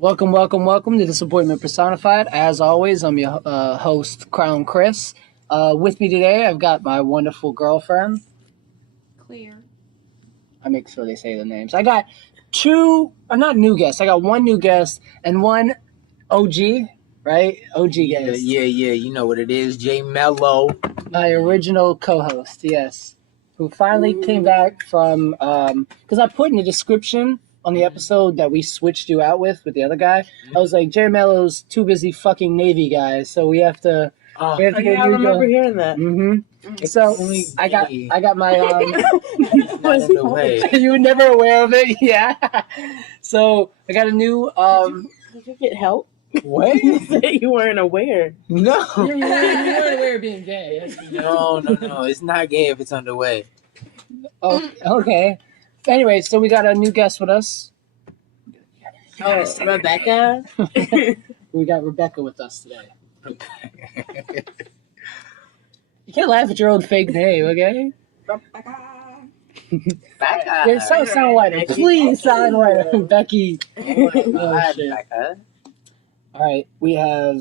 Welcome, welcome, welcome to Disappointment Personified. As always, I'm your host, Crown Chris. With me today, I've got my wonderful girlfriend. Clear. I make sure they say the names. I got not new guests. I got one new guest and one OG, right? OG guest. Yeah. You know what it is. J-Mellow. My original co-host, yes. Who finally came back from, because I put in the description on the episode that we switched you out with the other guy. I was like, J-Mellow's too busy fucking Navy guys, so we have to... I remember hearing that. Mm-hmm. So I got my Was the way. You were never aware of it, yeah. So I got a new Did you get help? What? You said you weren't aware. No. You weren't aware of being gay. No. It's not gay if it's underway. Oh, okay. Anyway, so we got a new guest with us. Oh, Rebecca. We got Rebecca with us today. You can't laugh at your own fake name, okay? Becca. Sound whiter. Please sound whiter. Becky. Oh, Oh, shit. Becca. All right, we have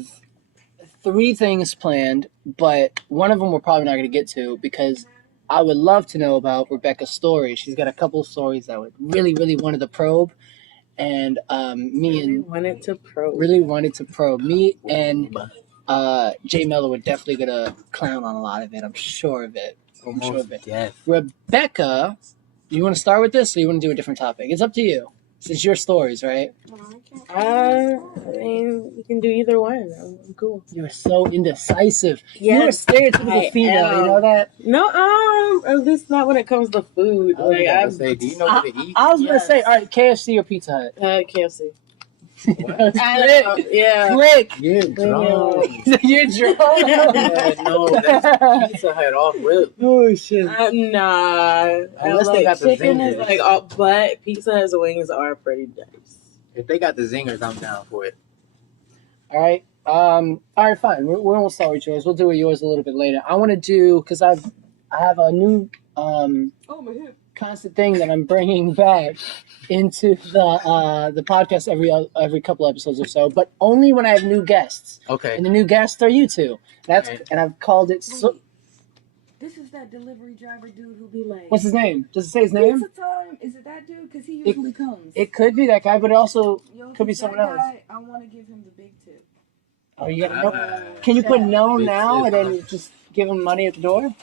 3 things planned, but one of them we're probably not going to get to because I would love to know about Rebecca's story. She's got a couple of stories that I would really wanted to probe, and Really wanted to probe. Me and J-Mellow are definitely going to clown on a lot of it. I'm sure of it. Yes. Rebecca, you want to start with this or you want to do a different topic? It's up to you. It's your stories, right? I mean, you can do either one. I'm cool. You're so indecisive. Yes, You're a stereotypical female, you know that? No, at least not when it comes to food. I was about to say, do you know what to eat? I was going to say, all right, KFC or Pizza Hut? KFC. Click. Yeah. Click. You're drunk. You're drunk. No, that's Pizza Hut off rip. Oh, shit. Nah. Unless they got the chicken is zingers. but Pizza Hut's wings are pretty nice. If they got the zingers, I'm down for it. All right. All right, fine. We won't start with yours. We'll do yours a little bit later. I want to do, because I have a new Oh, my hip. constant thing that I'm bringing back into the podcast every couple episodes or so, but only when I have new guests. Okay. And the new guests are you two. That's Okay. And I've called it. This is that delivery driver dude who be like, What's his name? Does it say his name? Pizza time? Is it that dude? Because he usually comes. It could be that guy, but it also Yo, could be if someone that else. guy, I want to give him the big tip. Oh, you gotta know. Can you put no now and then just give him money at the door?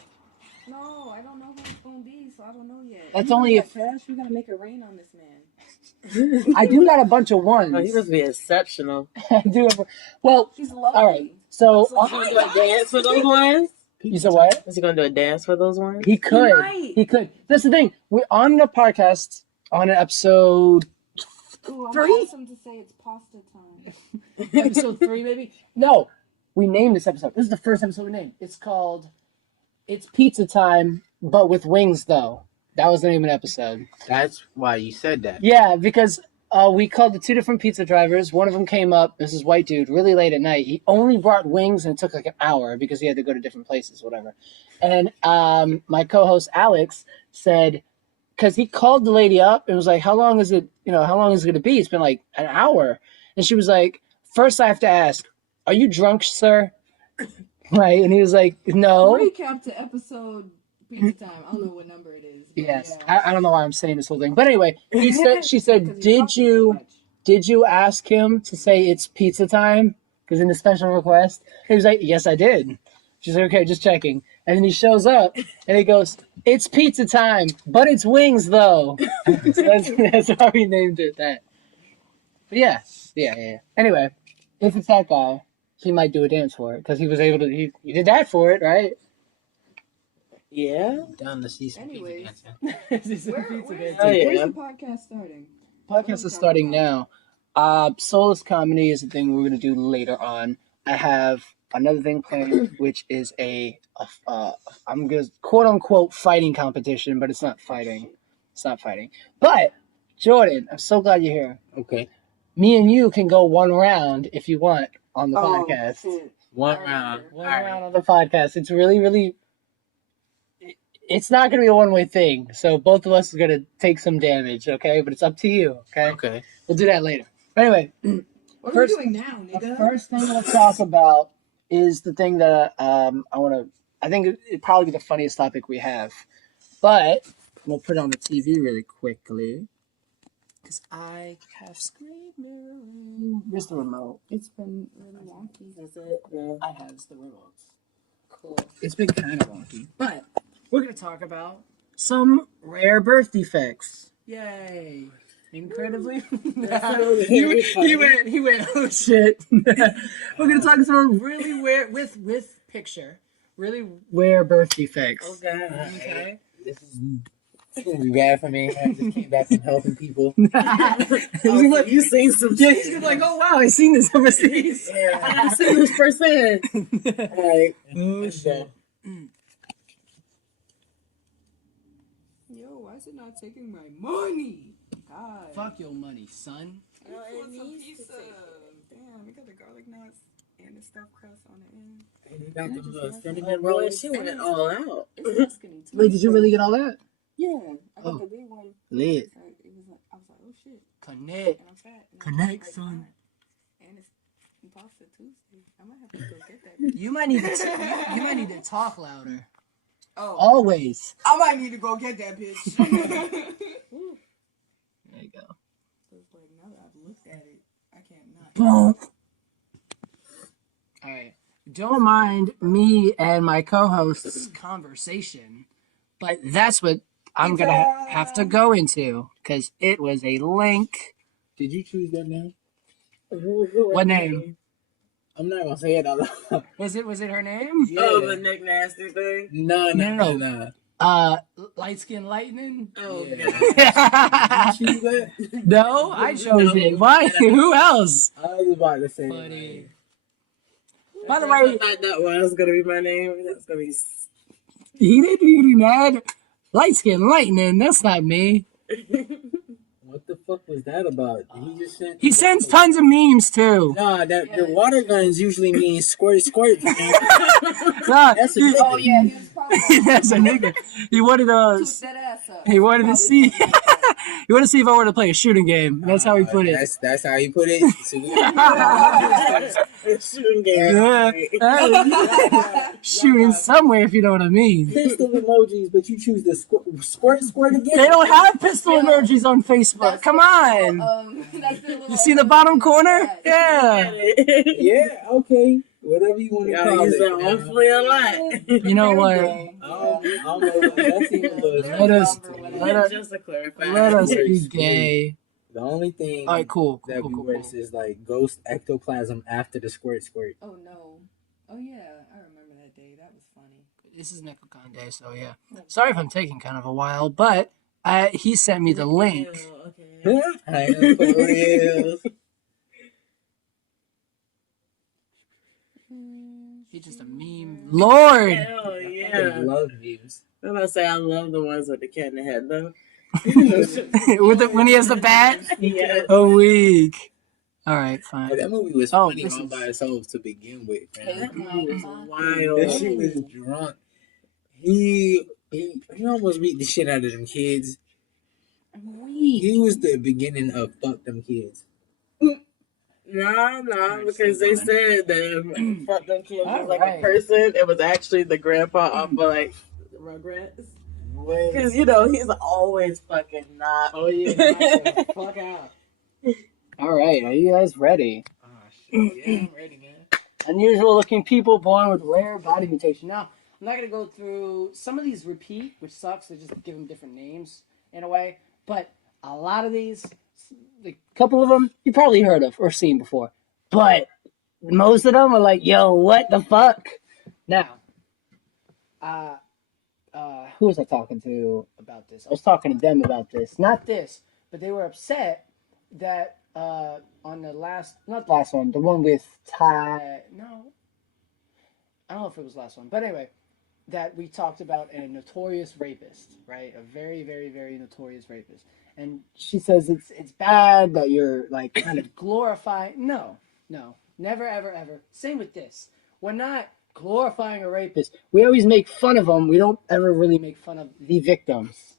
No, I don't know who it's going to be, so I don't know yet. That's You only got if- cash. We got to make it rain on this man. I do got a bunch of ones. Oh, he must be exceptional. I do have. Well, He's lovely. all right. So So he's gonna do a dance for those ones? you said what? Is he gonna do a dance for those ones? He could. might. He could. That's the thing. We're on the podcast on an episode Ooh, I'm 3. awesome to say it's pasta time. Episode 3, maybe. No, we named this episode. This is the first episode we named. It's called "It's Pizza Time," but with wings, though. That was the name of the episode. That's why you said that. Yeah, because we called the 2 different pizza drivers. One of them came up. This is white dude, really late at night. He only brought wings, and it took like an hour because he had to go to different places, whatever. And my co-host Alex said, because he called the lady up and was like, "How long is it? How long is it going to be?" It's been like an hour, and she was like, "First, I have to ask, are you drunk, sir?" Right, and he was like, "No." Recap to episode pizza time. I don't know what number it is. but Yes, yeah. I don't know why I'm saying this whole thing, but anyway, she said, Because he talks too much. did you ask him to say it's pizza time? Because in the special request, he was like, "Yes, I did." She's like, "Okay, just checking." And then he shows up and he goes, "It's pizza time, but it's wings though." So that's how we named it that. But yeah. Anyway, if it's that guy, he might do a dance for it because he was able to. He did that for it, right? Yeah. Down to see some Anyways. pizza dancing. Where's the podcast starting? Podcast is starting now. Soulless comedy is a thing we're going to do later on. I have another thing planned, which is I'm going to quote unquote fighting competition, but it's not fighting. But Jordan, I'm so glad you're here. Okay. Me and you can go one round if you want on the podcast. shit. One round. One All right. round on the podcast. It's really. It's not going to be a one-way thing, so both of us are going to take some damage, okay? But it's up to you, okay? Okay. We'll do that later. Anyway, What First- are we doing now, the nigga? first thing we'll talk about is the thing that I think it'd probably be the funniest topic we have. But we'll put it on the TV really quickly. Because I have screen mirroring. Where's the remote? It's been really wonky. Is it? Yeah. I have the remote. Cool. It's been kind of wonky. But we're going to talk about some rare birth defects. Yay. Incredibly. he went, oh shit. We're going to talk some really rare, with picture, really rare birth defects. Okay. This is gonna be bad for me. I just came back from helping people. You seen some Yeah, shit. he's like, oh wow, I seen this overseas. I seen this firsthand. Like, Oh shit. Yo, why is it not taking my money? God. Fuck your money, son. I just want some pizza. Damn, we got the garlic nuts and the stuffed crust on the end. They got the cinnamon oh boy, rolls. she went all out. It's skinny too. Wait, did you really get all that? Yeah, I got Oh. the big one. Lit. So it was like, I was like, oh shit. Connect. And I'm fat. And Connect, I'm son. fine. And it's Pasta Tuesday. I might have to go get that. You might need to you might need to talk louder. Oh, Always. I might need to go get that bitch. There you go. So it's like, now that I've looked at it, I can't not. Boom. All right. Don't mind me and my co-host's conversation, but that's what I'm gonna have to go into because it was a link. Did you choose that name? What name? I'm not gonna say it out loud. Was it her name? Oh, the Nick Nasty thing? No. Light Skin Lightning. Oh, Yeah. God. Did you choose that? No, I chose it. Why? Who else? I was about to say Buddy. it. By the I way, thought that was going to be my name. That's going to be... he didn't be mad. Light Skin Lightning. That's not me. What the fuck was that about? He just sent. He sends tons of memes too. Nah, the water guns usually mean squirt. Nah, That's a he- nigga. Oh, yeah, he was probably that's a nigga. He wanted to. toot that ass up. He wanted to see. He wanted to see if I wanted to play a shooting game. That's how he put it. That's how he put it. So Shooting game. Yeah. Shooting somewhere, if you know what I mean. pistol emojis, but you choose the squirt again. They don't have pistol emojis on Facebook. Come on. You see the bottom corner? Yeah. Yeah, okay. Whatever you want to Y'all call use it. that hopefully a lot. You know what? I don't know what that's even Let us Just to clarify. let us be gay. The only thing All right, cool. that works is like ghost ectoplasm after the squirt. Oh, no. Oh, yeah, I remember that day. That was funny. This is Necocon Day, so yeah. Sorry if I'm taking kind of a while, but he sent me the link. Okay. I am for real. He's just a meme. Lord! Hell I yeah. love memes. I'm going to say I love the ones with the cat in the head, though. When he has the bat? Yeah. A week. All right, fine. But that movie was Oh, funny this all is- by itself to begin with, man. That movie was That wild. shit was drunk. He almost beat the shit out of them kids. He was the beginning of fuck them kids. No, because they said that fuck them kids was like Alright. a person. It was actually the grandpa off of like Rugrats. Because, he's always fucking not. Oh yeah, fuck out. All right, are you guys ready? Oh shit, yeah, I'm ready, man. Unusual looking people born with rare body mutation. Now, I'm not going to go through some of these repeat, which sucks. They just give them different names in a way. But a lot of these, a couple of them, you probably heard of or seen before. But most of them are like, yo, what the fuck? Now, who was I talking to about this? I was talking to them about this. Not this, but they were upset that on the not last one, the one with no, I don't know if it was the last one, but anyway, that we talked about a notorious rapist, right? A very, very, very notorious rapist. And she says it's bad that you're like kind of glorifying. No, never, ever, ever. Same with this. We're not glorifying a rapist. We always make fun of them. We don't ever really make fun of the victims.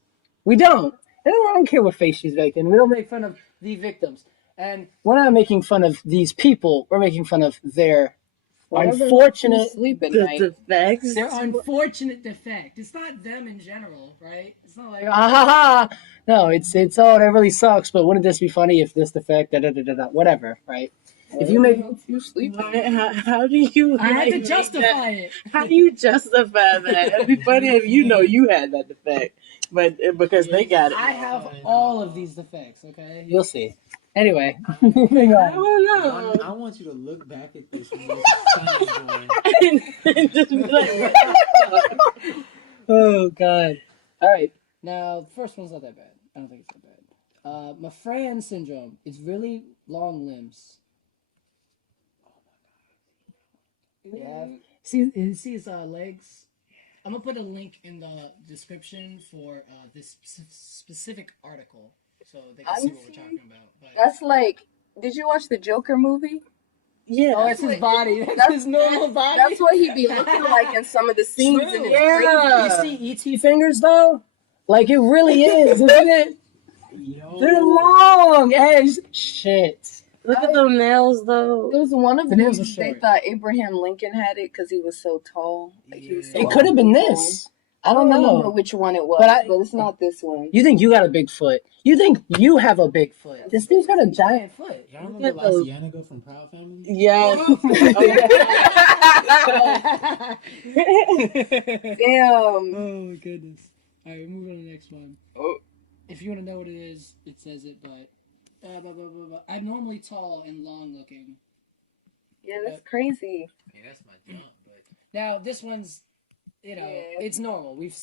We don't. I don't care what face she's making. We don't make fun of the victims. And we're not making fun of these people. We're making fun of their unfortunate sleep at night. Defects. Their unfortunate defect. It's not them in general, right? It's not like ah ha ha. No, it's oh that really sucks. But wouldn't this be funny if this defect da da da da da whatever, right? If you make you sleep, how do you? I had to justify it. How do you justify that? It'd be funny if you know you had that defect, but because they got it. I have all of these defects. Okay, you'll see. Anyway, moving on. I don't know. I want you to look back at this one. And just be like, Oh God! All right, now the first one's not that bad. I don't think it's that bad. Mermaid syndrome. It's really long limbs. Yeah. See his legs. I'm gonna put a link in the description for this specific article, so they can see what we're talking about. But that's like, did you watch the Joker movie? yeah. oh, it's his body. That's his normal body. That's what he be looking like in some of the scenes. True. And Yeah. You see ET fingers though? Like it really is, isn't it? Yo. They're long and shit. Look at them nails, though. There was one of The nails them. are They short. thought Abraham Lincoln had it because he was so tall. Like he was so It could have been tall. this. I I don't don't remember know. which one it was, But but it's not this one. You think you got a big foot? You think you have a big foot? This dude's got a giant foot. Y'all Look remember at those- Lacianago from Proud Family? Yes. Damn. Oh my goodness. Alright, we're moving on to the next one. Oh. If you want to know what it is, it says it, but abnormally tall and long looking. Yeah, that's crazy. Yeah, that's my jump, but Now this one's, you know, Yeah. it's normal. We've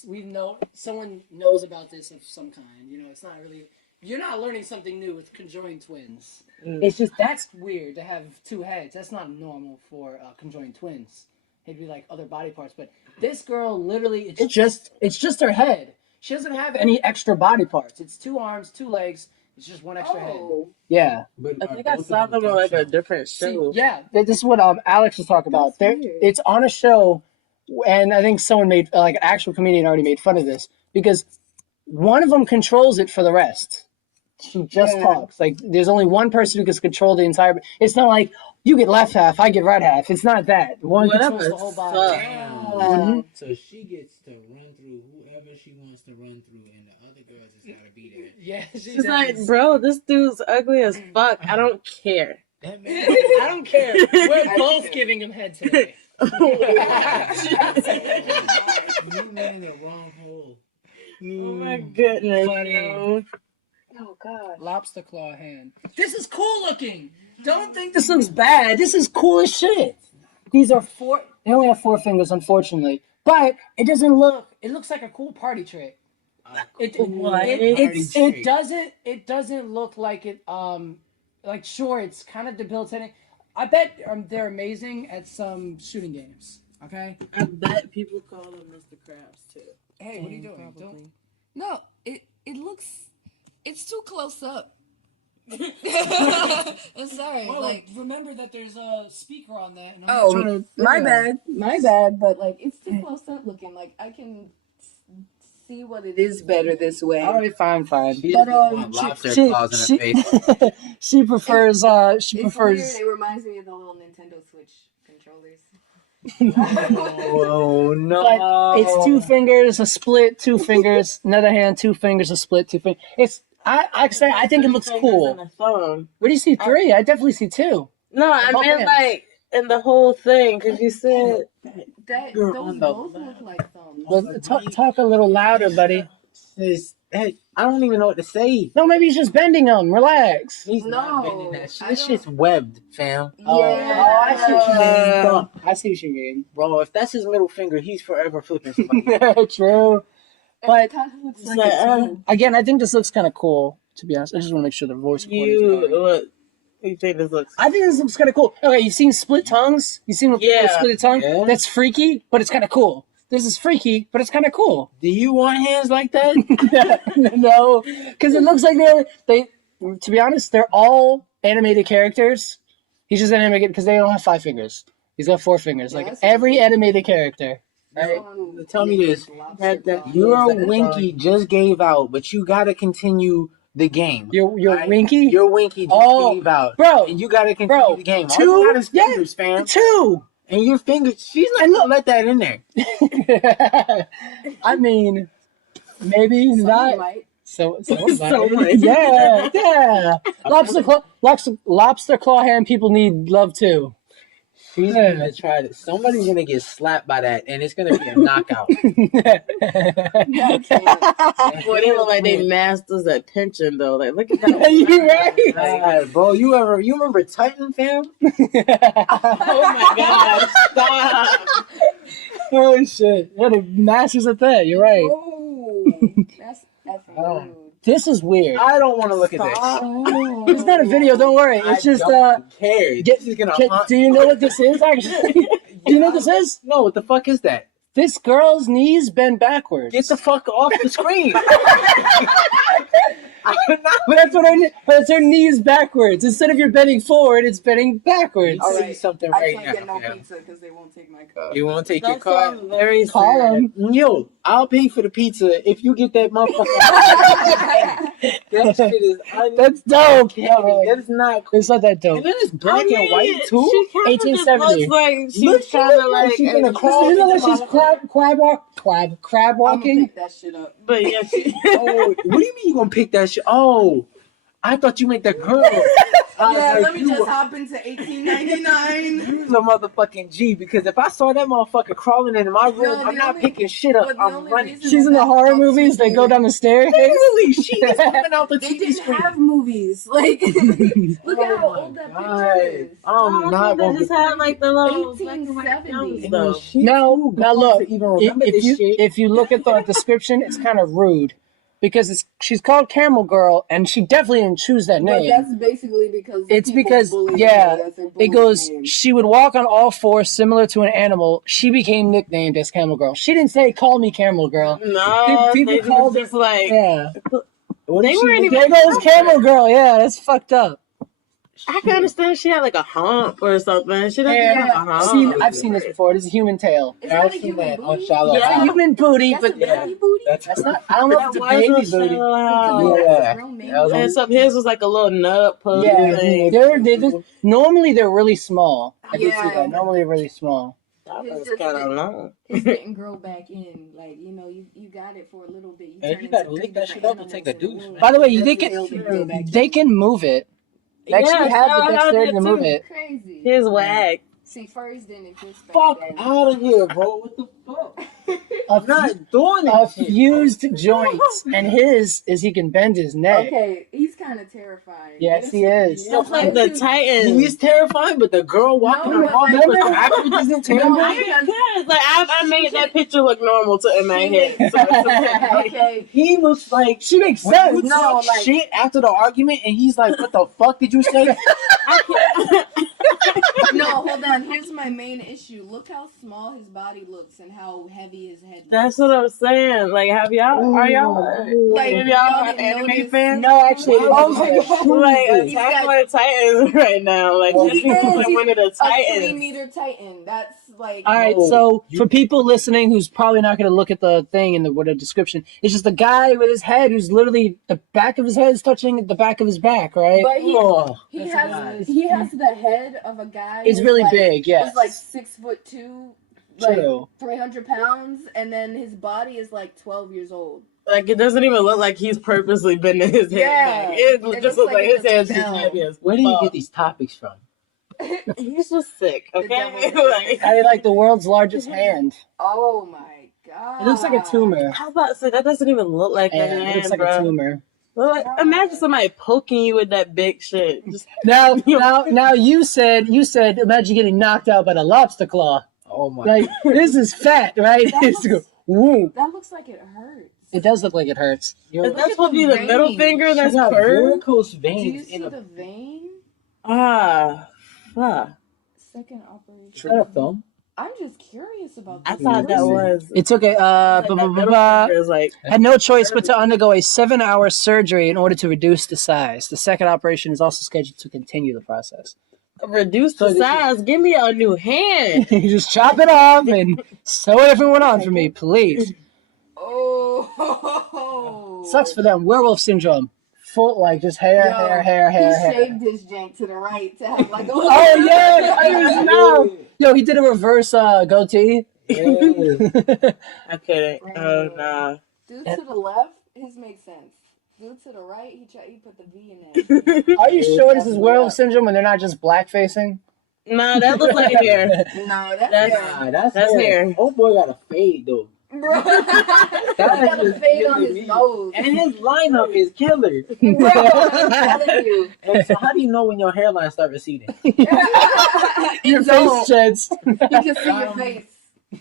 someone knows about this of some kind. You know, it's not really. You're not learning something new with conjoined twins. It's just that's weird to have two heads. That's not normal for conjoined twins. It'd be like other body parts, but this girl literally it's just her head. She doesn't have any extra body parts. It's 2 arms, 2 legs. It's just 1 extra head. Oh. Yeah. but I think I saw them on like a different See, show. yeah, this is what Alex was talking about. That's weird. It's on a show, and I think someone made like an actual comedian already made fun of this because one of them controls it for the rest. She just talks. Like there's only one person who can control the entire. It's not like you get left half, I get right half. It's not that. One Well, that controls the must whole body. suck. damn. So she gets to run through whoever she wants to run through, and the other girls just gotta be there. Yeah, She's like, bro, this dude's ugly as fuck. I don't care. That man, I don't care. We're both giving him head today. you man in the wrong hole. Oh my goodness. Funny. Yo. Oh God. Lobster claw hand. This is cool looking. Don't think this looks bad. This is cool as shit. These are 4. They only have 4 fingers, unfortunately. But it doesn't look. It looks like a cool party trick. It doesn't look like it. Like sure, it's kind of debilitating. I bet they're amazing at some shooting games. Okay. I bet people call them Mr. Krabs too. Hey, what are you doing? Probably. No, it looks. It's too close up. I'm sorry. Oh, like, remember that there's a speaker on that. And Oh, not trying to, my bad. But like, it's too close up looking. Like, I can see what it is better this way. All right, fine. She But just want lobster claws in her face. she prefers. She It's prefers. weird. It reminds me of the little Nintendo Switch controllers. Oh no! But it's 2 fingers, a split, 2 fingers, another hand, 2 fingers, a split, 2 fingers. It's I think it looks cool. Phone. What do you see? 3? I definitely see 2. No, I Both meant hands. like in the whole thing because you said Those on the both look like thumbs. Well, talk a little louder, buddy. Hey, I don't even know what to say. No, maybe he's just bending them. Relax. He's not No, bending that shit. I This don't- shit's webbed, fam. Yeah. Oh, I see what you mean. I see what you mean. Bro, if that's his middle finger, he's forever flipping somebody. True. But It kind of looks like like, a tongue. again, I think this looks kind of cool. To be honest, I just want to make sure the voice recording is you going. look. You think this looks? I think this looks kind of cool. Okay, you've seen split tongues? You've seen what people Yeah. split a tongue? Yeah. That's freaky, but it's kind of cool. This is freaky, but it's kind of cool. Do you want hands like that? No, because it looks like they. To be honest, they're all animated characters. He's just animated because they don't have 5 fingers. He's got 4 fingers, Yeah, like that's every animated character. Right. Um, Tell me this. lobster claw. Your That's Winky just gave out, but you gotta continue the game. Your Right? Winky? Your Winky just gave out. Bro. And you gotta continue the game. All you Two? got is fingers, fam. Two! And your fingers, she's not gonna let that in there. I mean, maybe not. Might. So much. yeah. Lobster claw hand people need love too. She's gonna try to. Somebody's gonna get slapped by that, and it's gonna be a knockout. Boy, they look like they masters at pinching though. Like, look at that. You right? Bro, you remember Titan, fam? Oh my god! Stop. Oh shit! Yeah, the masters at that. You're right. Oh, that's rude. This is weird. I don't want to look at this. It's not a video. Don't worry. It's just don't care. This is gonna haunt do you know what this is? Actually, do you know what this is? No, what the fuck is that? This girl's knees bend backwards. Get the fuck off the screen. But her knees backwards. Instead of you're bending forward, it's bending backwards. I'll see something right I can't now. get no pizza because they won't take my card. You won't take your That card? sounds very Call sad. him. Yo, I'll pay for the pizza if you get that motherfucker. That shit is That's dope. No, That is not cool. it's not that dope. And then it's black and white too. She kind of just 1870. looks like she Look, was trying to like. she's gonna crawl. You know that she's crab I'm gonna walking? pick that shit up. But yeah, she. Oh, what do you mean you gonna pick that shit? Oh, I thought you meant the girl. Yeah, let me just hop into 1899. You's a motherfucking G, because if I saw that motherfucker crawling into my room, No, I'm the not only- picking shit up. but the I'm only running. reason- She's in the horror movies. They go down the staircase. Literally, she is coming out the They TV didn't screen. have movies. Like, look at how old that picture is. I'm not They gonna just had like the little black and white 1870. films, though. Now look. To even remember this shit. If you look at the description, it's kind of rude because she's called Camel Girl, and she definitely didn't choose that But name. that's basically because It's people because, bullied yeah, her. That's their It bully goes, name. she would walk on all fours similar to an animal. She became nicknamed as Camel Girl. She didn't say, call me Camel Girl. No, People they called just like Yeah. What they if she weren't was- even. There goes Camel Girl. Yeah, that's fucked up. I can understand she had like a hump or something. She doesn't have a hump. I've seen this before. This is a human tail. Is I've that a seen human that on booty? Shallow It's a Hal. human booty, That's but a baby booty? That's not, I don't know if it's a baby booty. Yeah. Real man That was- And some his was like a little nut pussy Yeah, thing. normally they're really small. I did see Yeah. that. Normally they're really small. That It's was just kind that- of long. It didn't grow back in. Like, you know, you got it for a little bit. And turn you gotta into lick three that shit different up and take a animals in deuce, the man. By the way, womb. they They can move it. They actually have the dexterity to move it. Crazy. His wag. See, furries didn't exist back Fuck then. out of here, bro. What the fuck? I'm A not doing A that shit. fused joints, and his is he can bend his neck. Okay, he's kind of terrifying. Yes, he is. Just like the Titans. He's terrifying, but the girl walking No, her but off like- backwards isn't terrifying. I don't care. Like I made that picture look normal in my head. So it's okay. Okay. He looks like She makes when sense. you talk shit after the argument, and he's like, "What the fuck did you say?" No, hold on. Here's my main issue. Look how small his body looks and how heavy his head looks. That's what I'm saying. Like, are y'all Like, have y'all y'all an didn't anime notice- fan? No, actually, Oh my God. Like He's Attack got- on the Titans right now. Like He he's is. like one of the A Titans. 3-meter titan. That's like. All right, No, so you- for people listening who's probably not going to look at the thing in the description, it's just a guy with his head who's literally the back of his head is touching the back of his back, right? But he, Oh, he that's has nice. he has the head of a guy. It's who's really like, big, yes. He's like 6'2", like True. 300 pounds, and then his body is like 12 years old. Like it doesn't even look like he's purposely bending his head Yeah. back. It It just looks looks like like his it's head's just down. heavy as Where do you fuck. get these topics from? He's just sick, The okay? devil. Like, I like the world's largest hand. Oh my god! It looks like a tumor. I was about to say that doesn't even look like a And hand, it looks like bro. a tumor. Well, like, imagine somebody poking you with that big shit. Just Now you said imagine getting knocked out by the lobster claw. Oh my! Like this is fat, right? That It's looks- woo. That looks like it hurts. It does look like it hurts. Yo, is that supposed to be the veins. middle finger she that's got curved? varicose Do you veins see in a. the vein? Ah, fuck. Second operation. Is that a film? I'm just curious about I this. thought that was. It took a Like that middle finger is like. had no choice but to undergo a 7-hour surgery in order to reduce the size. The second operation is also scheduled to continue the process. Reduce the size. Give me a new hand. You just chop it off and sew a different one on for me, please. Oh. Sucks for them. Werewolf Syndrome. full, like just hair, Yo, hair. He shaved his jank to the right to have like a Oh yeah, I was now. Yo, he did a reverse goatee. I couldn't. Oh nah. Dude to the left, his makes sense. Dude to the right, he put the V in there. Are you sure this is werewolf syndrome and they're not just black facing? Nah, that looks like hair. No, That's hair. Oh boy, got a fade though. Bro, he got a fade on his nose. And his lineup is killer. Bro, I'm telling you. And so how do you know when your hairline start receding? Your face sheds. You can see your face.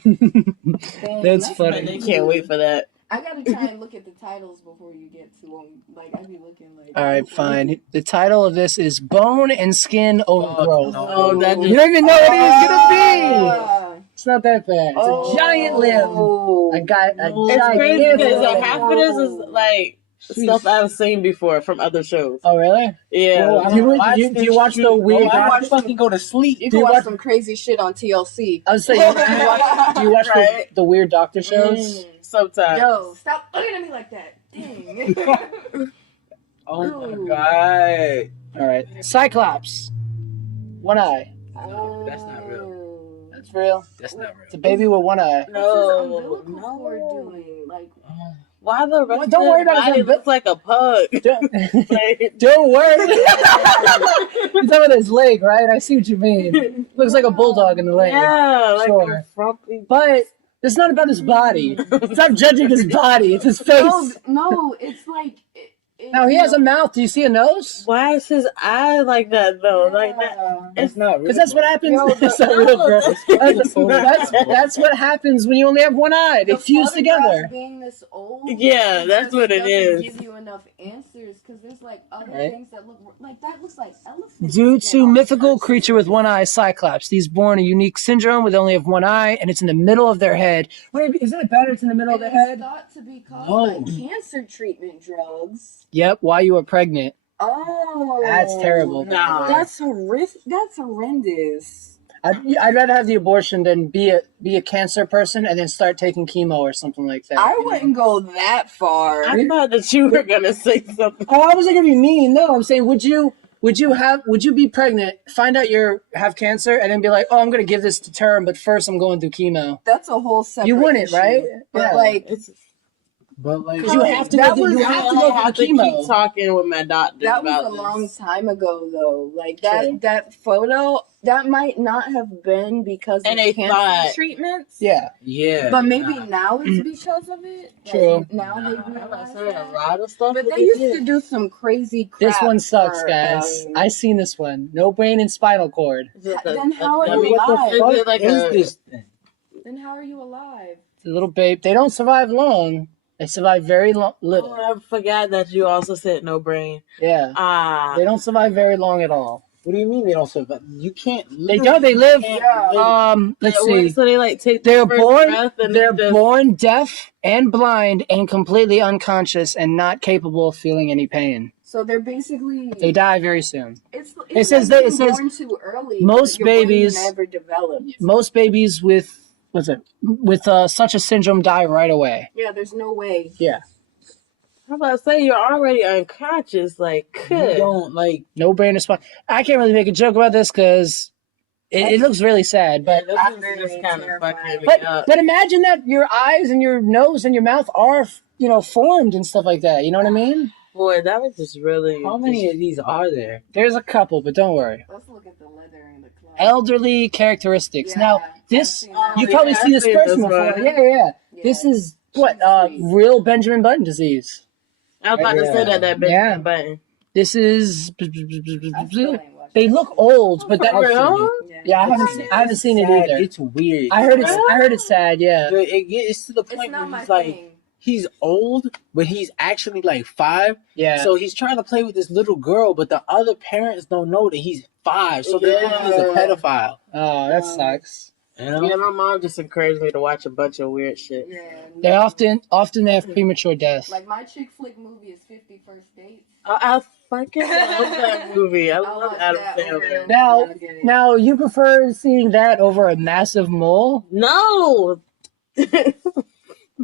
Dang, That's But funny. they can't wait for that. I gotta try and look at the titles before you get to them. Like, I be looking like. All right, fine. The title of this is Bone and Skin Overgrowth. Oh, that You don't even know what it's gonna be. Ah. It's not that bad. It's a giant limb. I got a It's crazy giant because limb. half of this is like stuff I've seen before from other shows. Oh really? Yeah. Bro, Do you watch the weird? I fucking go to sleep. You Do can you watch watch- some crazy shit on TLC. I was saying, do you watch Right. the weird doctor shows? Sometimes. Yo, stop looking at me like that. Dang. Oh my god. All right, Cyclops, one eye. No, that's not real. That's real. That's not It's a real. baby with one eye. No. What we're doing? Like, Why the rest Don't of worry his about body it. looks like a pug? Like, Don't worry. You're talking about his leg, right? I see what you mean. Looks like a bulldog in the leg. yeah, like Sure. a frumpy. But it's not about his body. Stop judging his body. It's his face. no, it's like. Now he has a mouth. Do you see a nose? Why is his eye like that though? Like that. That's not real. Because that's what happens. Yo, That's not real, bro. that's- That's what happens when you only have one eye. They fuse together. Being this old, Yeah, it that's just what it doesn't is. Give you enough answers because there's like other Right. things that look like that looks like elephants. Due to skin. mythical creature with one eye, Cyclops. These born a unique syndrome with only have one eye, and it's in the middle of their head. Wait, isn't it better it's in the middle of And the it's head? thought to be caused No. by cancer treatment drugs. Yep, while you were pregnant. Oh, That's terrible. Nah. That's horrific. That's horrendous. I'd rather have the abortion than be a cancer person and then start taking chemo or something like that. I wouldn't go that far. I thought that you were gonna say something. Oh, I wasn't gonna be mean. No, I'm saying, would you be pregnant, find out have cancer, and then be like, oh, I'm gonna give this to term, but first I'm going through chemo. That's a whole separate. You wouldn't, issue. right? But Yeah. like, But like, Because you have to That go through, was- you have to I go have through to keep chemo. talking with my doctor that about was a this. long time ago, though. Like True. that photo, that might not have been because And of they cancer thought- treatments. Yeah, yeah. But maybe now it's because of it. Like, True. now they I'm not realize saying a that. lot of stuff. But they used to do some crazy crap. this one sucks, for, guys. um, I seen this one. No brain and spinal cord. Then how are dummy? you alive? Is it like is a, this thing? Then how are you alive? The little babe. They don't survive long. They survive very little. Oh, I forgot that you also said no brain. Yeah, Ah, they don't survive very long at all. What do you mean they don't survive? You can't. They don't. They live. Yeah. Let's see. So they like take They're the first born. breath and They're then just- born deaf and blind and completely unconscious and not capable of feeling any pain. So they're basically. They die very soon. It's It says like that- it being says born too early. most your brain babies- never developed. Most babies with such a syndrome die right away. Yeah, there's no way. Yeah, I'm about to say you're already unconscious. Like, You don't like. no brain or spine. I can't really make a joke about this because it looks really sad. But this I'm is very just kind of terrified. fucking me but up. but imagine that your eyes and your nose and your mouth are formed and stuff like that. You know what I mean? Boy, that was just really. How many of these are there? There's a couple, but don't worry. Let's look at the leather and the cloth. Elderly characteristics. Yeah, Now I've this seen that. you've yeah, probably I've seen this seen person this before. one. Yeah. Yeah. This is what She's sweet. real Benjamin Button disease. I was about to say that Benjamin Yeah. Button. This is. I still ain't watched They it. look old, but that. For real? Yeah, I haven't seen it Sad, either. It's weird. I heard it's sad. Yeah. But it's to the It's point not where my he's like, thing. he's old, but he's actually like 5. Yeah. So he's trying to play with this little girl, but the other parents don't know that he's 5. So they think he's a Yeah. pedophile. Oh, that sucks. You know? Yeah, my mom just encouraged me to watch a bunch of weird shit. Yeah, They no. often they have premature death. Like my chick flick movie is 50 First Dates. I fucking love that movie. I I'll love watch Adam that over and Sandler. over Now, again. now you prefer seeing that over a massive mole? No.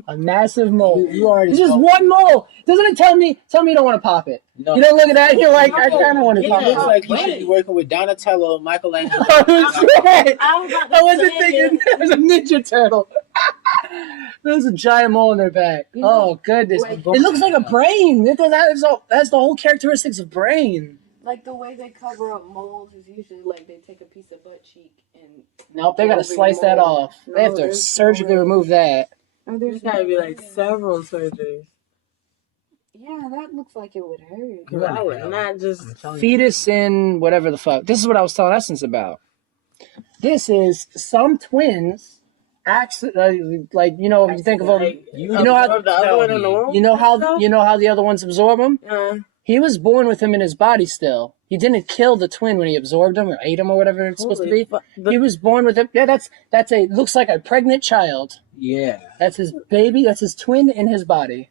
A massive mole. You already It's just know. one mole. Doesn't it tell me you don't want to pop it? No. You don't look at that and you're like, I kind of want to It pop looks it. like he should be working with Donatello, Michelangelo. Oh, shit. I was about to I wasn't say thinking it. there's a Ninja Turtle. There's a giant mole in their back. You know, Oh, goodness. like- It looks like a brain. That's the whole characteristics of brain. Like the way they cover up moles is usually like they take a piece of butt cheek and Nope, they got to slice that off. They have to there's surgically no way. remove that. Oh, There's gotta be like several surgeries. Yeah, that looks like it would hurt. You're I would right. not just. I'm telling you. Fetus in whatever the fuck. This is what I was telling Essence about. This is some twins, like, you know, if you think of them, Like, you know how absorb the other one in the womb? you know how the other ones absorb them. He He was born with him in his body still. He didn't kill the twin when he absorbed him or ate him or whatever it's supposed to be. He was born with him. Yeah, that's looks like a pregnant child. Yeah. That's his baby. That's his twin in his body.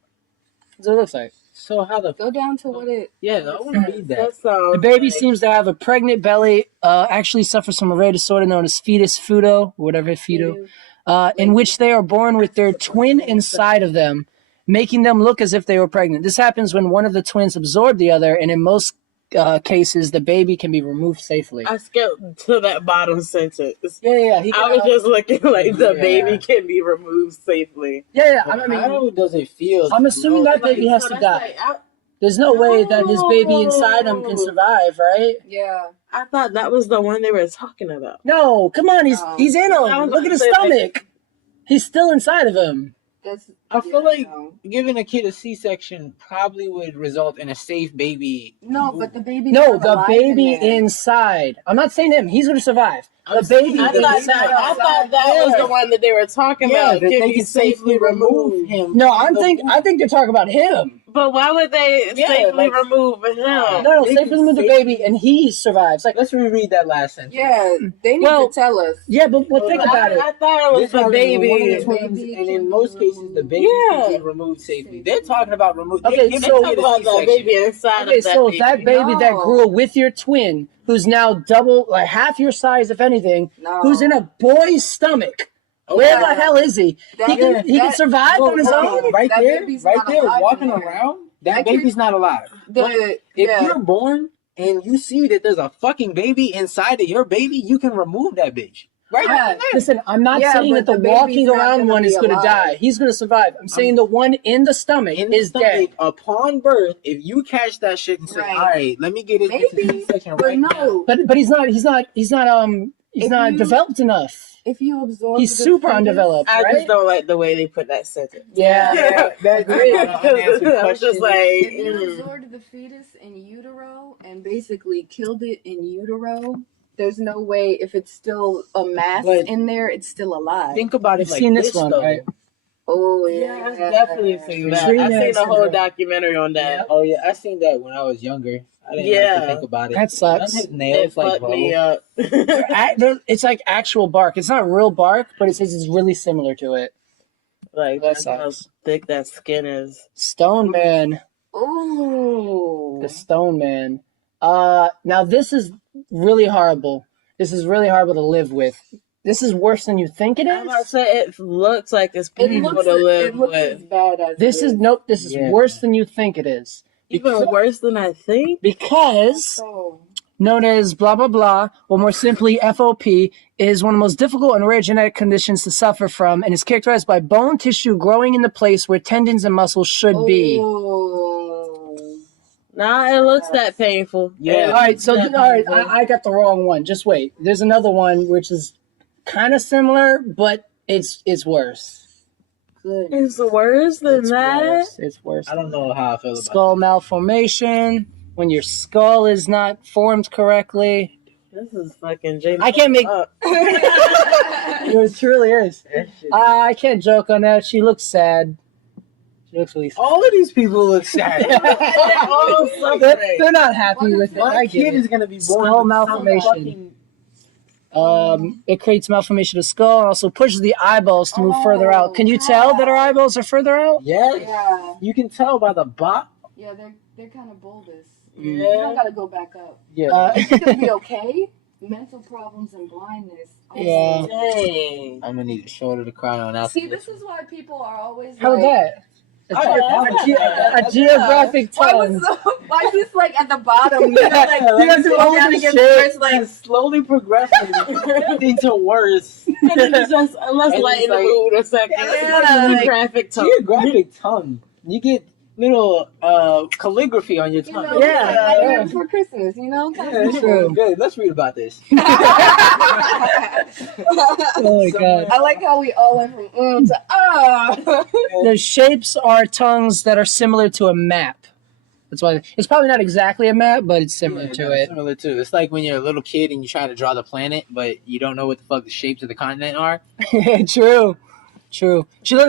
That's what it looks like. So how the Go down to what it. yeah? I want to read that. The baby seems to have a pregnant belly. Actually suffers from a rare disorder known as fetus futo, or whatever feto, in which they are born with their twin inside of them, making them look as if they were pregnant. This happens when one of the twins absorbed the other, and in most cases, the baby can be removed safely. I skipped to that bottom sentence. Yeah. I was just looking like the baby can be removed safely. Yeah. But I mean, how does it feel? I'm assuming that baby has to die. There's no way that his baby inside him can survive, right? Yeah. I thought that was the one they were talking about. No, come on, he's in I him. was Look at his about to say, stomach. He's still inside of him. That's. I feel like no. giving a kid a C-section probably would result in a safe baby. No, but the baby. No, the baby inside. I'm not saying him. He's going to survive. The baby I thought that was the one that they were talking about. that Can they be can safely remove him. No, I think they're talking about him. But why would they safely remove him? No, safely remove the baby and he survives. Like, Let's reread that last sentence. Yeah, they need to tell us. yeah, but think about it. I thought it was the One of baby. the twins, and in most cases, the baby can be removed safely. They're talking about remove. Okay, they so- talk About the baby inside Okay, of that so baby. that baby that No. grew with your twin, who's now double, like half your size, if anything, No. who's in a boy's stomach. Where the hell is he? He can survive on his own? Right That there, baby's right not there, alive walking anymore. around. That I can- baby's not alive. But if you're born and you see that there's a fucking baby inside of your baby, you can remove that bitch. Right Yeah. there. Listen, I'm not Yeah, saying but that the the baby's walking not around gonna one be is going to alive. die. He's going to survive. I'm saying the one in the stomach In the is dead. stomach, upon birth, if you catch that shit and say, Right. "All right, let me get it Maybe, section but right now." no. But he's not If you- developed enough. If you absorb, He's the super fetus- undeveloped, I right? just don't like the way they put that sentence. Yeah. That's I was just like, If you absorbed the fetus in utero and basically killed it in utero, there's no way if it's still a mass But- in there, it's still alive. Think about it You've like seen this one, though. right? Oh yeah, yeah, I've definitely seen that. Tree I've seen Nancy a whole syndrome. documentary on that. Oh yeah, I seen that when I was younger. I didn't like Yeah. to think about it. That sucks. His It nails like fucked me up. It's like actual bark. It's not real bark, but it says it's really similar to it. Like, That that's how sucks. thick that skin is. Stone Man. Oh, The Stone Man. Now this is really horrible. This is really horrible to live with. This is worse than you think it I'm about to is. say it looks like it's it people looks to live as with. bad as This it is nope. This is Yeah. worse than you think it is. Even worse than I think. Because So known as blah blah blah, or more simply FOP, is one of the most difficult and rare genetic conditions to suffer from, and is characterized by bone tissue growing in the place where tendons and muscles should be. Oh. Nah, it looks that painful. Yeah. All right, so That all right, painful. I got the wrong one. Just wait. There's another one which is kind of similar, but it's worse. Good. It's worse than It's that. worse. It's worse. I don't know how I feel about Skull malformation. When your skull is not formed correctly. This is fucking J. I can't make- up. It truly is. that shit. I can't joke on that. She looks sad. She looks really sad. All of these people look sad. They're all suffering. They're not happy with it. My I kid get is it. gonna be born Skull with malformation. some fucking- It creates malformation of skull and also pushes the eyeballs to move further out. Can you tell that our eyeballs are further out? Yes. Yeah, You can tell by the bot. yeah, they're kind of bulbous. Yeah. You don't gotta go back up. Yeah. It's gonna be okay. Mental problems and blindness Yeah. Dang. I'm gonna need a shoulder to cry on after See, this is why people are always How like, about that? A geographic why tongue. why he's like at the bottom? You know, like You have to go hold down the against shit. first, like slowly progressing into worse. And then it's just let's And lighten it's the like- mood a second. Yeah, like- Geographic tongue. Geographic tongue. You get little calligraphy on your you tongue. know, Yeah, like yeah. for Christmas, you know, kind Yeah, of that's true. good. Let's read about this. Oh my god. I like how we all went from to The shapes are tongues that are similar to a map. That's why it's probably not exactly a map, but it's similar to it. Similar to. It's like when you're a little kid and you try to draw the planet, but you don't know what the fuck the shapes of the continent are. True. True. She got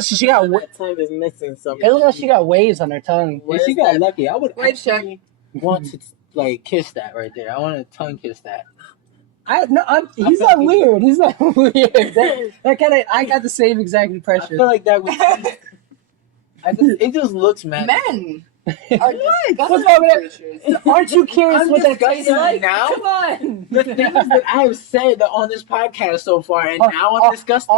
That tongue is missing something. it looks like she got waves on her tongue. Yeah, she got lucky. I would Wait, actually want to like kiss that right there. I want to tongue kiss that. He's not weird. He's not weird. That kind of I got the same exact I impression. feel like that would. It just looks mad. men. Are What's wrong with that? Aren't you curious I'm what that tastes disgusted like? now. Come on. The things that I have said on this podcast so far, and now I'm disgusted.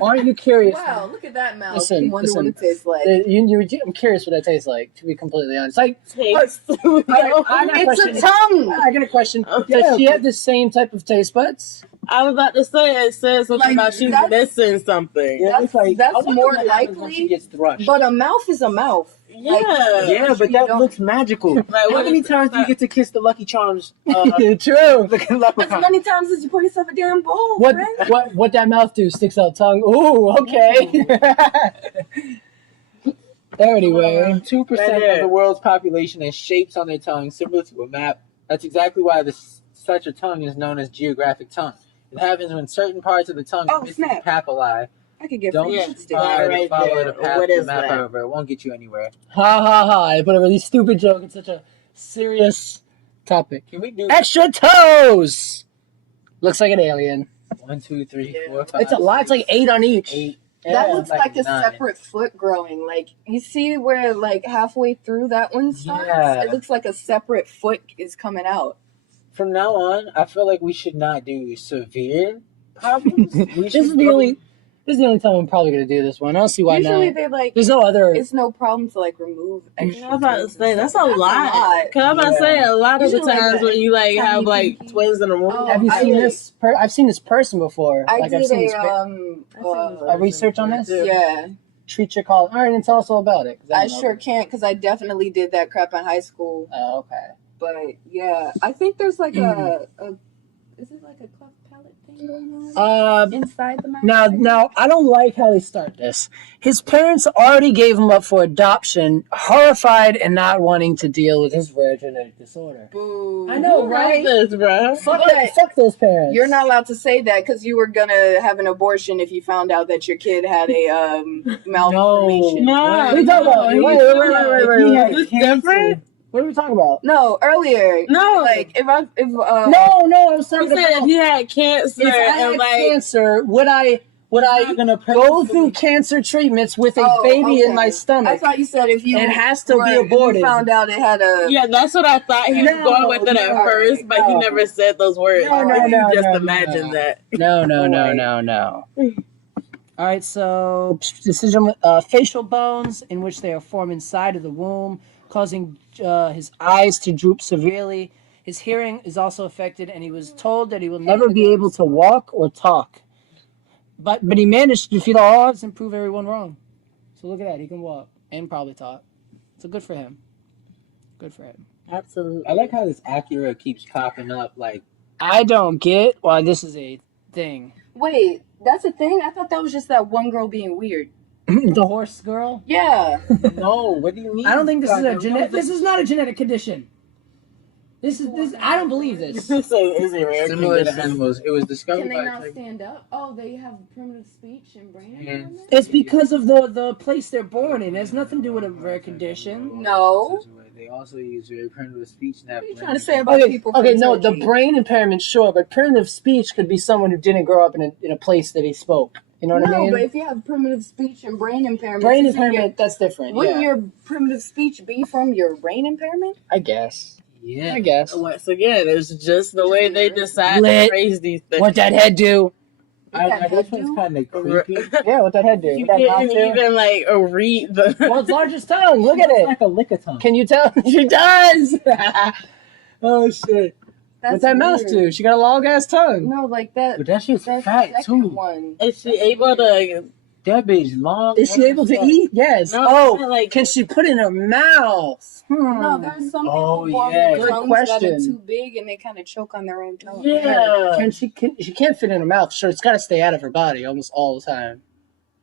Aren't you curious? Wow, look at that mouth. Listen, I wonder listen. what it tastes like. I'm curious what that tastes like. To be completely honest, like Taste. I got a It's question. a tongue. I got a question. Does she have the same type of taste buds? I was about to say it says something Like, about she's that's- missing something. Yeah, it's like, that's I wonder more what happens when she likely, gets thrushed. But a mouth is a mouth. Yeah. Yeah, but you that don't- looks magical. Like, How what many is- times do you get to kiss the Lucky Charms? True. Looking As leprechaun. many times as you pour yourself a damn bowl, What friend. what that mouth do? Sticks out tongue. Ooh, okay. Anyway, 2% of the world's population has shapes on their tongue similar to a map. That's exactly why such a tongue is known as geographic tongue. It happens when certain parts of the tongue Oh, miss snap. the papilli. I could get Don't Yeah, food try still. to right follow there. the path What of is the map, that? however. It won't get you anywhere. ha ha ha! I put a really stupid joke in such a serious topic. Can we do Extra toes. Looks like an alien. 1, 2, 3, Yeah. 4, 5? It's a lot. It's like 8 on each. 8. That Yeah, looks like a 9. separate foot growing. Like, you see where, like, halfway through that one starts? Yeah. It looks like a separate foot is coming out. From now on, I feel like we should not do severe problems. This is the only time I'm probably gonna do this one. I don't see why Usually not. they're like, There's no other. it's no problem to, like, remove extra I was about to toes say and that's a stuff. lot. Cause I was about to say a lot of the Usually like times that when you like tiny have like pinky. twins in a room. Oh, Have you I seen did- this? I've seen this person before. I I've did seen this a research on this. yeah. Treat your call. All right, and tell us all about it. 'Cause I don't know. sure can't because I definitely did that crap in high school. Oh, okay. But yeah, I think there's like a is it like a cleft palate thing going on inside the mouth? Now, I don't like how they start this. His parents already gave him up for adoption, horrified and not wanting to deal with his rare genetic disorder. Boo. I know, Who right? wrote this, bro? Fuck those parents. You're not allowed to say that because you were gonna have an abortion if you found out that your kid had a malformation. No. What are you talking about? No, Wait. This different? What are we talking about? No, earlier. No. Like if No, I was He talking said if about he had cancer if I and had like cancer, would I not gonna go through cancer treatments with a Oh, baby in okay. my I stomach? thought you said if you It has to be were- aborted. You found out it had a yeah, that's what I thought he was No, going with it at no, first, but he no. never said those words. No, no, You no, just no, imagine no. that. No. All right, so decision facial bones in which they are formed inside of the womb, causing his eyes to droop severely. His hearing is also affected, and he was told that he will never be able to walk or talk. But he managed to defeat all odds and prove everyone wrong. So look at that, he can walk and probably talk. So good for him. Good for him. Absolutely. I like how this Acura keeps popping up. Like, I don't get why this is a thing. Wait, that's a thing? I thought that was just that one girl being weird. The horse girl. Yeah. no, what do you mean? I don't think this is a God, genetic. This is not a genetic condition. This is this. I don't believe this. So is it rare? Similar to animals, it was discovered Can they by not stand up? Oh, they have primitive speech and brain impairment? It's because of the place they're born in. It has nothing to do with a rare condition. No. They also use very primitive speech in that. What are you trying to say about Okay, people? okay, from no, the Turkey? brain impairment, sure, but primitive speech could be someone who didn't grow up in a place that he spoke. You know what I No, mean? but if you have primitive speech and brain impairment, Brain impairment, that's different. Wouldn't Yeah, your primitive speech be from your brain impairment? I guess. Yeah. I guess. Once again, it's just the way they decide Lit. to phrase these things. What that head do? that this head one's do? kind of creepy. Yeah, what that head do? You What that mouth can't do? even like read the. Well, it's largest tongue. Look at It's it. like a lickitung. Can you tell? She does. Oh shit! That's What's that mouse weird. do? She got a long ass tongue. No, like that. But that shit's That fat second too. one. Is she able to? That bitch long. Is she able to eat? Yes. No, Oh, not like- can she put it in her mouth? No, there's some Oh, people born yeah. with Good tongues that question. are too big and they kind of choke on their own tongue. Yeah. She can't fit in her mouth. Sure, it's got to stay out of her body almost all the time.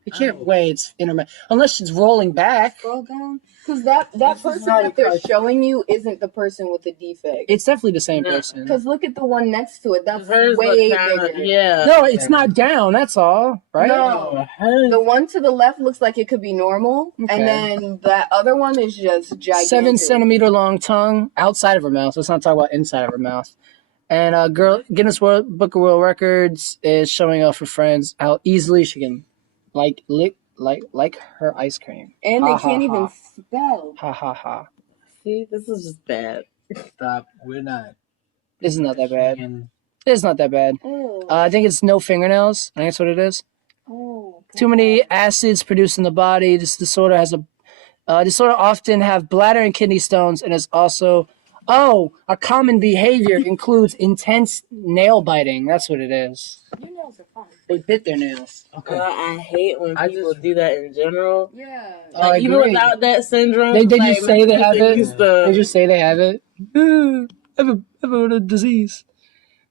It can't weigh its in her mouth unless she's rolling back. Scroll down. Because that This is person not that a they're cartoon. showing you isn't the person with the defect. It's definitely the same No. person. Because look at the one next to it. That's Hers way look kinda, bigger. yeah. No, it's not down. That's all, right? No. Hers, The one to the left looks like it could be normal, Okay. and then that other one is just gigantic. 7 centimeter long tongue outside of her mouth. Let's not talk about inside of her mouth. And Guinness Book of World Records is showing off her friends how easily she can lick her ice cream. And Ha, they ha, can't even ha. spell. Ha ha ha. See, this is just bad. stop. We're not. This is not that bad. And It's not that bad. Oh. I think it's no fingernails. I think that's what it is. Oh. Too many acids produced in the body. This disorder has disorder often have bladder and kidney stones, and is also a common behavior includes intense nail biting. That's what it is. Your nails are fine. They bit their nails. okay. I hate when I people just- do that in general. Yeah. I Like, even agree. without that syndrome, They like, just say they have it. used to- They just say they have it. I have a disease.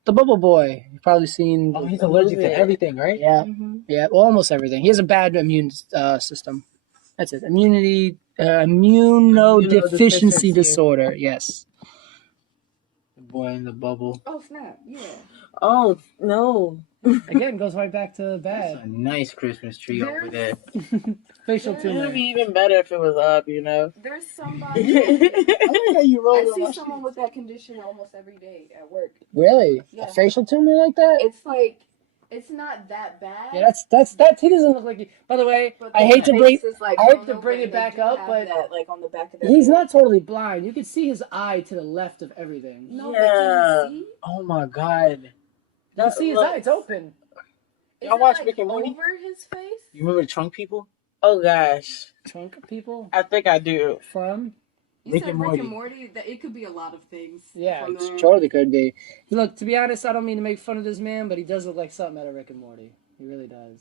The Bubble Boy. You've probably seen. Oh, he's allergic to everything, right? Yeah, Mm-hmm. yeah. Well, almost everything. He has a bad immune system. That's it. Immunodeficiency disorder. Yes. The boy in the bubble. Oh, snap. Yeah. Oh no! Again, goes right back to That's a nice Christmas tree over there. facial It tumor. would be even better if it was up, you know. There's somebody. You I see someone with that condition almost every day at work. Really? Yeah. A facial tumor like that? It's like, it's not that bad. Yeah, that's he doesn't look like. By the way, but I their hate to bring. face is like, I hate all to over bring and it they back do up, have but that, like on the back of their he's head. not totally blind. You can see his eye to the left of everything. No, Yeah. but can you see? Oh my god. You see his eye; it's open. Is Y'all it, watch like, Rick and Morty? over his face? You remember the trunk people? Oh gosh, Trunk people I think I do. from. You Rick said and Rick Morty. and Morty. That it could be a lot of things. Yeah, from it there. totally could be. Look, to be honest, I don't mean to make fun of this man, but he does look like something out of Rick and Morty. He really does.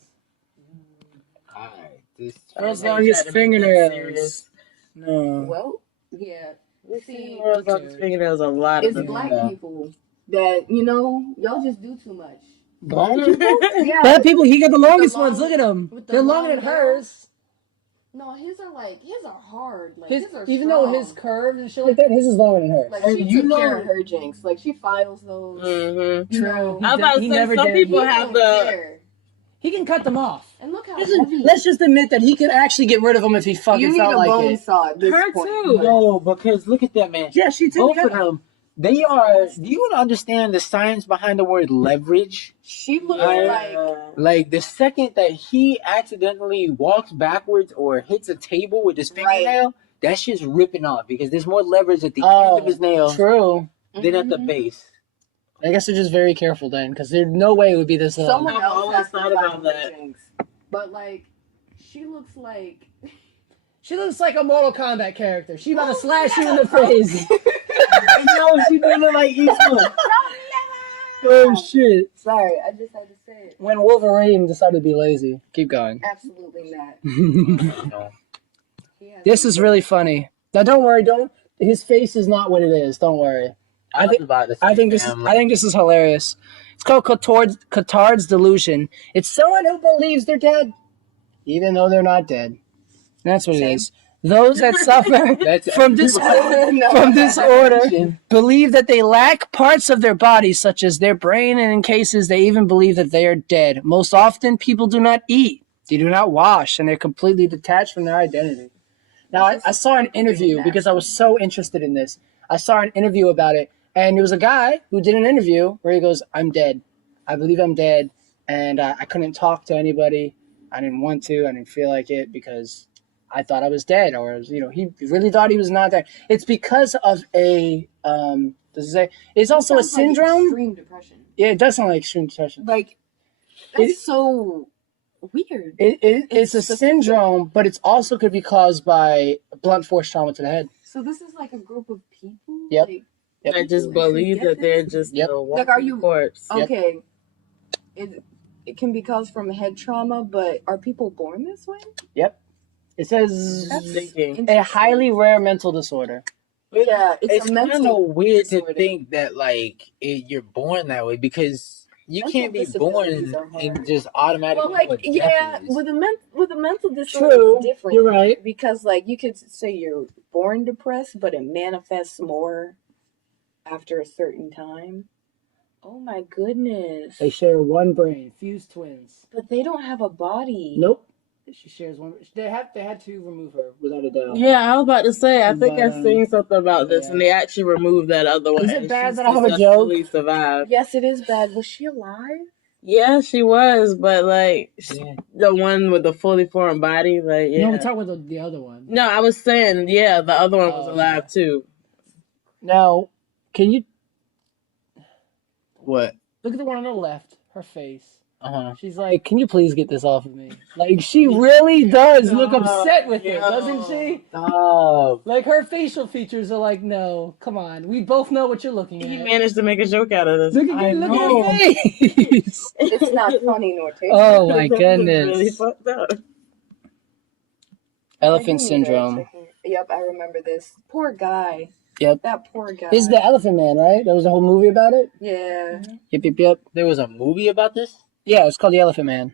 Alright, this. World's I think longest that'd be good fingernails. serious. No. Well, yeah. See, See, world's longest fingernails a lot it's of black Yeah. people that y'all just do too much. Black people? Yeah. Black people, he got the longest long- ones. Look at him. with the They're longer long than nails. hers. No, his are hard. Like His, his are even strong. though his curves and shit like that, his is longer than hers. Like Hey, she you took care know- of her jinx. Like she files those. Mm-hmm. True. I was about to He say never some did. people He have don't the. care. He can cut them off. And look how Listen, heavy. let's just admit that he could actually get rid of them if he fucking You need felt a like bone it. saw at this Her point. too. No, because look at that man. Yeah, she took Both it of them. They are. Do you understand the science behind the word leverage? She looks Yeah. Like the second that he accidentally walks backwards or hits a table with his Right. fingernail, that shit's ripping off because there's more leverage at the Oh, end of his nail True. than at the Mhm. base. I guess they're just very careful then, because there's no way it would be this long. Someone I've else always has to thought about file that. her jinx. But like, she looks like. She looks like a Mortal Kombat character. She about to Oh, slash you in yeah. the face. No, she doesn't look like Eastwood. Oh shit. Sorry, I just had to say it. When Wolverine decided to be lazy. Keep going. Absolutely not. No. He has This is really funny. Now don't worry, his face is not what it is. Don't worry. I think this is hilarious. It's called Cotard's delusion. It's someone who believes they're dead, even though they're not dead. That's what it is. Those that suffer from disorder believe that they lack parts of their body, such as their brain, and in cases they even believe that they are dead. Most often, people do not eat, they do not wash, and they're completely detached from their identity. Now, I saw an interview because I was so interested in this. I saw an interview about it, and there was a guy who did an interview where he goes, "I'm dead. I believe I'm dead, and I couldn't talk to anybody. I didn't want to. I didn't feel like it because I thought I was dead, or he really thought he was not dead. It's because of a does it say? It's also a Sounds like syndrome. extreme depression. Yeah, it does sound like extreme depression. Like, That's so weird. It's a syndrome, but it's also could be caused by blunt force trauma to the head. So this is like a group of people. Yep. Like, Yep. I just believe that they're just Yep. a Like, are you corpse. okay? It can be caused from head trauma, but are people born this way? Yep. It says That's a highly rare mental disorder. Yeah, It's a kind mental of weird to disorder. think that like you're born that way because you Mental can't be born disabilities are hard. and just automatically. Well, like, what yeah, death is. with a mental disorder, True. it's different. You're right. Because, like, you could say you're born depressed, but it manifests more after a certain time. Oh my goodness! They share one brain, fused twins. But they don't have a body. Nope. She shares one. They had to remove her without a doubt. Yeah, I was about to say. I think But, I've seen something about this, yeah. and they actually removed that other one. Is it and bad she that I have a joke? successfully survived. Yes, it is bad. Was she alive? Yeah, she was, but like Yeah. the one with the fully formed body, like yeah. No, we're talking about the other one. No, I was saying, yeah, the other one was Oh, alive too. Now, can you What? look at the one on the left? Her face. She's She's like, "Can you please get this off of me?" Like she really does look upset with it, doesn't she? Stop. Like her facial features are like, "No, come on. We both know what you're looking He at." managed to make a joke out of this. Look at I look know. at her face. It's not funny nor tasty. Oh my This is goodness. really fucked up. Elephant syndrome. Yep, I remember this. Poor guy. Yep. That poor guy. This is the Elephant Man, right? There was a whole movie about it. Yeah. Yep. There was a movie about this? Yeah, it's called the Elephant Man.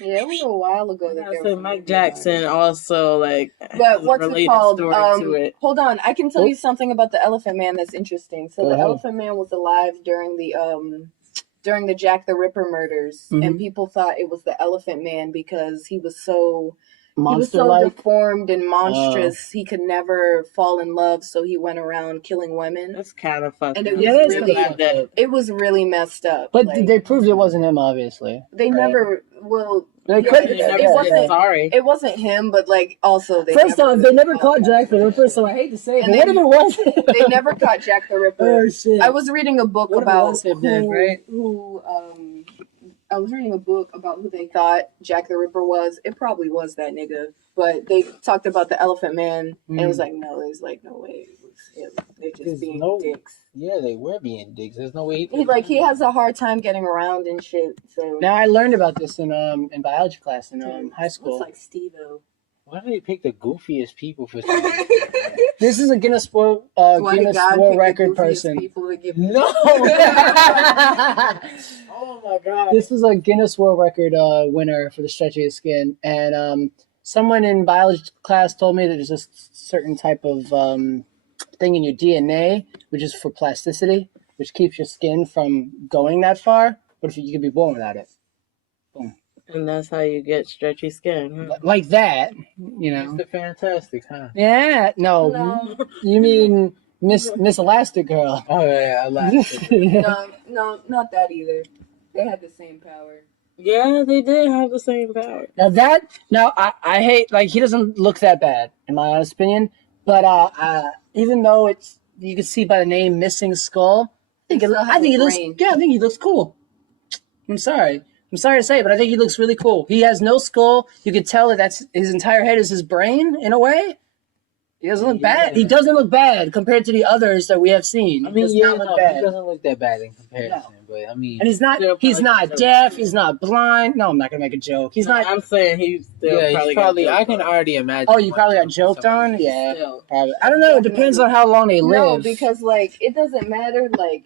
Yeah, it was a while ago that I there said was Mike Jackson also like has But a what's it related called? story to it. Hold on, I can tell you something about the Elephant Man that's interesting. So Go the ahead. Elephant Man was alive during the Jack the Ripper murders, and people thought it was the Elephant Man because he was so Monster-like. deformed and monstrous. He could never fall in love, so he went around killing women. That's kind of fucked And up. it was Yeah, that's really, kinda fucked up. it was really messed up. But like, they proved it wasn't him, obviously. they right? never. Well, They yeah, couldn't. They it never wasn't. said sorry. It wasn't him, but like also they. First never off, they never caught caught Jack the Ripper, so I hate to say it, And but what if they- it was They never caught Jack the Ripper. Oh shit! I was reading a book What if it about was him then, right? I was reading a book about who they thought Jack the Ripper was. It probably was that nigga, but they talked about the Elephant Man, and it was like, no, there's like no way it was him. They're just There's being no- dicks. Yeah, they were being dicks. There's no way He has a hard time getting around and shit. So Now I learned about this in biology class in high school. looks like Steve-O. Why do they pick the goofiest people for This is a Guinness World Why did Guinness God World pick the Record goofiest person. people to give No! Oh my god. This was a Guinness World Record winner for the stretch of his skin, and someone in biology class told me that there's a certain type of thing in your DNA, which is for plasticity, which keeps your skin from going that far. But if you could be born without it, And that's how you get stretchy skin. Huh? like that, you know. Mr. Fantastic, huh? Yeah, no, you mean Miss Elastic Girl? Oh yeah, I laughed. No, not that either. They had the same power. Yeah, they did have the same power. Now I hate, like, he doesn't look that bad in my honest opinion, but even though you can see by the name Missing Skull, I think he looks cool. I'm sorry to say, but I think he looks really cool. He has no skull. You could tell that that's his entire head is his brain in a way. He doesn't look bad. He doesn't look bad compared to the others that we have seen. I mean, He yeah, does not look no, bad. he doesn't look that bad in comparison, but I mean, And he's not deaf. He's not blind. No, I'm not gonna make a joke. He's not. I'm saying he's still yeah, probably. he's probably. got I can already imagine. Oh, you probably got joked on. Yeah, probably. I don't know. It depends on how long they live. No, because like it doesn't matter. Like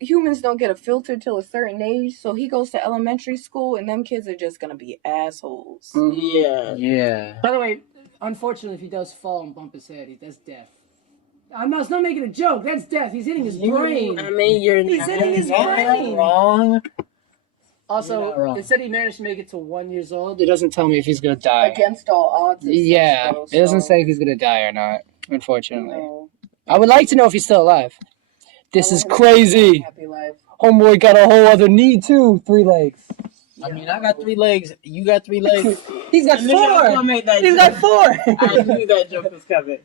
humans don't get a filter till a certain age. So he goes to elementary school, and them kids are just gonna be assholes. Yeah. Yeah. By the way, unfortunately, if he does fall and bump his head, that's death. I'm not making a joke. That's death. He's hitting his brain. I mean, He's hitting his You're brain. not wrong. You're Also, not wrong. it said he managed to make it to 1 year old. It doesn't tell me if he's gonna die. Against all odds. Yeah, though, it doesn't so, say if he's gonna die or not. Unfortunately, no. I would like to know if he's still alive. This I is want him to have a crazy. happy life. Homeboy got a whole other knee too. 3 legs. I mean, I got 3 legs. You got 3 legs. He's got I knew I was 4. gonna make that He's joke. got 4. I knew that joke was coming.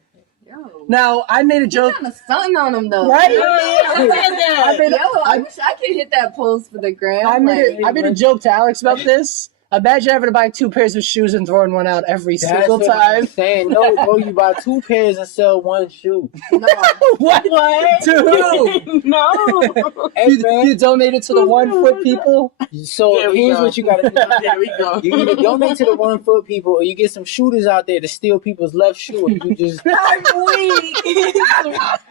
Yo. Now, I made a joke. Kind of stunting on him though. Right? I wish I could hit that post for the gram. I made a joke to Alex about this. Imagine having to buy 2 pairs of shoes and throwing one out every single what I'm time. saying. No, bro, you buy 2 pairs and sell 1 shoe. No. What? Dude. No. Hey, man. You donate it to the 1 foot people? So here's what you gotta do. There we go. You either donate to the 1 foot people, or you get some shooters out there to steal people's left shoe, and you just I'm weak.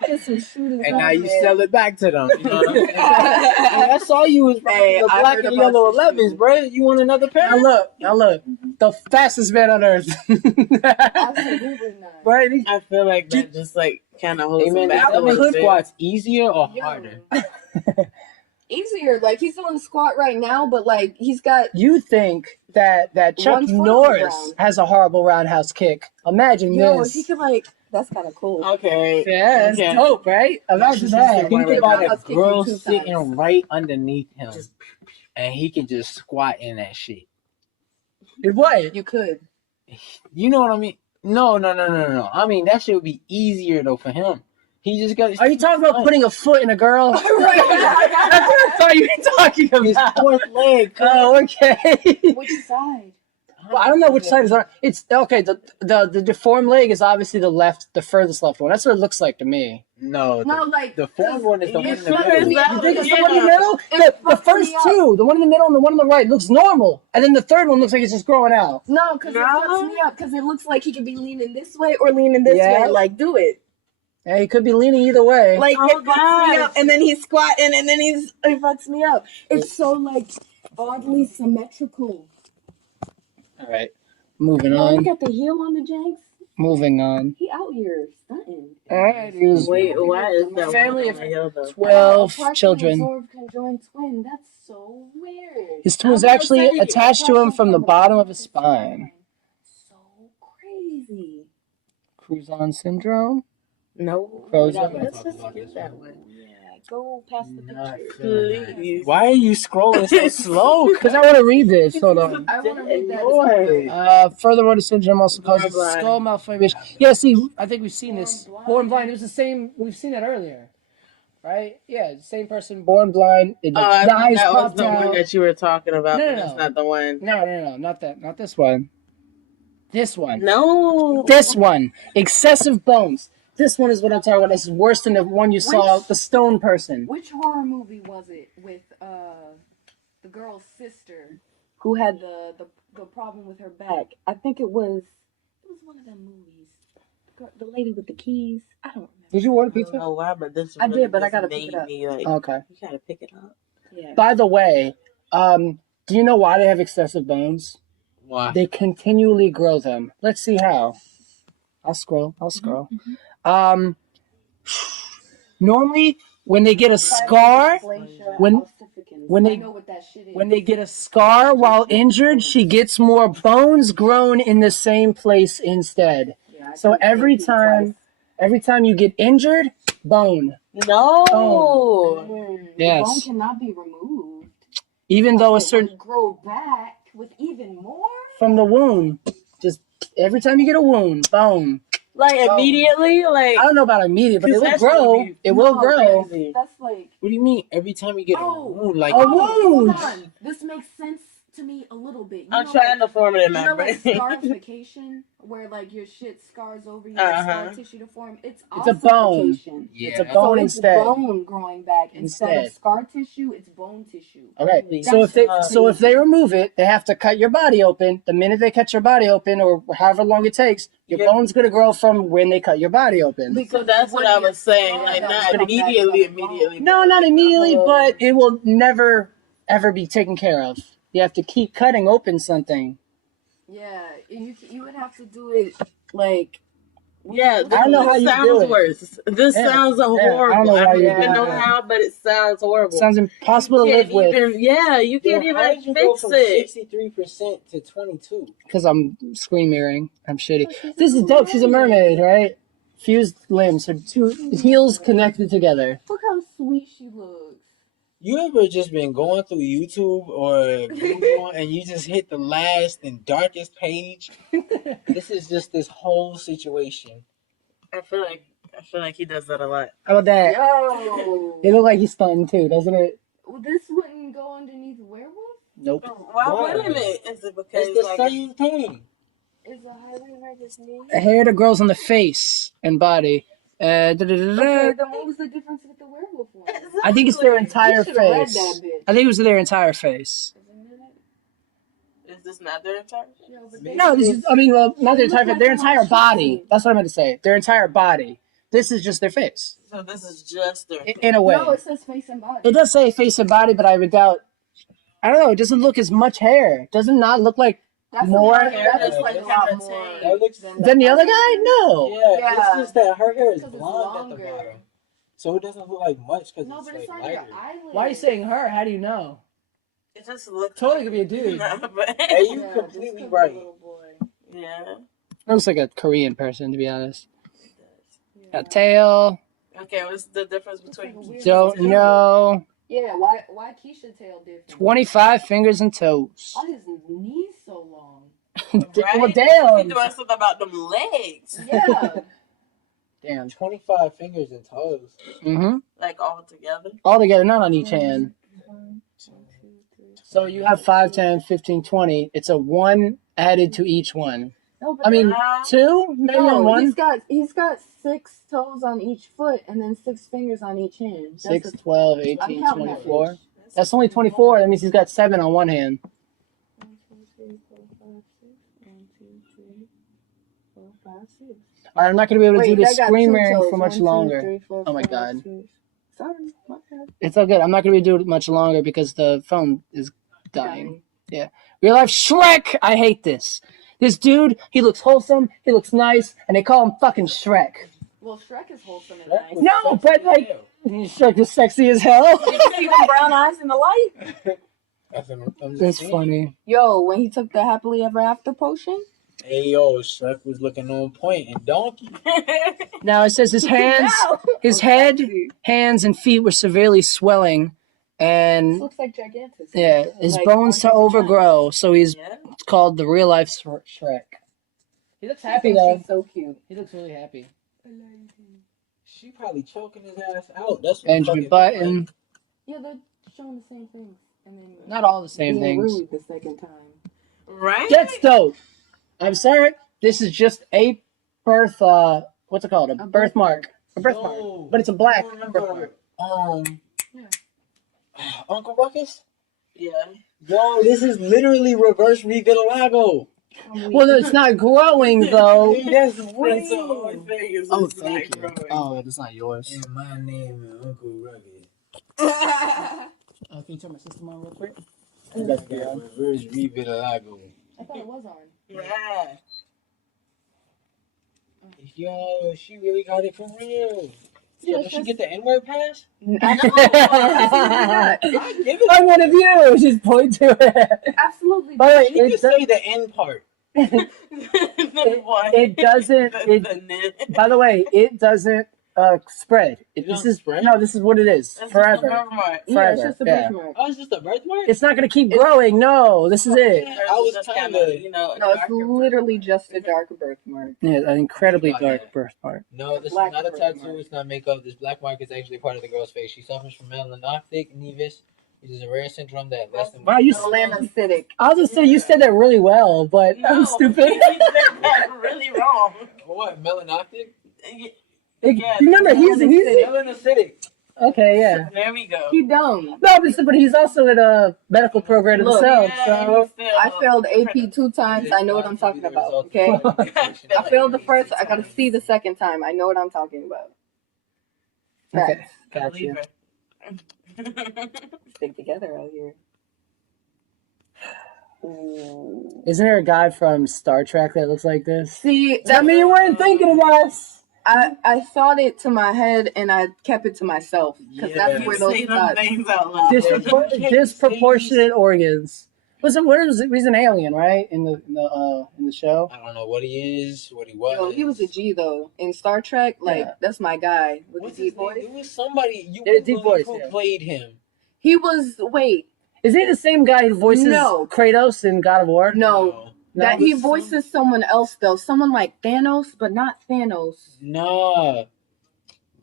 Get some shooters and out now you there. sell it back to them. You know what I'm saying? I saw you was rocking the I black heard and about yellow your 11s, bro. You want another pair? Now look. The fastest man on earth. Absolutely not. Right? I feel like that just like kind of holds Hey, man, him back that a little makes bit. squats easier or Yo. harder? Easier. Like he's doing the squat right now, but like he's got You think that Chuck 1 foot on the Norris ground. has a horrible roundhouse kick. Imagine if this. he could like that's kind of cool. Okay. Yeah, that's Okay. dope, right? Imagine that. Think about Roundhouse a kick girl you 2 sitting times. right underneath him, and he can just squat in that shit. What? You could. You know what I mean? No. I mean, that shit would be easier though for him. He just got. Are you talking about putting a foot in a girl? That's what I thought you were talking his about. 4th leg? Oh, okay. Which side? Well, I don't know which side is on. It's okay. The deformed leg is obviously the furthest left one. That's what it looks like to me. No, No, like the fourth one is the one in the sure middle. is that- You think it's the Yeah. one in the middle? It The fucks first me up. 2, the one in the middle and the one on the right, looks normal, and then the third one looks like it's just growing out. No, because it No. fucks me up because it looks like he could be leaning this way or leaning this Yeah. way. Like, do it. Yeah, he could be leaning either way. Like, Oh, it fucks me gosh. up. And then he's squatting and then it fucks me up. It's so, like, oddly symmetrical. All right, moving Oh, you on. got the heel on the Jenks? Moving on. He out here stunting. All right, he was Wait, why is that Family one of on the hill, though? 12 Partially children. absorbed conjoined twin. That's so weird. His twin was I was actually gonna say, attached to him from the bottom of his spine. So crazy. Crouzon syndrome. No. Frozen. Let's just skip that one. Yeah, go past the Not picture. feeling that. Please. Why are you scrolling so slow? Because I want to read this. Hold on. I want to read that. Boy. Furthermore, syndrome also causes Born blind. skull malformation. Yeah, see, I think we've seen this. Born blind. It was the same. We've seen that earlier, right? Yeah, same person, born blind. It, Oh, like, I the think eyes that was popped the out. one that you were talking about. No, but no, that's no. not the one. No, not that. Not this one. This one. No. This one. Excessive bones. This one is what I'm talking about. This is worse than the one you saw, Which- the stone person. Which horror movie was it with the girl's sister who had the problem with her back? I think it was one of them movies. The lady with the keys. I don't remember. Did you order I don't pizza? know why, but this I really did, but I just gotta pick it made up. me, like, Okay. you gotta pick it up. Yeah. By the way, do you know why they have excessive bones? Why? They continually grow them. Let's see how. I'll scroll. Mm-hmm. Normally, when they get a scar, when they- I know what that shit is. when they get a scar while injured, she gets more bones grown in the same place instead. Yeah, I So think every twice. time you get injured, bone. No. The Yes. bone cannot be removed. Even though a It certain will grow back with even more. from the wound, just every time you get a wound, bone. Like immediately, like I don't know about immediate, but it will That's grow. really- It will No, grow. crazy. That's like. What do you mean? Every time you get a Oh. wound, like A Hold wound. on. This makes sense to me a little bit. You I'm know, trying to form it in You my know, like brain. scarification, where like your shit scars over, you like Uh-huh. scar tissue to form. It's a bone. ossification. yeah, It's a that's- bone So it's instead. bone growing back instead Instead. of scar tissue. It's bone tissue. Okay, Holy so if they That's remove it, they have to cut your body open. The minute they cut your body open, or however long it takes, your Yeah. bone's gonna grow from when they cut your body open. So that's what I was saying. Like not immediately. No, not immediately, but it will never ever be taken care of. You have to keep cutting open something. Yeah, you would have to do it like. Yeah, I don't know how this you sounds do it. worse. This Yeah, sounds yeah, I don't horrible. know I how don't you even do know that. how, but it sounds horrible. Sounds impossible to You live can't with even, yeah, you can't Yo, how even did you go fix from it. 63% to 22? because I'm screen mirroring. I'm shitty. This is dope. She's a mermaid, right? Fused limbs, her two heels connected together. Look how sweet she looks. You ever just been going through YouTube or Google and you just hit the last and darkest page? This is just this whole situation. I feel like he does that a lot. How about that? Yo. It look like he's stunned too, doesn't it? Well, this wouldn't go underneath werewolf? Nope. Why Why? wouldn't it? Is it because It's the like same thing. Is a highlight thing? A hair that grows on the face and body. Okay, then what was the difference with the werewolf one? I think it's their entire You should've read face. that bitch. I think it was their entire face. Is this not their entire? No, this is. I mean, well, not their entire. like Their someone entire body. shooting. That's what I meant to say. Their entire body. This is just their face, So this is just their. in a way. No, it says face and body. It does say face and body, but I would doubt. I don't know. It doesn't look as much hair. Does it not look like That's more that looks like a lot That's more. That looks. than the other guy? No. Yeah, it's just that her hair is 'Cause it's blonde at the longer. bottom, so it doesn't look like much because No, it's but it's like on your lighter. eyelid. Why are you saying her? How do you know? It just looks. Totally could be a dude. Nah, but Hey, you Yeah, completely just 'cause right. the little boy. yeah. It looks like a Korean person, to be honest. Yeah. A tail. Okay, what's the difference between? It's like a weird- Don't know. Yeah, why Keisha tail different? 25 fingers and toes. Why his knees so long? Well, He damn. doing something about them legs, Yeah. Damn. 25 fingers and toes. Mm-hmm. like all together. All together, not on each hand. 1, 2, 3, So you have 5, 10, 15, 20. It's a 1 added to each one. No, but I mean, Nah. 2 maybe on no, 1. he's got 6 toes on each foot and then 6 fingers on each hand. That's 6, a- 12, I'm 18, counting that 24. bitch. That's only 24. That means he's got 7 on one hand. 1, 2, 3, 4, 5, 6. 1, 2, 3, 4, 5, 6. All right, I'm not going to be able to do Wait, this that got 2 screamer toes. for much 1, 2, longer. 3, 4, Oh my 5, God. 6. Sorry, my bad. It's all good. I'm not going to be doing it much longer because the phone is dying. Real life Shrek. I hate this. This dude, he looks wholesome, he looks nice, and they call him fucking Shrek. Well, Shrek is wholesome and That nice. was No, sexy but as like, hell. Shrek is sexy as hell. Did you see them brown eyes in the light? I'm just That's saying. funny. Yo, when he took the happily ever after potion? Hey yo, Shrek was looking on point and donkey. Now it says his hands, No. his head, hands, and feet were severely swelling, This and looks like Gigantus. yeah, his Like, bones to Conjoined. overgrow. So he's Yeah. called the real life Shrek. He looks happy though. She's so cute. He looks really happy. She probably choking his ass out. That's what Benjamin fucking- Button. Yeah, they're showing the same things. And then Not all the same being things. rude the second time. Right? That's dope. I'm sorry. This is just a birth. What's it called? A birthmark. A birthmark. Yo, But it's a black you remember, birthmark. Uncle Ruckus? Yeah. Yo, this is literally reverse revitiligo. Well, no, it's not growing though. Hey, that's That's the only real. thing is Oh, it's thank like you. growing. Oh, it's not yours. And my name is Uncle Ruckus. Can you turn my system on real quick? I got reverse revitiligo. I thought it was on. Yeah. Yo, she really got it for real. Yeah, Yo, did she get the N-word pass? I I give it. I'm one of you. Just point to it. Absolutely. By the way, You it, can say the N part. it doesn't. It, It, by the way, it doesn't spread. It This don't is spread? no. This is what it is. That's Forever. Just a birthmark. Yeah, it's Forever. just a Yeah. birthmark. Oh, it's just a birthmark? It's not gonna keep growing. No, this is it. I was Just kinda- kinda, you know, No, it's darker literally just a dark birthmark. Yeah, an incredibly Got dark it. birthmark. No, this is Black not a birthmark. tattoo. It's not makeup. This black mark is actually part of the girl's face. She suffers from melanoptic nevus, which is a rare syndrome that less than. Wow, you. Melanocytic. I was just say you said that really well, but No, I'm stupid. You said that really wrong. What, melanoptic? Yeah, Remember, he's Melanocytic. okay. Yeah. There we go. You dumb. No, but he's also in a medical program Look, himself. Yeah, So you still- I failed AP 2 times. I know what I'm talking about. Okay. I failed the first. I gotta see the second time. I know what I'm talking about. okay, I gotcha. believe it. Stick together out here. Ooh. Isn't there a guy from Star Trek that looks like this? See, Tell me you weren't thinking of us. I thought it to my head and I kept it to myself because that's Yeah. where You those say them thoughts. things out loud. Disproportionate organs. He's an alien, right? In the show. I don't know what he is, what he was. Yo, he was a G though in Star Trek. Like Yeah. that's my guy with What's the his deep name? voice. It was somebody you Yeah, wouldn't deep believe voice, who yeah. played him. He was wait Is he the same guy who voices No. Kratos in God of War? no That he voices someone else though, someone like Thanos, but not Thanos. Nah.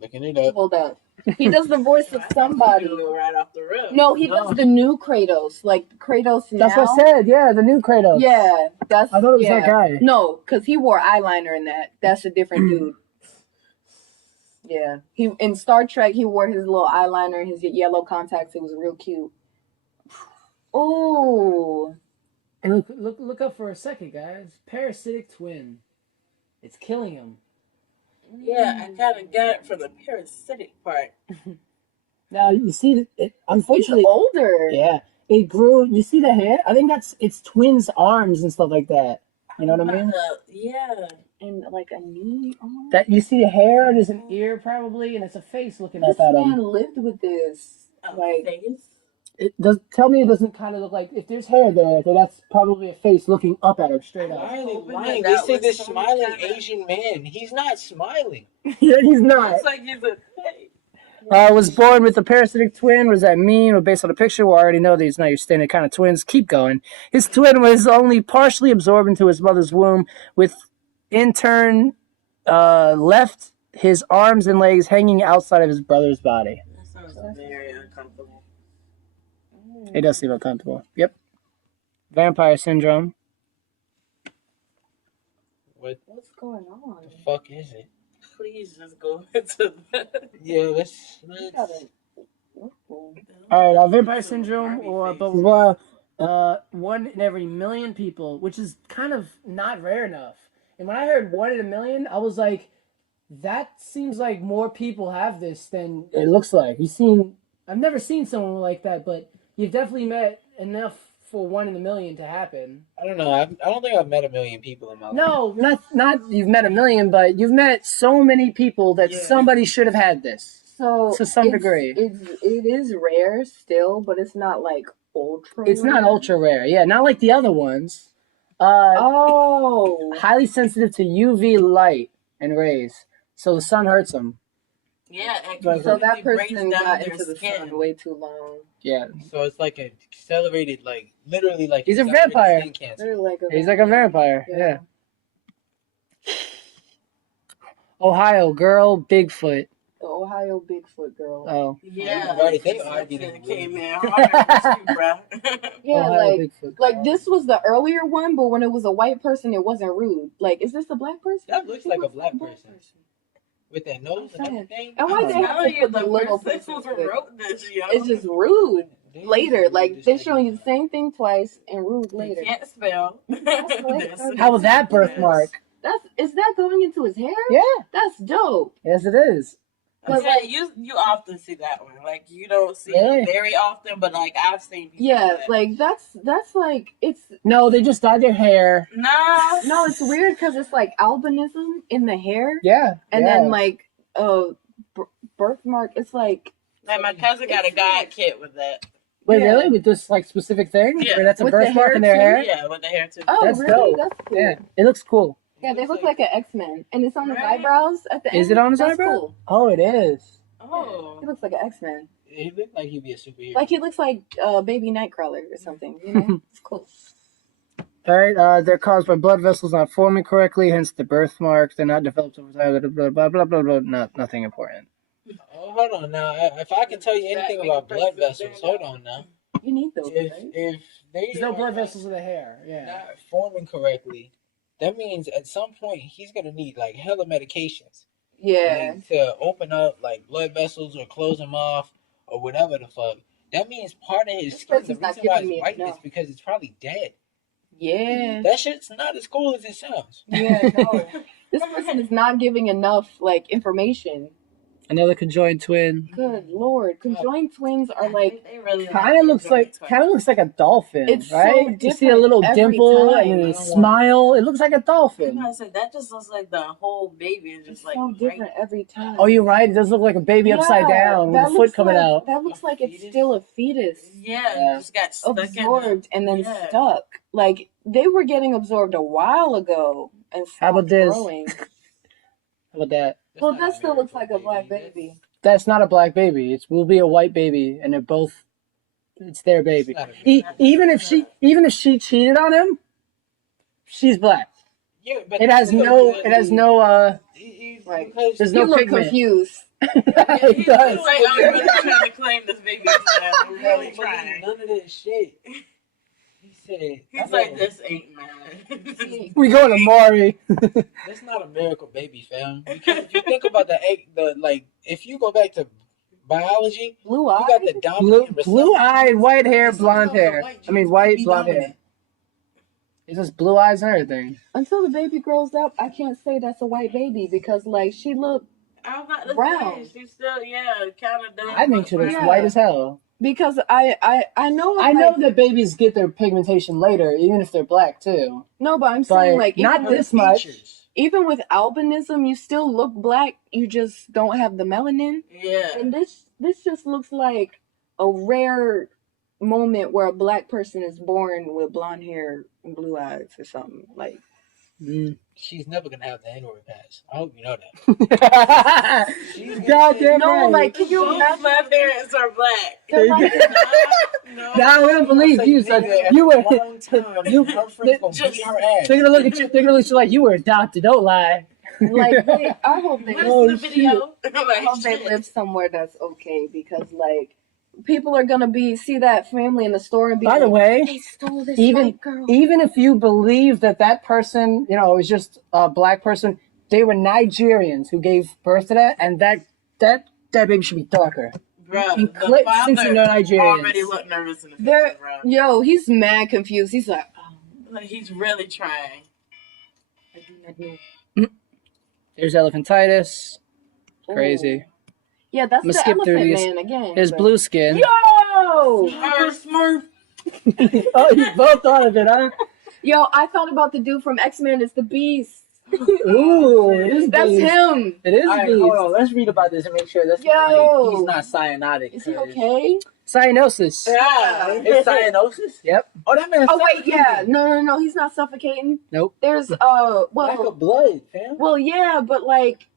Looking it up. Hold up. He does the voice of somebody. Right off the rip. No, he does the new Kratos, like Kratos now. That's what I said. Yeah, the new Kratos. Yeah, that's. I thought it was that guy. No, because he wore eyeliner in that. That's a different dude. Yeah, he in Star Trek he wore his little eyeliner and his yellow contacts. It was real cute. Oh. And look up for a second, guys. Parasitic twin. It's killing him. Yeah, I kind of got it for the parasitic part. Now you see, unfortunately, He's older. Yeah, it grew. You see the hair? I think it's twins' arms and stuff like that. You know what I mean? Yeah. And like a knee arm. That you see the hair. There's an ear probably, and it's a face looking up at him. This man lived with this. Face. It does tell me it doesn't kind of look like if there's hair there, then that's probably a face looking up at him straight up. Why are they lying? They say this smiling Asian man. He's not smiling. Yeah, he's not. It's like he's a fake. Was born with a parasitic twin. What does that mean? Well, based on the picture, we already know these not your standard kind of twins. Keep going. His twin was only partially absorbed into his mother's womb, with in turn left his arms and legs hanging outside of his brother's body. That sounds very uncomfortable. It does seem uncomfortable. Yep. Vampire syndrome. What's going on? The fuck is it? Please just go into that. Yeah, let's. All right, vampire syndrome, or blah blah blah. 1 in every million people, which is kind of not rare enough. And when I heard 1 in a million, I was like, that seems like more people have this than it looks like. I've never seen someone like that, but you've definitely met enough for 1 in a million to happen. I don't know. I don't think I've met a million people in my life. No, not you've met a million, but you've met so many people that somebody should have had this. So to some degree, it is rare still, but it's not like ultra. It's not ultra rare. Yeah, not like the other ones. Highly sensitive to UV light and rays, so the sun hurts them. Yeah, so that person got into the sun way too long. Yeah. So it's like an accelerated, like literally, like he's a vampire. He's like a vampire. Yeah. Ohio girl, Bigfoot. The Ohio Bigfoot girl. Oh. Yeah. They argued came in hard, bro. Yeah, Ohio like this was the earlier one, but when it was a white person, it wasn't rude. Like, is this a black person? That looks like a black person. With that nose and everything. And why they have to put the little person wrote this, yo? It's just rude. Later, like they're showing you the same thing twice and rude later. They can't spell. How was that birthmark? Is that going into his hair? Yeah. That's dope. Yes, it is. But yeah, you often see that one. Like you don't see it very often, but like I've seen people. Yeah, like that's like it's. No, they just dyed their hair. No, it's weird because it's like albinism in the hair. Yeah. And then like birthmark. It's like my cousin got a guide kit with that. Wait, really? With this like specific thing? Yeah. Where that's a With birthmark in their hair? Yeah, with the hair too. Oh, that's really? dope. That's cool. Yeah, it looks cool. Yeah, they look like an X-Men, and it's on his eyebrows at the end. Is it on his That's eyebrow? Cool. Oh, it is. Oh, He looks like an X-Men. He looked like he'd be a superhero. Like he looks like baby Nightcrawler or something. You know, it's cool. All right, they're caused by blood vessels not forming correctly, hence the birthmarks. They're not developed over time. Blah blah blah blah blah. Nothing important. Oh, hold on now. If I can tell you anything about blood vessels, hold on now. You need those. If There's no blood vessels in the hair. Yeah. Not forming correctly, that means at some point he's gonna need like hella medications. Yeah. Like, to open up like blood vessels or close them off or whatever the fuck. That means part of his skin, the reason why it's white is because it's probably dead. Yeah. That shit's not as cool as it sounds. Yeah, no. This person is not giving enough like information. Another conjoined twin. Good lord, conjoined twins are like kind of looks like a dolphin. It's right. so you see a little dimple time. and a smile. It looks like a dolphin. I said that just looks like the whole baby is just like so different every time. Oh, you're right. It does look like a baby upside down with the foot coming out. That looks like it's still a fetus. Yeah, it just got stuck absorbed and then stuck. Like they were getting absorbed a while ago and how about this? Growing. How about that? Well, that still looks like a black baby. That's not a black baby. It will be a white baby, and they're both. It's their baby. Even if she cheated on him, she's black. Yeah, but It has no. It has no. Right. There's You no look pigment. confused. It He's does. like, I'm really trying to claim this baby. I'm really trying. None of this shit. He said. He's like, this ain't mine. We going to Maury. That's not a miracle baby, fam. Because if you think about if you go back to biology, Blue you eye. got the dominant Blue-eyed, white hair, blonde Sometimes the hair. white I mean, genes white, be blonde hair. dominant. It's just blue eyes and everything. Until the baby grows up, I can't say that's a white baby because like she looked I'm about to brown. say, she's still, kind of done. I think she looks Yeah. white as hell. because I know I like, know that babies get their pigmentation later, even if they're black too. no, but I'm But saying like not even with, this much. Features. even with albinism, you still look black. You just don't have the melanin. Yeah. And this just looks like a rare moment where a black person is born with blonde hair and blue eyes or something. Like She's never gonna have the N-word pass. I hope you know that. Goddamn no, right. like can you Both imagine? my parents are black. They're like, No. Now I don't believe you. So you were. Long time. Her friends gonna beat her ass. They're gonna look at you. They're gonna look at you like you were adopted. Don't lie. like I hope they Where's the video? I hope they live somewhere that's okay because like people are gonna see that family in the store and be By the like, way, they stole this even white girl. even if you believe that person, is just a black person, they were Nigerians who gave birth to that, and that baby should be darker. Bro, In the clips, father since you know Nigerians. already looked nervous in the They're, face, bro. yo, he's mad confused. He's like, Like, he's really trying. I do not know. There's elephantitis. Oh. Crazy. Yeah, that's I'ma the skip through elephant these. man again. There's but- blue skin. Yo! Smurf. Oh, you both thought of it, huh? Yo, I thought about the dude from X-Men. It's the Beast. Ooh, it is That's Beast. him. It is All right, Beast. hold on. Let's read about this and make sure that's Yo. he's not cyanotic. Is he 'cause okay? Cyanosis. Yeah. It's cyanosis. Yep. Oh, that man's Oh wait, yeah, no, he's not suffocating. Nope. There's lack of well, blood, fam. yeah, but like,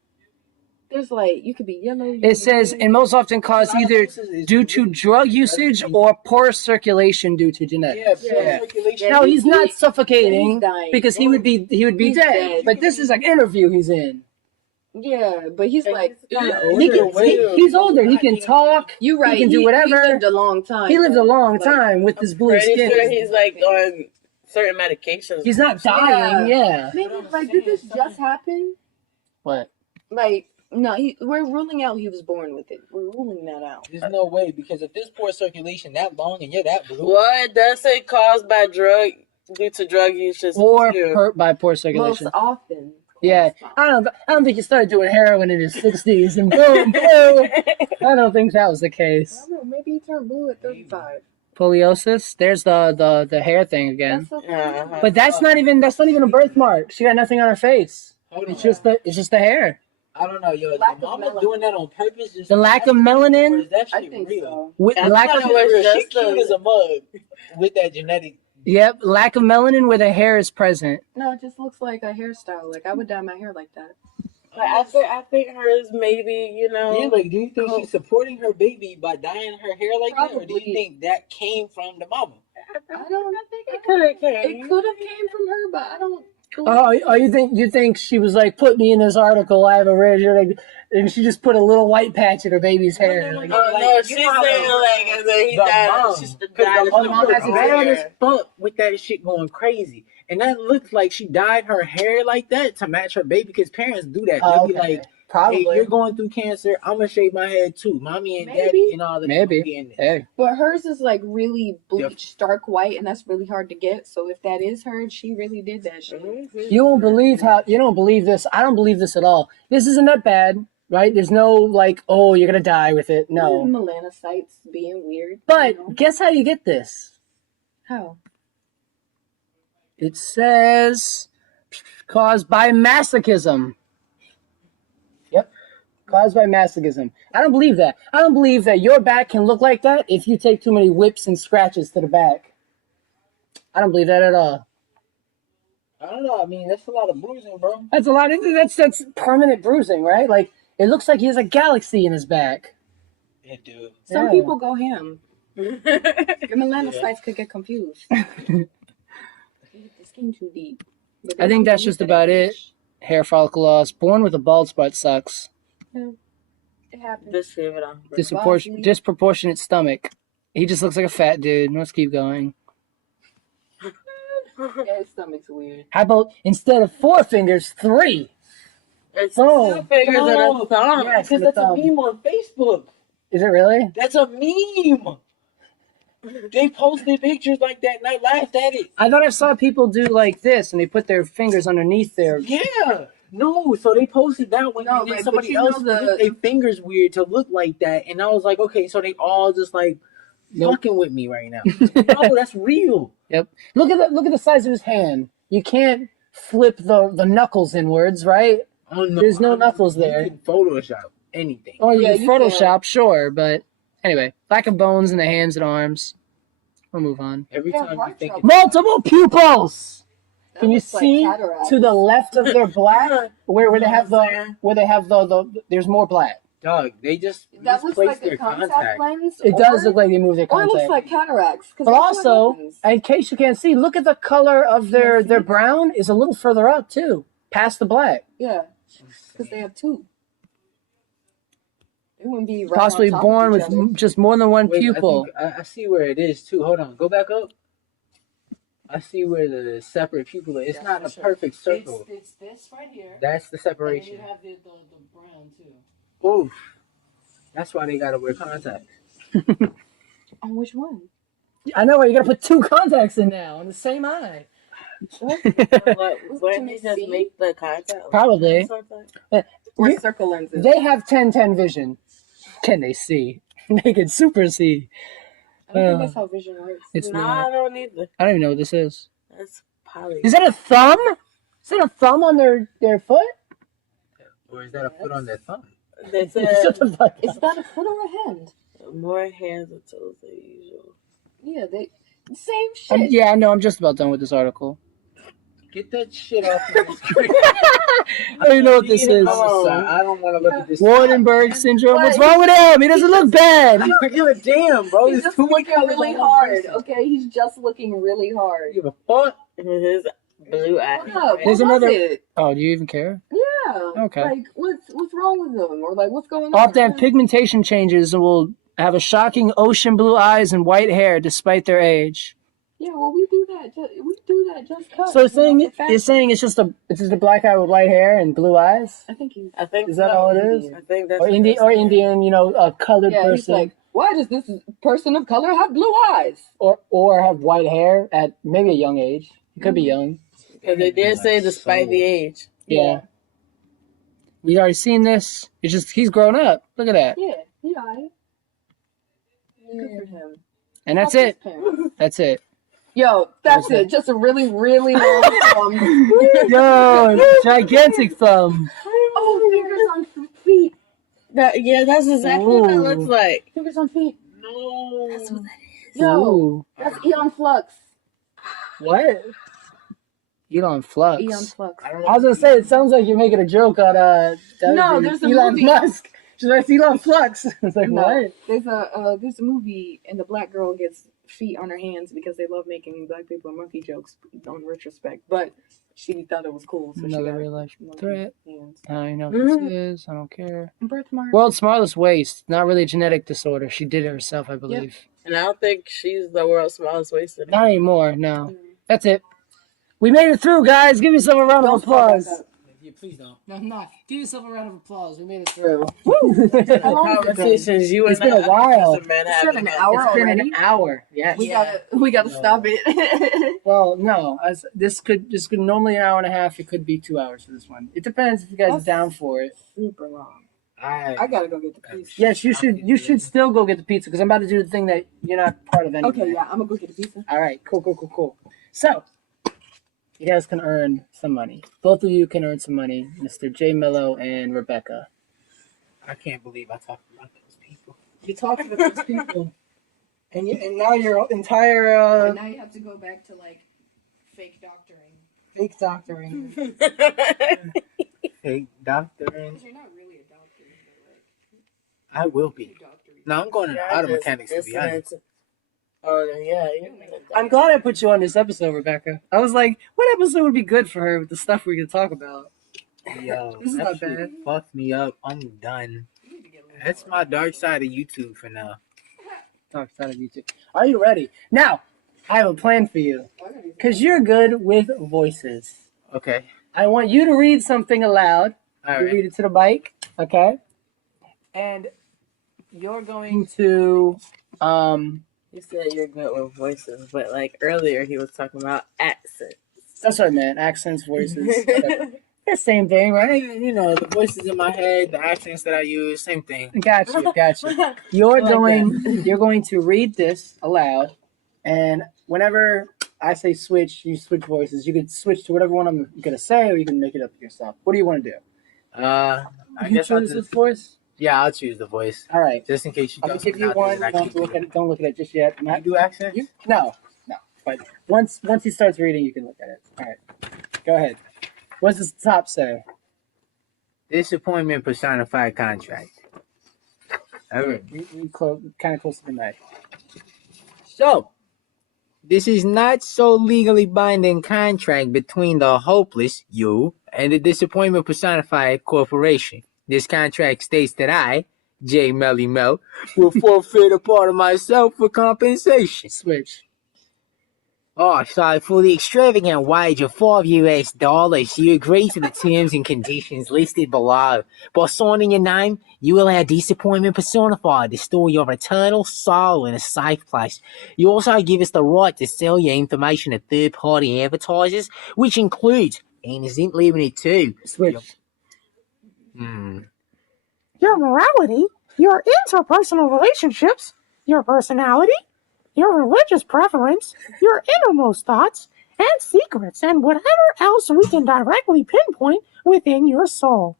there's like you could be yellow. you could It be says, green. and most often caused either due to drug usage or poor circulation due to genetics. Yeah, circulation. No, he's not he's suffocating dying. because he would be He's dead. dead. But this is like an interview he's in. Yeah, but he's like, He's older. He can talk. you right. He can do whatever. He lived a long time. He lived a though. long Like, time with his blue Pretty skin. sure he's like on certain medications. He's not dying. Yeah. Maybe like, did this just happen? What? Like, no, we're ruling out he was born with it. We're ruling that out. There's no way because if there's poor circulation that long and you're that blue, Well, it does say caused by due to drug use. Or too. hurt by poor Most circulation. often. Yeah. I don't think he started doing heroin in his 60s and boom, boom. I don't think that was the I case. don't know. Maybe he turned blue at 35. Scoliosis. There's the hair thing again. That's okay. Uh-huh. But that's not even a birthmark. She got nothing on her face. It's just the hair. I don't know, yo. Is Lack the of mama melanin. doing that on purpose? Just The lack of or melanin is that I shit think real? so. with I lack thought of it was She just cute as a mug with that genetic. lack of melanin where the hair is present. No, it just looks like a hairstyle. Like I would dye my hair like that. But I think hers maybe, Yeah, like, do you think she's supporting her baby by dyeing her hair like that, or do Probably. you think that came from the mama? I don't think it could have it came. could have came from her, but I don't. Oh, you think she was like, put me in this article? I have a red, and she just put a little white patch in her baby's hair. No, Like, no, Oh, no, she's saying like, as in he the died. mom, She's because died the of mom has was bad bad as as fuck with that shit going crazy, and that looks like she dyed her hair like that to match her baby. Because parents do that. They'll be like, probably. "Hey, you're going through cancer. I'm gonna shave my head too, mommy and Maybe. daddy and all that." Maybe. Hey. But hers is like really bleached, Diff- stark white, and that's really hard to get. So if that is her, she really did that shit. You don't believe this. I don't believe this at all. This isn't that bad, right? There's no like, oh, you're gonna die with it. No. Melanocytes being weird. But you know? guess how you get this? How? It says caused by masochism. Yep. Caused by masochism. I don't believe that. I don't believe that your back can look like that if you take too many whips and scratches to the back. I don't believe that at all. I don't know. I mean, that's a lot of bruising, bro. That's a lot of that's permanent bruising, right? Like it looks like he has a galaxy in his back. It do. Some Yeah. people go ham. Your melanocytes could get confused. The skin too deep. But I think they that's don't just use about that it. age. Hair follicle loss. Born with a bald spot sucks. It happens. Just leave it on. Disproportionate stomach. He just looks like a fat dude. Let's keep going. Yeah, his stomach's weird. How about instead of 4 fingers, 3? It's Oh, 2 fingers and a thumb. yes. Because that's a meme on Facebook. Is it really? That's a meme. They posted pictures like that and I laughed at it. I thought I saw people do like this and they put their fingers underneath their. Yeah. No, so they posted that one No, and then but somebody you know else did their fingers weird to look like that. And I was like, okay, so they all just like fucking with me right now. No, that's real. Yep. Look at the size of his hand. You can't flip the knuckles inwards, right? Oh, no, There's no knuckles there. You can Photoshop anything. Oh, Yeah, you you Photoshop, sure, but anyway, lack of bones in the hands and arms. We'll move on. Every Yeah, time you heart think trouble. Multiple pupils. That Can you looks like see cataracts. to the left of their black where they have the there's more black. Dog, they just That looks misplaced like a their contact contact. lens. It does look like they move their Or it contact. looks like cataracts. 'Cause But that's what also, happens. in case you can't see, look at the color of their brown is a little further up too, past the black. Yeah, because they have 2. It wouldn't be right Possibly on top born of with each other. just more than one Wait, pupil. I see where it is too. Hold on, go back up. I see where the separate pupil is. It's not a perfect circle. It's this right here. That's the separation. have the brown too. Oof. That's why they gotta wear contacts. On which one? I know, you gotta put 2 contacts in now on the same eye. What? Wouldn't he just make the contact? Probably. Or You- circle lenses. They have 10-10 vision. Can they see? They can super see. I don't think that's how vision works. It's No, not. I don't either. I don't even know what this is. That's poly. Is that a thumb? Is that a thumb on their foot? Or is that a foot on their thumb? They Shut said the fuck Is up. that a foot or a hand? more hands and toes than usual. Yeah, they same shit. Yeah, I know. I'm just about done with this article. Get that shit off my screen. I don't even know what this is. I don't want to look at this. Wardenberg syndrome. What's wrong with him? He doesn't look bad. I don't give a damn, bro. He's There's just too much looking really going on. hard. Okay, he's just looking really hard. Give a fuck. With his blue eye. What's up? There's What another- was it? Oh, do you even care? Yeah. Okay. Like, what's wrong with them? Or like, what's going on? Often have pigmentation changes and will have a shocking ocean blue eyes and white hair despite their age. Yeah, well, we do that. Just cut. So You know, you're saying it's just a black guy with white hair and blue eyes, I think he's. I think Is that all it is? I think that's or Indian, a colored Yeah, he's person, like, why does this person of color have blue eyes? or have white hair at maybe a young age. He could be young. because they did say despite the age. Yeah. We already seen this. It's just he's grown up. Look at that. Yeah, good for him. And that's Help it. his parents. That's it. Yo, that's Okay. it. Just a really, really long thumb. Yo, gigantic thumb. Oh, fingers on feet. That's exactly what it Ooh. looks like. Fingers on feet. No. That's what that is. Yo, Ooh. that's Eon Flux. What? Elon Flux. Eon Flux. I I don't was gonna say it sounds like you're making a joke on No, there's a Elon movie. Musk. She's like Elon Flux. It's like No, what? there's a movie and the black girl gets feet on her hands because they love making black people and monkey jokes on retrospect. But she thought it was cool, so she Another got real life monkey threat. hands. I know what this is. I don't care. Birthmark. World's smallest waist. Not really a genetic disorder. She did it herself, I believe. And I don't think she's the world's smallest waist. Not anymore. No. That's it. We made it through, guys. Give yourself a round of Don't fall back applause. up. Yeah, please don't. No, I'm not. Give yourself a round of applause. We made it through. How long has it been? Conversations you It's and been a while. It's been It's been an hour It's been already. an hour. Yes. We gotta stop it. Well, no. This could normally an hour and a half. It could be 2 hours for this one. It depends if you guys are That's down for it. Super long. I I gotta go get the pizza. Yes, you should. You should still go get the pizza because I'm about to do the thing that you're not part of anyway. Okay, yeah, I'm gonna go get the pizza. All right. Cool. So, you guys can earn some money. Both of you can earn some money, Mr. J-Mellow and Rebecca. I can't believe I talked about those people. You're talking to those people, and now your entire And now you have to go back to like fake doctoring. fake doctoring. Hey, doctor, Because you're not really a doctor, but like I will be. you doctor. No, I'm going to auto mechanics to be honest. Oh yeah. I'm glad I put you on this episode, Rebecca. I was like, what episode would be good for her with the stuff we could talk about? Yo, This is that not shit bad. fucked me up. I'm done. That's my dark side of YouTube for now. Talk side of YouTube. Are you ready? Now, I have a plan for you. Because you're good with voices. Okay. I want you to read something aloud. All You right. read it to the mic, okay? And you're going to You said you're good with voices, but like earlier he was talking about accents. that's what I meant. Accents, voices. Whatever. The same thing, right? You know, the voices in my head, the accents that I use, same thing. Got you. You're I like you're going to read this aloud, and whenever I say switch, you switch voices. You can switch to whatever one I'm gonna say, or you can make it up yourself. What do you want to do? I You guess I'll choose this just, voice. yeah, I'll choose the voice. All right. Just in case you I'm throw gonna give something you out there one. that I Don't can't look do. at it. Don't look at it just yet. You do accents? No. But once he starts reading, you can look at it. All right. Go ahead. What's the top say? Disappointment personified contract. All right. Kind of close to the mic. So, this is not so legally binding contract between the hopeless, you, and the disappointment personified corporation. This contract states that I, J-Mellow, will forfeit a part of myself for compensation. Switch. Oh, so for the extravagant wage of $5, you agree to the terms and conditions listed below. By signing your name, you allow disappointment personified to store your eternal soul in a safe place. You also give us the right to sell your information to third-party advertisers, which includes Innocent Limited too. Switch. Your morality, your interpersonal relationships, your personality, your religious preference, your innermost thoughts and secrets, and whatever else we can directly pinpoint within your soul.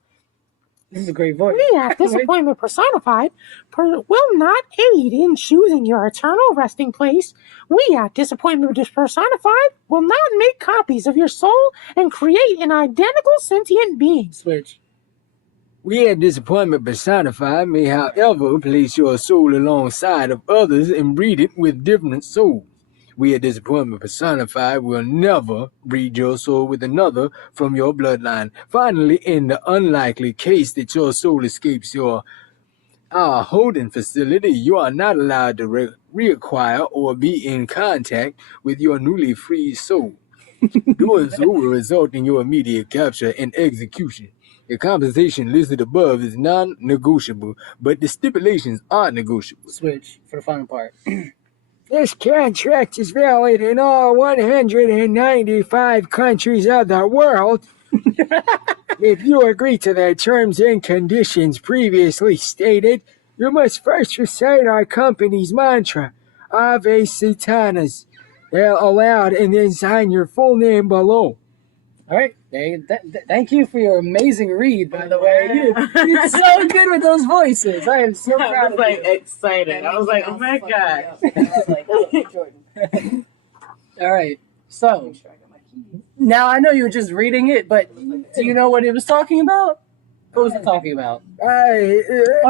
This is a great voice. We at Disappointment Personified will not aid in choosing your eternal resting place. We at Disappointment Personified will not make copies of your soul and create an identical sentient being. Switch. We at Disappointment Personified may, however, place your soul alongside of others and breed it with different souls. We at Disappointment Personified will never breed your soul with another from your bloodline. Finally, in the unlikely case that your soul escapes our holding facility, you are not allowed to reacquire or be in contact with your newly freed soul. Doing so will result in your immediate capture and execution. The compensation listed above is non-negotiable, but the stipulations are negotiable. Switch for the final part. This contract is valid in all 195 countries of the world. If you agree to the terms and conditions previously stated, you must first recite our company's mantra, Ave Satanas, aloud, and then sign your full name below. All right. Thank you for your amazing read, by the way. You're so good with those voices. I am so I proud was of like you. excited. I was like, oh my god. I was like, oh, Jordan. All right. So now I know you were just reading it, but do you know what it was talking about? What was it talking about? Okay,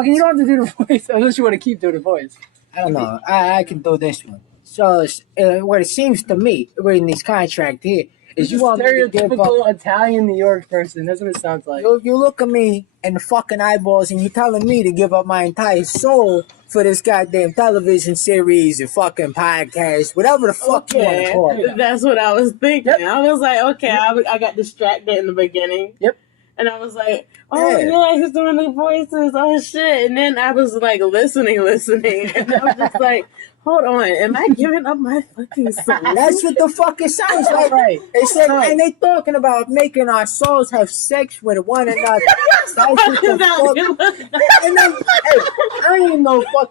you don't have to do the voice unless you want to keep doing the voice. I don't know. I can do this one. So, what it seems to me, reading this contract here, is you want me to give up. Stereotypical Italian New York person. That's what it sounds like. You look at me in the fucking eyeballs and you're telling me to give up my entire soul for this goddamn television series and fucking podcast, whatever the fuck you want to call it. That's what I was thinking. Yep. I was like, okay, I got distracted in the beginning. Yep. And I was like, oh yeah, he's doing the voices. Oh shit. And then I was like listening. And I was just like, hold on, am I giving up my fucking soul? That's what the fuck it sounds like. Right. They said, and they talking about making our souls have sex with one another. That's what the fuck. And then,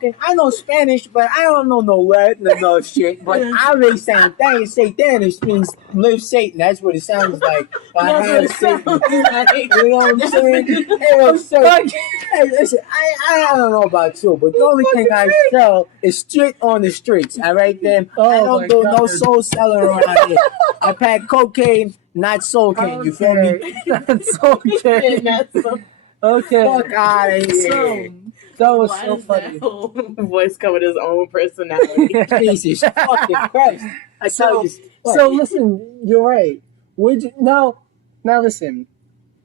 hey, I know Spanish, but I don't know no Latin or no shit. But I really saying Satanish means live Satan. That's what it sounds like. I have Satan. You know what I'm saying? Hey, listen, I don't know about you, but the only thing I sell is shit on the streets. All right, then. I don't do no soul selling around here. I pack cocaine, not Soulcaine. You feel me? Not Soulcaine. Okay. Fuck out of here. So, That was Why so does funny. that whole voice come with his own personality? Jesus fucking Christ. I tell you. So listen, you're right. Would you, now listen.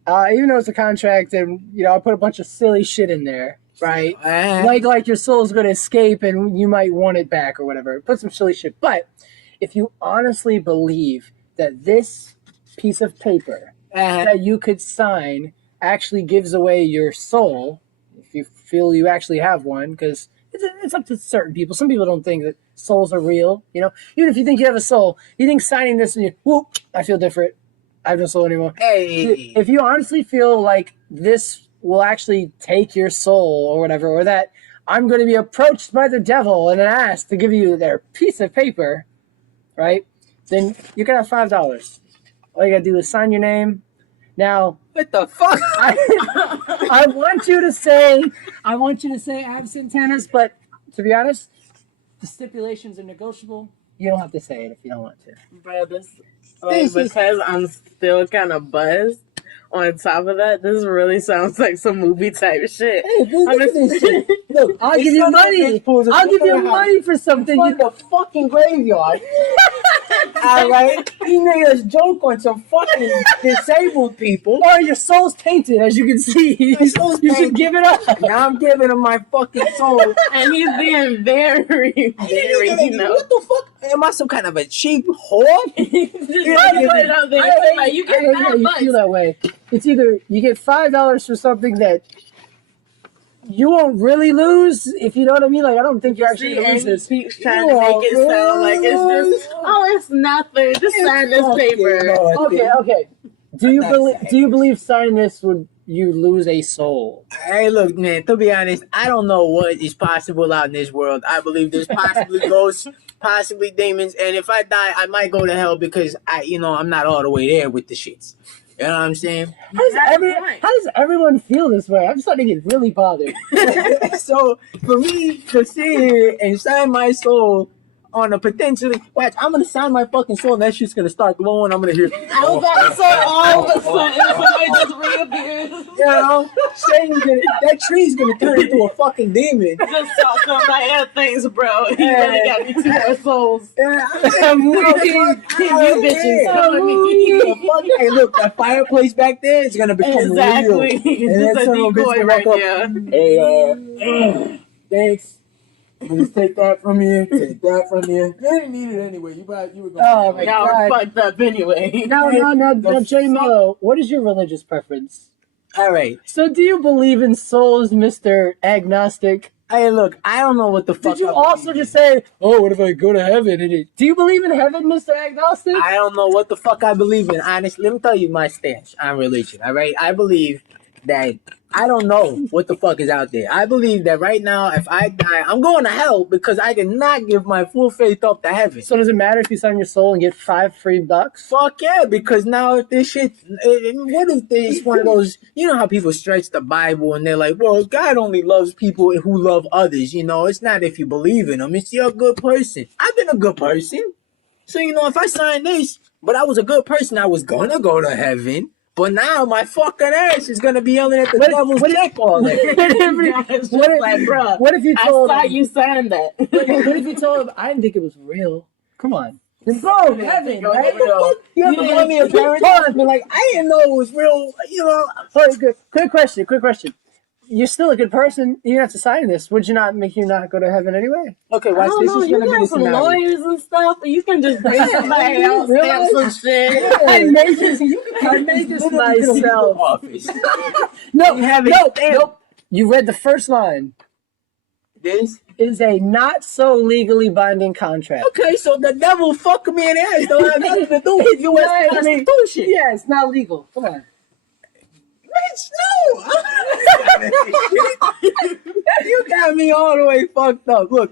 Even though it's a contract, and I put a bunch of silly shit in there, right? Like your soul's gonna escape, and you might want it back or whatever. Put some silly shit. But if you honestly believe that this piece of paper that you could sign actually gives away your soul, if you feel you actually have one, because it's up to certain people. Some people don't think that souls are real. Even if you think you have a soul, you think signing this and whoop, I feel different. I have no soul anymore. Hey. If you honestly feel like this will actually take your soul or whatever, or that I'm going to be approached by the devil and asked to give you their piece of paper, right? Then you can have $5. All you got to do is sign your name. Now, What the fuck? I want you to say absent tennis, but to be honest, the stipulations are negotiable. You don't have to say it if you don't want to. Bro, because I'm still kind of buzzed. On top of that, this really sounds like some movie type shit. Hey, look at this shit. Look, I'll give you money. I'll give you money for something. In the fucking graveyard. Alright? He made us joke on some fucking disabled people. Oh, your soul's tainted, as you can see. My soul's You tainted. should give it up. Now I'm giving him my fucking soul. And he's being very, What the fuck? Am I some kind of a cheap whore? You get You feel that way. It's either you get $5 for something that you won't really lose, if you know what I mean. Like, I don't think you're actually going to lose this. Keeps trying to make it sound like it's just, it's nothing. Just sign this paper. Okay. Do you believe signing this would you lose a soul? Hey, look, man, to be honest, I don't know what is possible out in this world. I believe there's possibly ghosts, possibly demons, and if I die, I might go to hell because I'm not all the way there with the shits. You know what I'm saying? How does everyone feel this way? I'm starting to get really bothered. So, for me to sit here and sign my soul on a potentially... Watch, I'm going to sign my fucking soul and that shit's going to start glowing. I'm going to hear... I was about to say all of a sudden somebody just reappears. That tree's going to turn into a fucking demon. Just saw somebody things, bro. He really got me 2 more souls. Yeah, You bitches. Hey, look, that fireplace back there is going to become real. Exactly. And Just that a son of a bitch decoy will right walk up, there. Hey, thanks. Just take that from you. Take that from you. You didn't need it anyway. You were going. Oh my Y'all God. are fucked up anyway. Now, J-Mellow, what is your religious preference? All right. So, do you believe in souls, Mr. Agnostic? Hey, look, I don't know what the fuck. Did you also just say, what if I go to heaven? Do you believe in heaven, Mr. Agnostic? I don't know what the fuck I believe in. Honestly, let me tell you my stance on religion. All right, I believe that I don't know what the fuck is out there. I believe that right now, if I die, I'm going to hell because I did not give my full faith up to heaven. So does it matter if you sign your soul and get $5 free? Fuck yeah, because now if this shit, what if there's one of those, you know how people stretch the Bible and they're like, well, God only loves people who love others. It's not if you believe in them, it's you're a good person. I've been a good person. So, if I signed this, but I was a good person, I was gonna go to heaven. But now my fucking ass is gonna be yelling at the devil's dick all day. What if you told I thought you signed that. what if you told him, I didn't think it was real? Come on. Bro, heaven, right? You have to call me a parent and be like, I didn't know it was real, Sorry, quick question. You're still a good person. You don't have to sign this. Would you not make you not go to heaven anyway? Okay, watch this. Is You gonna be got the some scenario. lawyers and stuff, but you can just bring somebody else stamp some shit. I made this myself. Nope. You read the first line. This Is a not so legally binding contract. okay, so the devil fuck me in the ass don't have nothing to do with U.S. Constitution. Yeah, it's not legal. Come on. Bitch, no! You got me all the way fucked up. Look,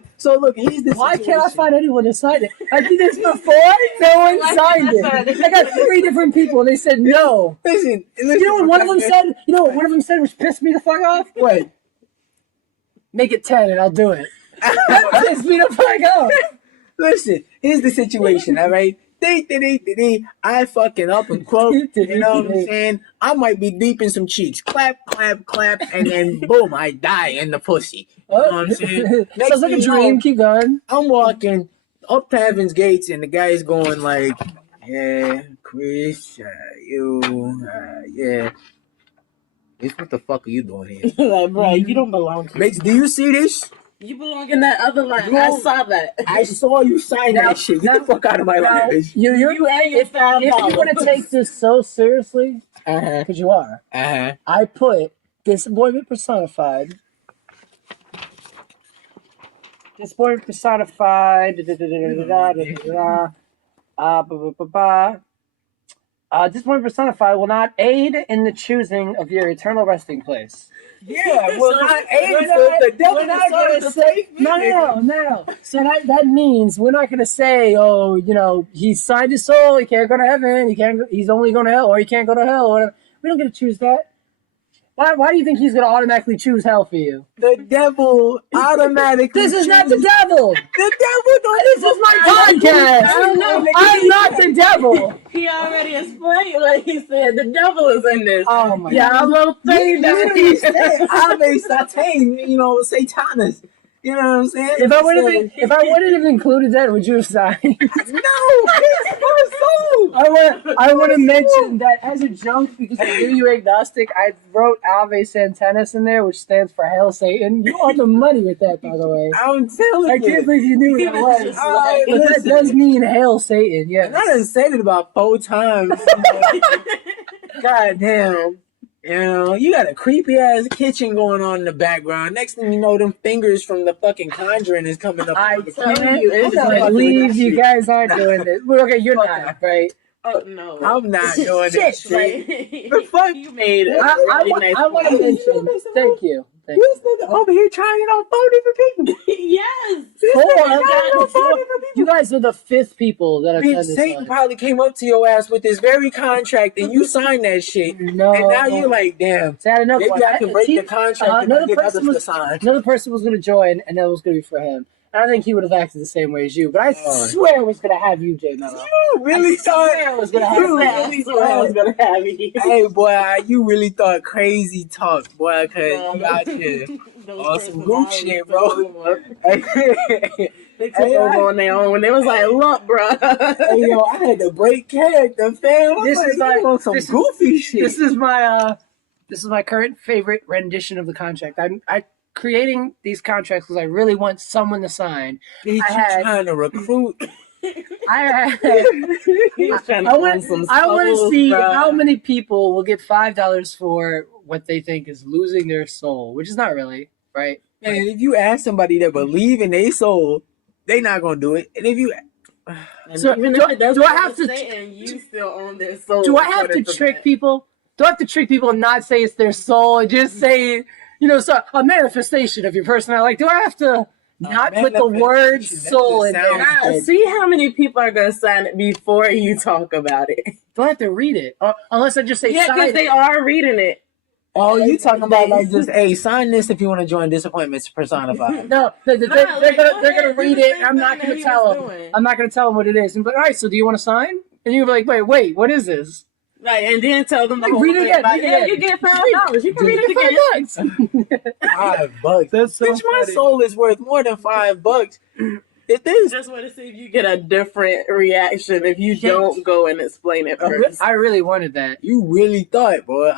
here's the Why situation. can't I find anyone to sign it? I did this before. No one signed it. I got 3 different people. And they said no. Listen, You know what one of them said? You know what one of them said, which pissed me the fuck off? What? Make it 10 and I'll do it. That pissed me the fuck off. Listen, here's the situation, all right? I fucking up and quote. You know what I'm saying? I might be deep in some cheeks. Clap, clap, clap, and then boom, I die in the pussy. You know what I'm saying? Sounds like a dream. Keep going. I'm walking up to Heaven's Gates, and the guy's going like, "Yeah, Chris, yeah." Bitch, what the fuck are you doing here? Like, bro, you don't belong here. Bitch, do you see this? You belong in that other line. No. I saw that. I saw you sign that shit. Get the fuck out of my life, bitch. You and your if you want to take this so seriously, because you are, I put disappointment personified. Disappointment personified. Disappointment personified will not aid in the choosing of your eternal resting place. Yeah, well, not aid. The devil we're not gonna say no. So that means we're not gonna say, oh, you know, he signed his soul, he can't go to heaven, he's only going to hell, or he can't go to hell, or whatever. We don't get to choose that. Why do you think he's gonna automatically choose hell for you? The devil automatically. This is not the devil. The devil. This is my podcast. I'm not the devil. He already explained what he said. The devil is in this. Oh my God. I'm a little thing that he said, Satan, you know, Satanus. You know what I'm saying? If I wouldn't have included that, would you have signed? No, it's my soul. I would have mentioned that as a joke because I knew you were agnostic. I wrote Ave Santanus in there, which stands for Hail Satan. You on the money with that, by the way. I'm telling I can't believe you knew what that was. But that does mean Hail Satan, yeah. And I done said it about 4 times. God damn. You know, you got a creepy ass kitchen going on in the background. Next thing you know, them fingers from the fucking Conjuring is coming up. I tell you, I believe you guys aren't doing this. Well, okay, you're not, right? Oh no, I'm not doing this shit. The fuck you made it. I want to mention. Thank you. This nigga over here trying it on 4 different people. Yes. You guys are the 5th people that have done this. Satan probably came up to your ass with this very contract and you signed that shit. No. And now you're like, damn. Maybe I can break the contract and get others to sign. Another person was going to join and that was going to be for him. And I think he would have acted the same way as you. But I swear it was going to have you, J-Mellow. You really thought it was going to have you. Hey, boy, you really thought crazy talk, boy, because you out here on some goof shit, bro. They took over on their own when they was like, look, bro. Hey, yo, I had to break character, fam. This is like on some goofy shit. This is my current favorite rendition of the contract. I'm creating these contracts because I really want someone to sign. Bitch, you trying to recruit? I want to see how many people will get $5 for what they think is losing their soul, which is not really, right? Man, if you ask somebody that believe in their soul, they not gonna do it. And if you so even do if it doesn't I have to say and you still own their soul. Do I have to trick people? Do I have to trick people and not say it's their soul and just say, you know, so a manifestation of your personality? Like, do I have to not put the word soul in there? See how many people are going to sign it before you talk about it. Do I have to read it? Unless I just say yeah, because they are reading it. Oh, you talking about like just, hey, sign this if you want to join Disappointments Personified. No, they're gonna read it. I'm not gonna tell them. I'm not gonna tell them what it is. And be like, all right, so do you want to sign? And you're like, wait, what is this? Right, and then tell them the whole read it again. Like, yeah, you get $5. You can read it again. $5. That's so Bitch, my soul is worth more than $5. It is. Just want to see if you get a different reaction if you don't go and explain it first. I really wanted that. You really thought, boy.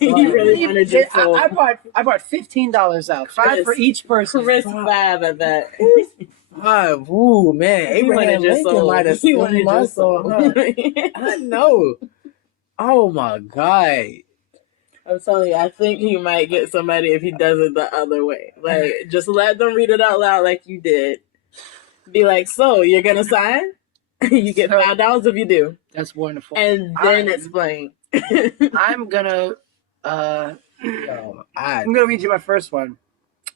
You really wanted your soul. I bought $15 out, $5 for each person. Chris 5 of that. 5. Ooh, man. Abraham Lincoln might have stolen my soul. Huh? I know. Oh my God. I'm telling you, I think he might get somebody if he does it the other way. Like, just let them read it out loud like you did. Be like, so you're gonna sign? You get $5 if you do. That's wonderful. And then explain. I'm gonna read you my first one.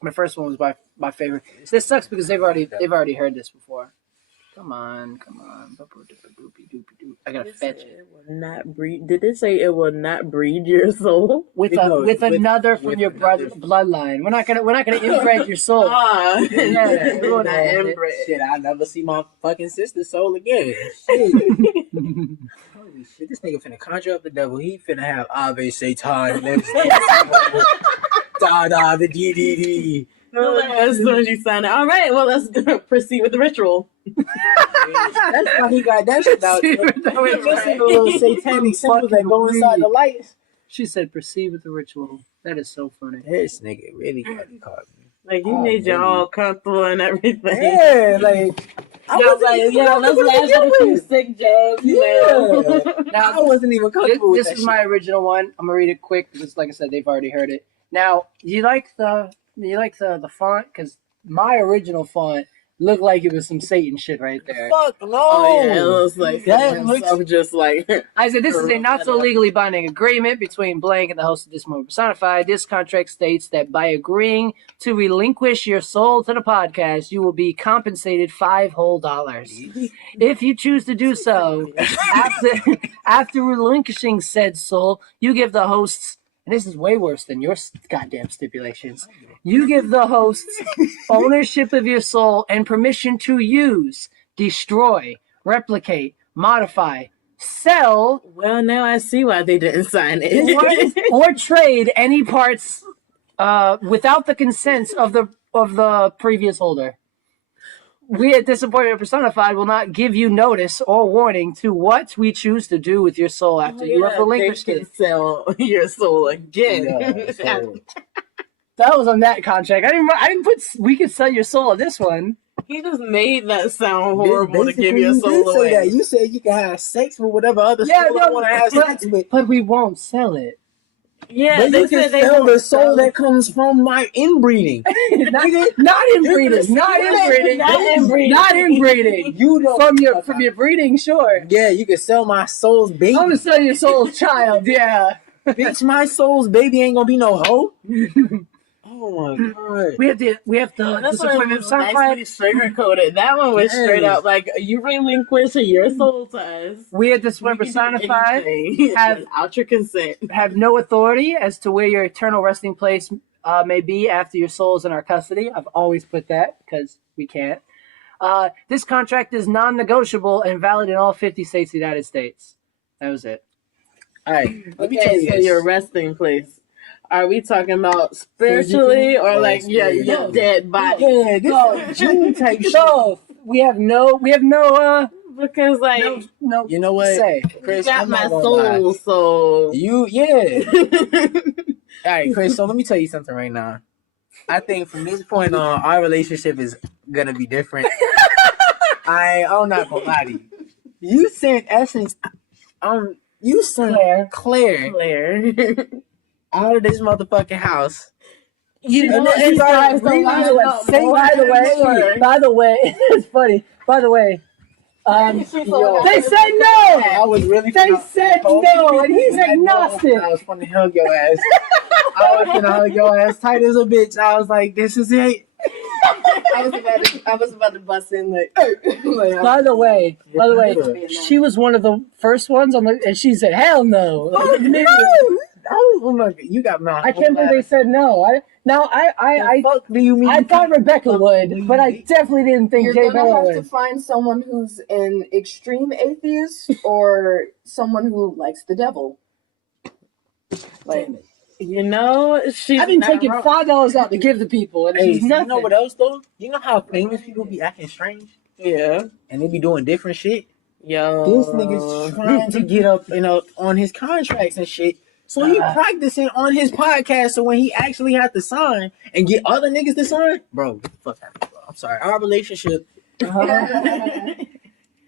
My first one was my favorite. This sucks because they've already heard this before. Come on. I gotta fetch it. It will not breed. Did it say it will not breed your soul? With another from your bloodline. We're not gonna inbred your soul. Ah, Yeah, we will not inbred. Shit, I'll never see my fucking sister's soul again. Shit. Holy shit, this nigga finna conjure up the devil. He finna have Ave Satan. Da the DDD. As soon as you sign it. All right, well, let's proceed with the ritual. That's how he got that shit out. Just a little satanic symbols that go inside the lights. She said, "Proceed with the ritual." That is so funny. This nigga really got caught me. Like, you made you all comfortable and everything. Yeah, like I was like, yeah, let's laugh at a few sick jokes. Now, I wasn't even comfortable with this that is shit. my original one. I'm gonna read it quick because, like I said, they've already heard it. Now, you like the font? Because my original font looked like it was some Satan shit right there. Fuck no. Oh, yeah, it looks like that looks just like. I said, this is a not so legally binding agreement between Blank and the host of This Moment Personified. This contract states that by agreeing to relinquish your soul to the podcast, you will be compensated $5 whole. If you choose to do so, after relinquishing said soul, you give the hosts, and this is way worse than your goddamn stipulations, you give the hosts ownership of your soul and permission to use, destroy, replicate, modify, sell, Well, now I see why they didn't sign it. or trade any parts without the consent of the previous holder. We at Disappointed and Personified will not give you notice or warning to what we choose to do with your soul after you have relinquished they it. can sell your soul again. Yeah, so- That was on that contract. I didn't put we could sell your soul on this one. He just made that sound horrible to give Basically, your you soul did say away. that. You said you can have sex with whatever other Yeah, soul I want to have sex with. But we won't sell it. Yeah, But they you can said they sell won't the soul sell that comes from my inbreeding. not inbreeding. Not inbreeding. Not inbreeding. Not inbreeding. You don't From your breeding, sure. Yeah, you can sell my soul's baby. I'm gonna sell your soul's child. Yeah. Bitch, my soul's baby ain't gonna be no hoe. Oh my god. We have the That's Disappointment what nicely sugar-coated. That one was straight up like, you relinquish your soul to us. We at Disappointment Personified have without your consent. have no authority as to where your eternal resting place may be after your soul is in our custody. I've always put that because we can't. This contract is non-negotiable and valid in all 50 states of the United States. That was it. Alright, let me tell you So this. your resting place. Are we talking about spiritually or like your dead body? Yeah, this is June type shit. So we have no Because like no You know what? say. Chris, you got I'm my not gonna soul, lie. so Alright, Chris, so let me tell you something right now. I think from this point on, our relationship is gonna be different. I'm not gonna lie to you. You sent Essence, you sent Claire out of this motherfucking house. You know, And then it's by by the way, it's funny. By the way, they said no. I was really They said no, and he's agnostic. I was gonna hug your ass. I was gonna hug your ass tight as a bitch. I was like, this is it. I was about to bust in like. By the way, she was one of the first ones on the, and she said, "Hell no." Oh my god, you got mouth. I can't believe they said no. I fuck do you mean? I thought Rebecca would, but I definitely didn't think You're J-Mellow gonna have to would. find someone who's an extreme atheist or someone who likes the devil. Like, you know, she's I've been not taking wrong. $5 out to give to people, and Hey, she's you nothing. know what else though? You know how famous people be acting strange Yeah. and they be doing different shit. Yo. This nigga's trying to get up, on his contracts and shit. So he practicing on his podcast. So when he actually had to sign and get other niggas to sign, bro, get the fuck out of here, bro. I'm sorry. Our relationship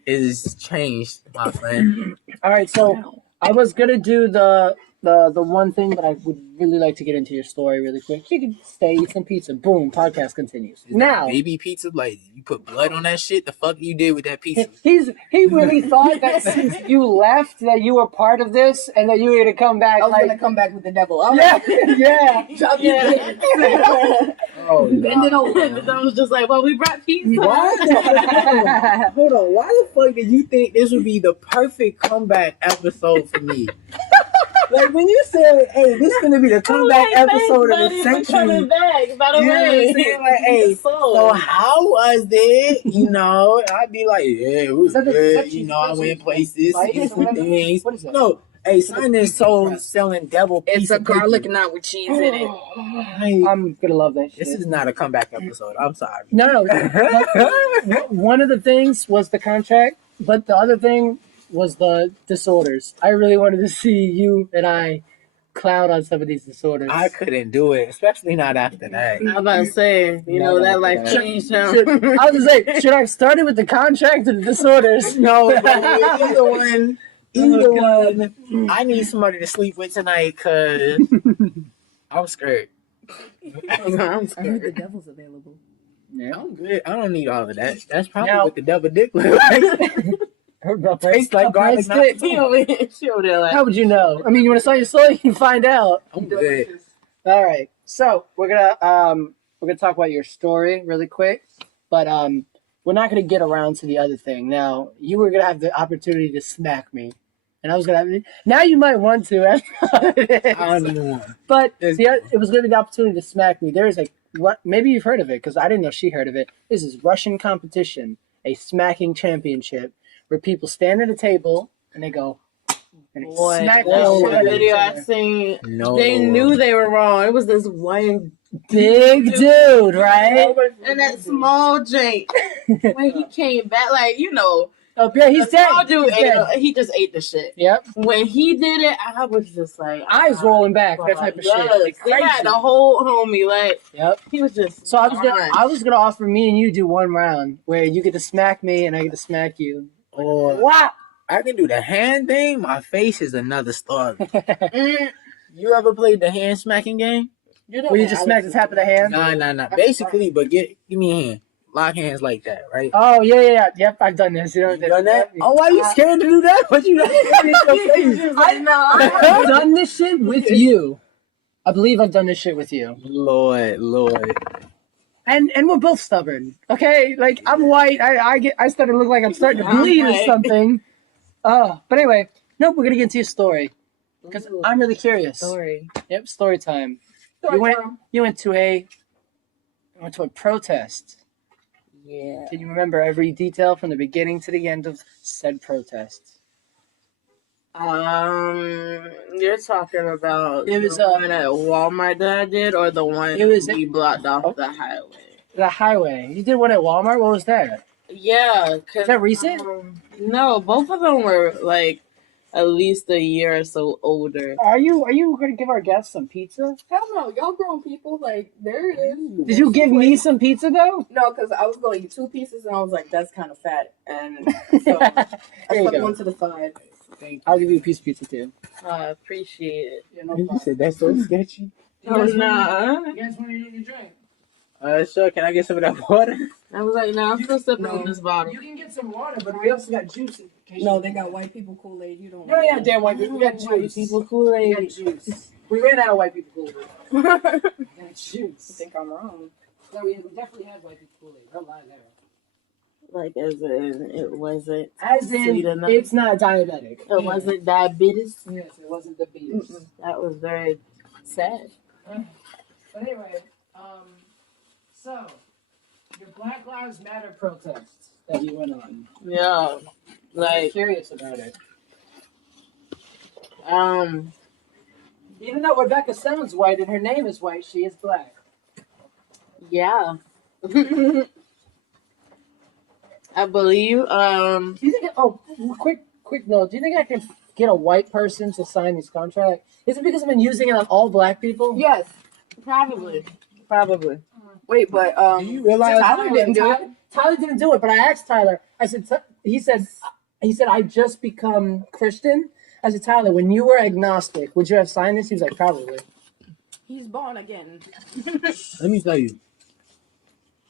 is changed, my friend. All right, so I was gonna do the the one thing that I would really like to get into your story really quick. You can stay, eat some pizza. Boom, podcast continues. Is Now, that baby pizza, like you put blood on that shit. The fuck you did with that pizza? he really thought that since you left that you were part of this and that you were gonna come back. I was like, gonna come back with the devil. I was yeah, like, yeah. drop your Oh, Bend it over. And I was just like, well, we brought pizza. Why the, hold on, why the fuck did you think this would be the perfect comeback episode for me? Like when you said, "Hey, this is gonna be the comeback episode of the century." Coming back, by the You know what I'm way. saying? Like, hey, so how was it? You know, I'd be like, yeah, it was Is that good. the You know, I went places, Spice did or some whatever? things. What is that? No, hey, son is so selling devil It's pizza a garlic cookie. nut with cheese in it. Hey, I'm gonna love that shit. this is not a comeback episode. I'm sorry. No. One of the things was the contract, but the other thing was the disorders. I really wanted to see you and I cloud on some of these disorders. I couldn't do it, especially not after that. I'm about to say, you know, that life changed him. I was gonna say, should I have started with the contract or the disorders? No, either one. Either one. I need somebody to sleep with tonight because I'm scared. I heard the devil's available. Yeah. I'm good. I don't need all of that. That's probably Now- what the devil dick look like. Tastes like garlic nuts. She over there like, How would you know? I mean, you want to sell your soul, you can find out. I'm good. All right, so we're gonna talk about your story really quick, but we're not gonna get around to the other thing. Now, you were gonna have the opportunity to smack me, and I was gonna have. Now you might want to. I don't even want. But it was gonna be the opportunity to smack me. There is maybe you've heard of it because I didn't know she heard of it. This is Russian competition, a smacking championship, where people stand at a table and they go. And they boy, smack the that shit out of video each I other. seen, No. they knew they were wrong. It was this one Big dude, right? and that small jank. When he came back, like, you know, Oh, yeah, he's the dead. small dude He's dead. he just ate the shit. Yep. When he did it, I was just like, Eyes rolling back, that type of shit. Like They had crazy. the whole homie, like, Yep. he was just. So I was on. gonna offer me and you do one round where you get to smack me and I get to smack you. Or Wow. I can do the hand thing. My face is another story. You ever played the hand smacking game? Where you just smack the top of the hand? Nah. Basically, but give me a hand. Lock hands like that, right? Oh yeah. Yep, I've done this. You done that? Oh, why you scared to do that? What you not scared in your face? I've done this shit with you. I believe I've done this shit with you. Lord. And we're both stubborn. Okay? Like I'm white. I start to look like I'm starting to bleed or something. But anyway, nope, we're gonna get into your story. Because I'm really curious. Story. Yep, story time. You went to a protest. Yeah. Can you remember every detail from the beginning to the end of said protest? You're talking about It was, the one at Walmart that I did, or the one It was- we blocked off the highway? The highway. You did one at Walmart? What was that? Yeah, Is that recent? No, both of them were like at least a year or so older. Are you going to give our guests some pizza? Hell no, y'all grown people. Like, there it is. Did you give me some pizza though? No, because I was going to eat 2 pieces and I was like, that's kind of fat. And so I Here you put go. one to the side. I'll give you a piece of pizza too. I appreciate it. You said that's so sketchy. Oh, nah. You guys want to eat your drink? Sure. Can I get some of that water? I was like, nah, I'm still sipping No. on this bottle. You can get some water, but we also got juice in case. No, they got white people Kool-Aid. You don't. No, yeah, damn white people. We got juice. People Kool-Aid. We got juice. We ran out of white people Kool-Aid. We got I juice. think I'm wrong. No, we definitely had white people Kool-Aid. Don't lie there. Like, as in, it wasn't As in, sweet enough. it's not diabetic. It wasn't diabetes. Yes, it wasn't the beans. That was very sad. But anyway, so your Black Lives Matter protest that you went on. Yeah. I'm Like, curious about it. Even though Rebecca sounds white and her name is white, she is black. yeah. I believe, Do you think? Quick note. Do you think I can get a white person to sign this contract? Is it because I've been using it on all black people? Yes. probably. Wait, but Do you realize Tyler didn't do it. Tyler didn't do it, but I asked Tyler. I said, he said, I just become Christian. As a Tyler, when you were agnostic, would you have signed this? He was like, probably. He's born again. Let me tell you.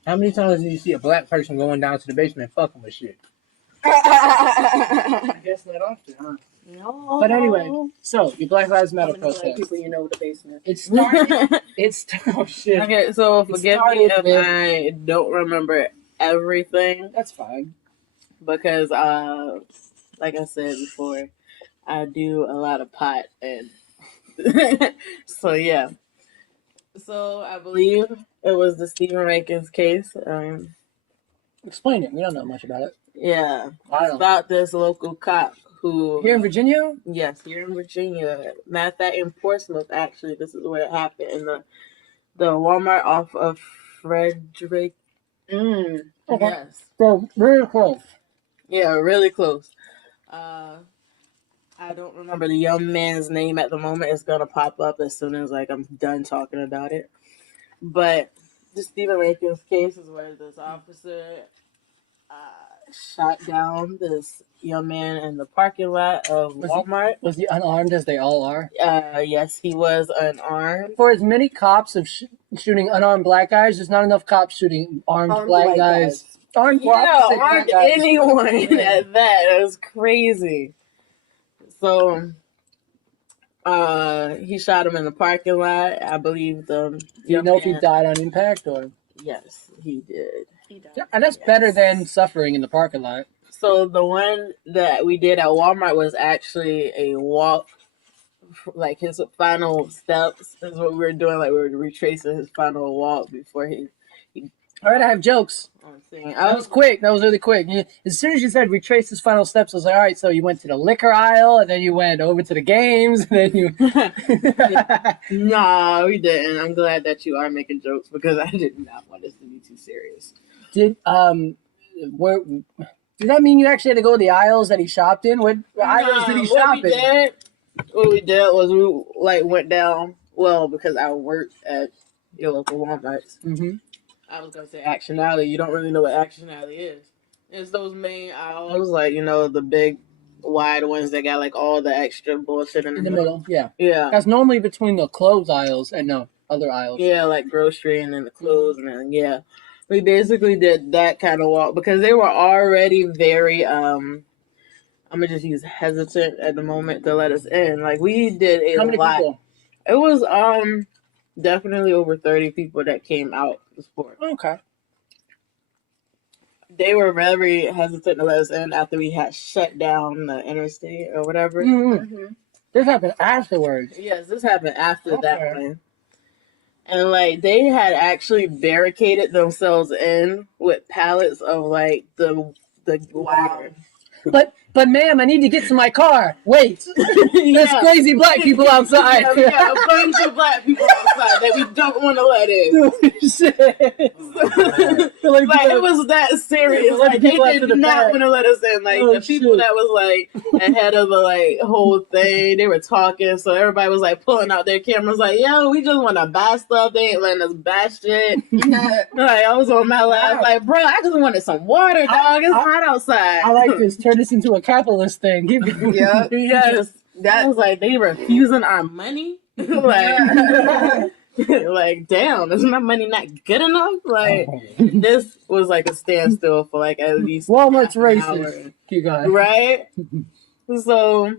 How many times do you see a black person going down to the basement and fucking with shit? I guess not often, huh? No. But anyway, so your Black Lives Matter How many black protest. people you know in the basement? It started. Oh shit. Okay, so forgive me if with- I don't remember everything That's fine. because, like I said before, I do a lot of pot and so yeah. So I believe it was the Stephen Rankins case. Explain it. We don't know much about it. Yeah, I don't. about this local cop who Here in Virginia. yes, here in Virginia. Matter of fact, in Portsmouth, actually, this is where it happened in the Walmart off of Frederick. Okay. Yes, So really close. yeah, really close. I don't remember the young man's name at the moment. It's gonna pop up as soon as I'm done talking about it. But the Stephen Rankins case is where this officer shot down this young man in the parking lot of Walmart. Was he unarmed as they all are? Yes, he was unarmed. For as many cops of shooting unarmed black guys, there's not enough cops shooting armed black guys. Armed Armed black guys. anyone at that. It was crazy. So, he shot him in the parking lot. I believe Do you know if he died on impact or? Yes, he did. Yeah, and that's better than suffering in the parking lot. So the one that we did at Walmart was actually a walk, like his final steps is what we were doing. Like we were retracing his final walk before he All right, I have jokes. on scene. That was quick. That was really quick. As soon as you said retrace his final steps, I was like, all right, so you went to the liquor aisle, and then you went over to the games, and then you... No, we didn't. I'm glad that you are making jokes because I did not want this to be too serious. Did that mean you actually had to go to the aisles that he shopped in? What aisles did he shop in? What we did was we went down, well, because I worked at your local Walmarts. Mm-hmm. I was going to say Action Alley. You don't really know what Action Alley is. It's those main aisles, the big, wide ones that got, all the extra bullshit in the middle. Yeah. Yeah. That's normally between the clothes aisles and no, other aisles. Yeah, like grocery and then the clothes and then, yeah. We basically did that kind of walk because they were already very, I'm going to just use hesitant at the moment to let us in. We did a lot. How many people? It was, definitely over 30 people that came out to support. Okay. They were very hesitant to let us in after we had shut down the interstate or whatever. Mm-hmm. This happened afterwards. Yes, this happened after that one. And they had actually barricaded themselves in with pallets of the water. But ma'am, I need to get to my car. Wait. There's crazy black people outside. Yeah, we got a bunch of black people outside that we don't want to let in. Shit. It was that serious. They did not want to let us in. The people that was ahead of the whole thing, they were talking, so everybody was pulling out their cameras yo, we just want to buy stuff. They ain't letting us buy shit. I was on my lap bro, I just wanted some water, dog. It's hot outside. I like this. Turn this into a capitalist thing. Yeah. Yes. That was they refusing our money. Damn, is my money not good enough? This was a standstill for at least Walmart's racist. Keep going. Right? So,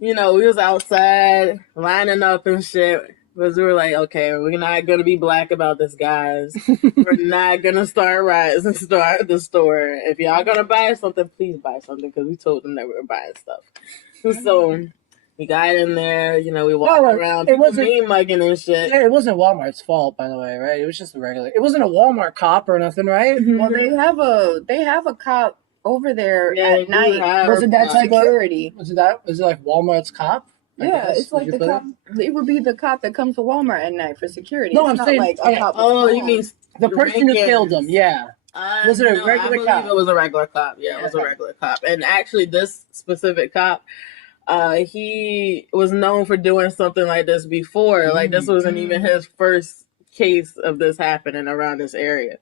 we was outside lining up and shit. Because we were okay, we're not going to be black about this, guys. We're not going to start riots and start the store. If y'all going to buy something, please buy something. Because we told them that we were buying stuff. So, we got in there, we walked around. It wasn't mugging and shit. Yeah, it wasn't Walmart's fault, by the way, right? It was just a regular. It wasn't a Walmart cop or nothing, right? Well, they have a cop over there at night. Wasn't that security? Was it Walmart's cop? Yeah, it's the cop. It would be the cop that comes to Walmart at night for security. No, it's I'm saying. a cop. Oh, you mean the person who killed him? Yeah. Was it a regular cop? It was a regular cop. Yeah, it was a regular cop. And actually, this specific cop, he was known for doing something like this before. This wasn't even his first case of this happening around this area.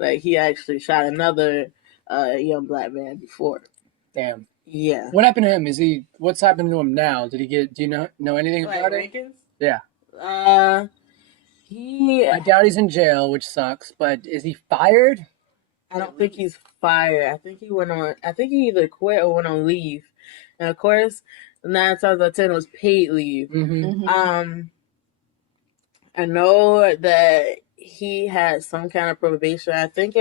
He actually shot another young black man before. Damn. Yeah. What happened to him? What's happened to him now? Did he get? Do you know anything Like about it? Rankins? Yeah. He. I doubt he's in jail, which sucks. But is he fired? I don't think he's fired. I think he went on. I think he either quit or went on leave. And of course, 9 times out of 10 was paid leave. Mm-hmm. I know that he had some kind of probation. I think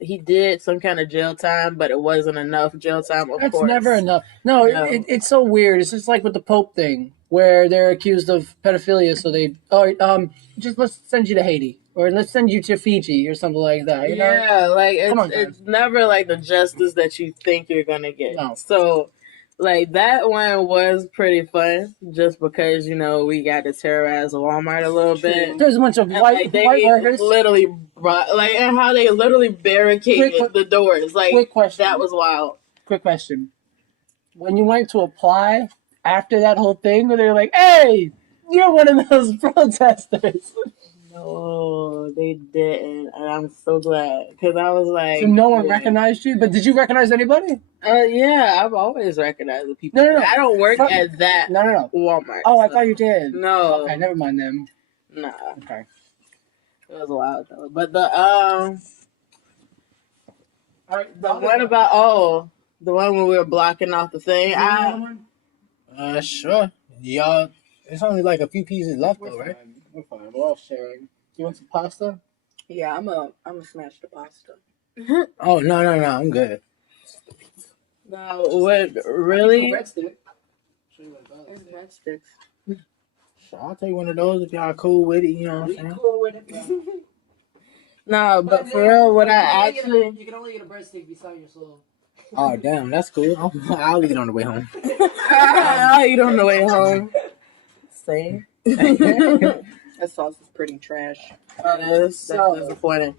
he did some kind of jail time, but it wasn't enough jail time. Of That's course, never enough. No, No. it's so weird. It's just like with the Pope thing, where they're accused of pedophilia. So just let's send you to Haiti, or let's send you to Fiji, or something like that. You know? Yeah, like Come on, it's never like the justice that you think you're gonna get. No. So, like that one was pretty fun, just because we got to terrorize Walmart a little bit. There's a bunch of And, white they workers. literally brought and how they literally barricaded the doors. Like Quick question. that was wild. Quick question. When you went to apply after that whole thing, where they're like, "Hey, you're one of those protesters." No, they didn't, and I'm so glad because I was like, So no one recognized you, but did you recognize anybody? Yeah, I've always recognized the people. No. I don't work at that No. Walmart. Oh, I thought you did. No. Okay, never mind them. Nah. Okay. It was wild though. But the one when we were blocking off the thing. Sure. Y'all, it's only like a few pieces left though, right? We're fine. We're all sharing. You want some pasta? Yeah, I'm a smash the pasta. Oh, no, I'm good. No, what really? Breadstick. There's breadsticks. So I'll take one of those if y'all cool with it, you know what I'm saying? Cool with it. No, but for real, what I You can only get a breadstick beside your soul. Oh, damn, that's cool. I'll eat it on the way home. I'll eat on the way home. Same. That sauce is pretty trash. That's disappointing.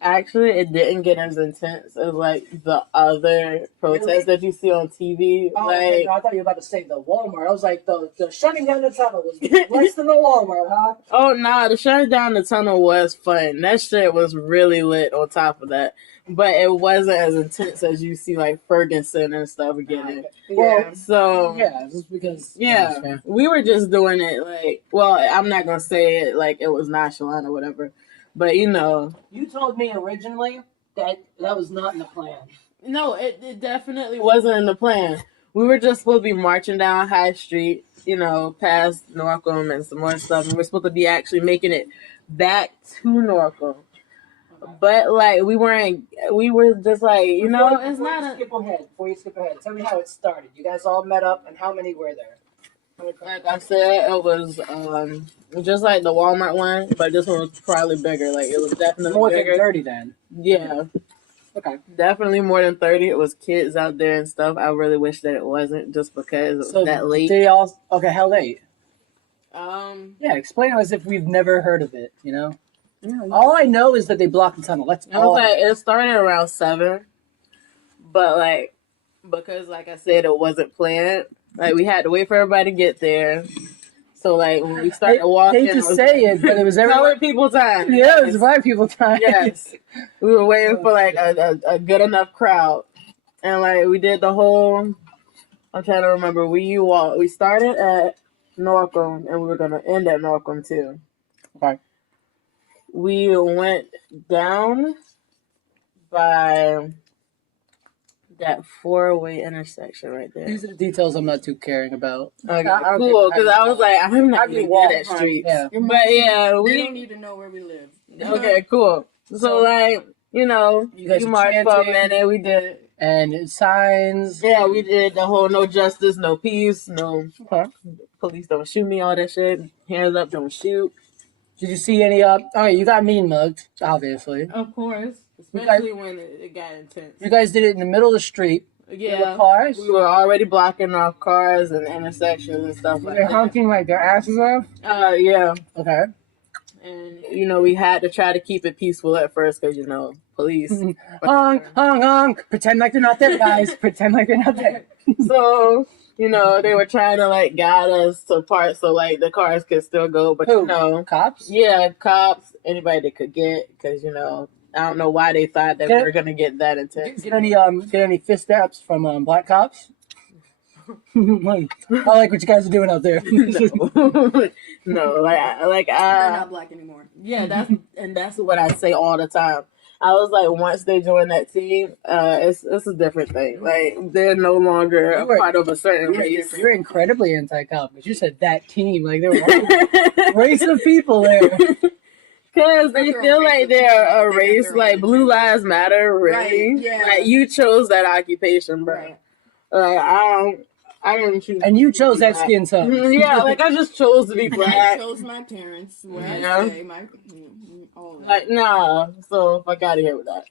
Actually, it didn't get as intense as like the other protests that you see on TV. Oh, like, I thought you were about to say the Walmart. I was like, the shutting down the tunnel was worse than the Walmart, huh? oh nah, the shutting down the tunnel was fun. That shit was really lit on top of that. But it wasn't as intense as you see like Ferguson and stuff getting. Yeah. So Yeah, just because. yeah, we were just doing it like, well, I'm not gonna say it like it was nonchalant or whatever, but You told me originally that was not in the plan. no, it definitely wasn't in the plan. We were just supposed to be marching down High Street, past Norcom and some more stuff, and we're supposed to be actually making it back to Norcom. But like we were just like, it's not Before you skip ahead, tell me how it started. You guys all met up, and how many were there? like I said, it was just like the Walmart one, but this one was probably bigger. Like it was definitely More bigger. than 30 then. Yeah, Okay. definitely more than 30. It was kids out there and stuff. I really wish that it wasn't, just because it was that late. They all okay? How late? Yeah, Explain it as if we've never heard of it. All I know is that they blocked the tunnel. That's it was all. like it started around 7, but like because like I said, it wasn't planned. Like we had to wait for everybody to get there. So like when we started walking, hate to say it, but it was colored people time. Yeah, it was white people time. Yes, we were waiting for like a good enough crowd, and like we did the whole. I'm trying to remember. We started at Norcom, and we were gonna end at Norcom too. Okay. We went down by that 4-way intersection right there. These are the details I'm not too caring about. Okay, cool. Because I was like, I'm not really good at streets. Yeah. But yeah, We don't need to know where we live. Okay, cool. So like, You guys we marched for a chanting. minute. We did. And signs. Yeah, we did the whole no justice, no peace, no Okay. police don't shoot me, all that shit. Hands up, don't shoot. Did you see any you got mean mugged, obviously. Of course. Especially when it got intense. You guys did it in the middle of the street. Yeah. There were cars. We were already blocking off cars and intersections and stuff like They're that. honking like their asses off. Yeah. Okay. And, we had to try to keep it peaceful at first because, police. Honk, honk, honk. Pretend like they're not there, guys. Pretend like they're not there. So, they were trying to, like, guide us to parts so, like, the cars could still go. But, Who? Cops? Yeah, cops, anybody that could get, because, I don't know why they thought that we were gonna get that intense. Get any fist steps from Black Cops? I like what you guys are doing out there. No, like They're not black anymore. yeah, that's what I say all the time. I was like, once they join that team, it's a different thing. Like they're no longer a part of a certain race. You're incredibly anti-cop because you said that team, like there were a race of people there. Because they feel like they're a race, like Blue Lives Matter, really. Right, yeah. Like you chose that occupation, bro. Right. Like I didn't choose. And you chose that skin tone. Yeah, like I just chose to be I black. chose my parents. Where I say all that. Like nah, so fuck out of here with that.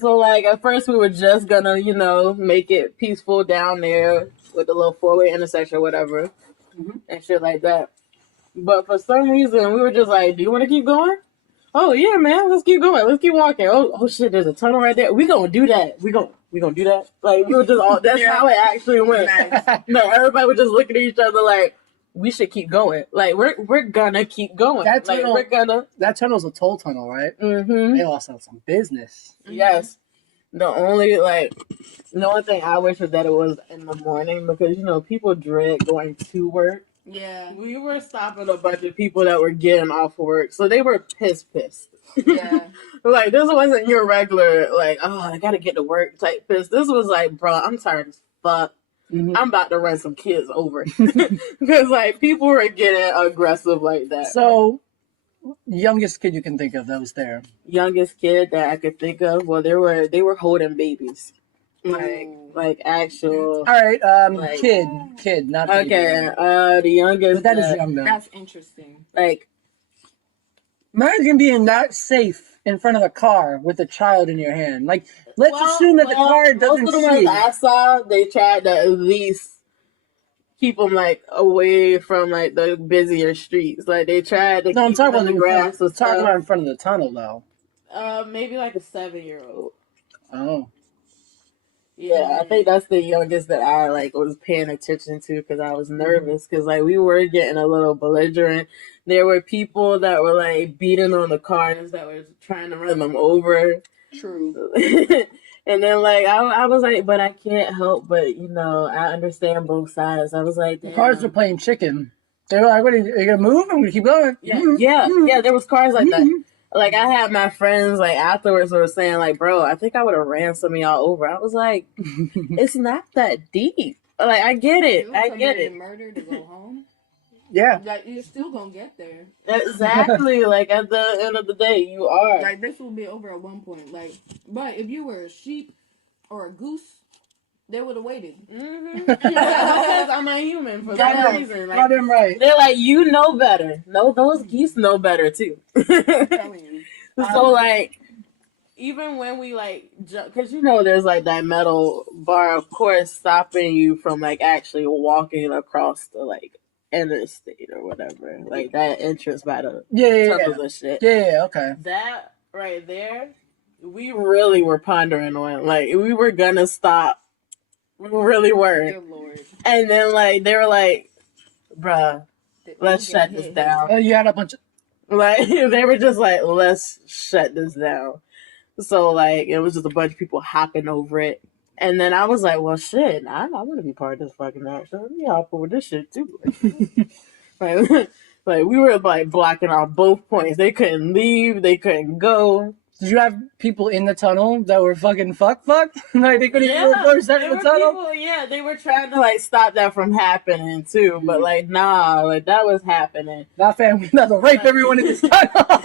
So like at first we were just gonna, make it peaceful down there with the little 4-way intersection or whatever, and shit like that. But for some reason we were just like, do you want to keep going? Oh yeah, man, let's keep going. Let's keep walking. Oh shit, there's a tunnel right there. We gonna do that. We gonna do that. Like we were just all. That's how it actually went. Nice. No, everybody was just looking at each other like we should keep going. Like we're gonna keep going. That like tunnel- we're gonna. That tunnel's a toll tunnel, right? Mm-hmm. They lost out some business. Yes. The only thing I wish was that it was in the morning because people dread going to work. Yeah. We were stopping a bunch of people that were getting off work, so they were pissed. Yeah. Like this wasn't your regular like, oh, I gotta get to work type piss. This was like, bro, I'm tired as fuck. Mm-hmm. I'm about to run some kids over because like people were getting aggressive like that. So, youngest kid you can think of that was there. Youngest kid that I could think of, well, they were holding babies, like actual. All right, Like- kid, not baby. Okay, the youngest. But that is young though. That's interesting. Like Imagine being that safe in front of a car with a child in your hand. Like, let's assume that the car doesn't most of the see. ones I saw, they tried to at least keep them like away from like the busier streets. Like they tried to. No, I'm keep talking them about in the grass. I'm talking about in front of the tunnel though. Maybe like a 7-year-old. Oh. Yeah, I think that's the youngest that I like was paying attention to because I was nervous because like we were getting a little belligerent. There were people that were like beating on the cars that were trying to run them over. True. And then like I was like, but I can't help but I understand both sides. I was like, The cars were playing chicken. They were like, "What are you gonna move? I'm gonna keep going." yeah. There was cars like that. Like I had my friends like afterwards were saying like, bro, I think I would have ran some of y'all over. I was like, it's not that deep. Like I get it. I get it. Murder to go home. Yeah. Like you're still gonna get there. Exactly. Like at the end of the day, you are. Like this will be over at one point. Like, but if you were a sheep or a goose, they would have waited. Mm-hmm. Because I'm a human for that reason. Like, Damn right. they're like, you know better. No, those geese know better too. I'm telling you. So like, even when we like, because there's like that metal bar, of course, stopping you from like actually walking across the like interstate or whatever, like that entrance by the tunnels and shit. Yeah, okay. That right there, we really were pondering on. Like, we were gonna stop. We really were. Good Lord. And then like they were like, bruh, let's shut this down. You had a bunch of. Like they were just like, let's shut this down. So like it was just a bunch of people hopping over it. And then I was like, well shit, I want to be part of this fucking action. Let me hop over this shit too. like we were like blocking off both points. They couldn't leave, they couldn't go. Did you have people in the tunnel that were fucking fuck? Like they couldn't even reverse out of the tunnel? They were trying to like stop that from happening too, but like nah, like that was happening. Not family, not to rape everyone in this tunnel.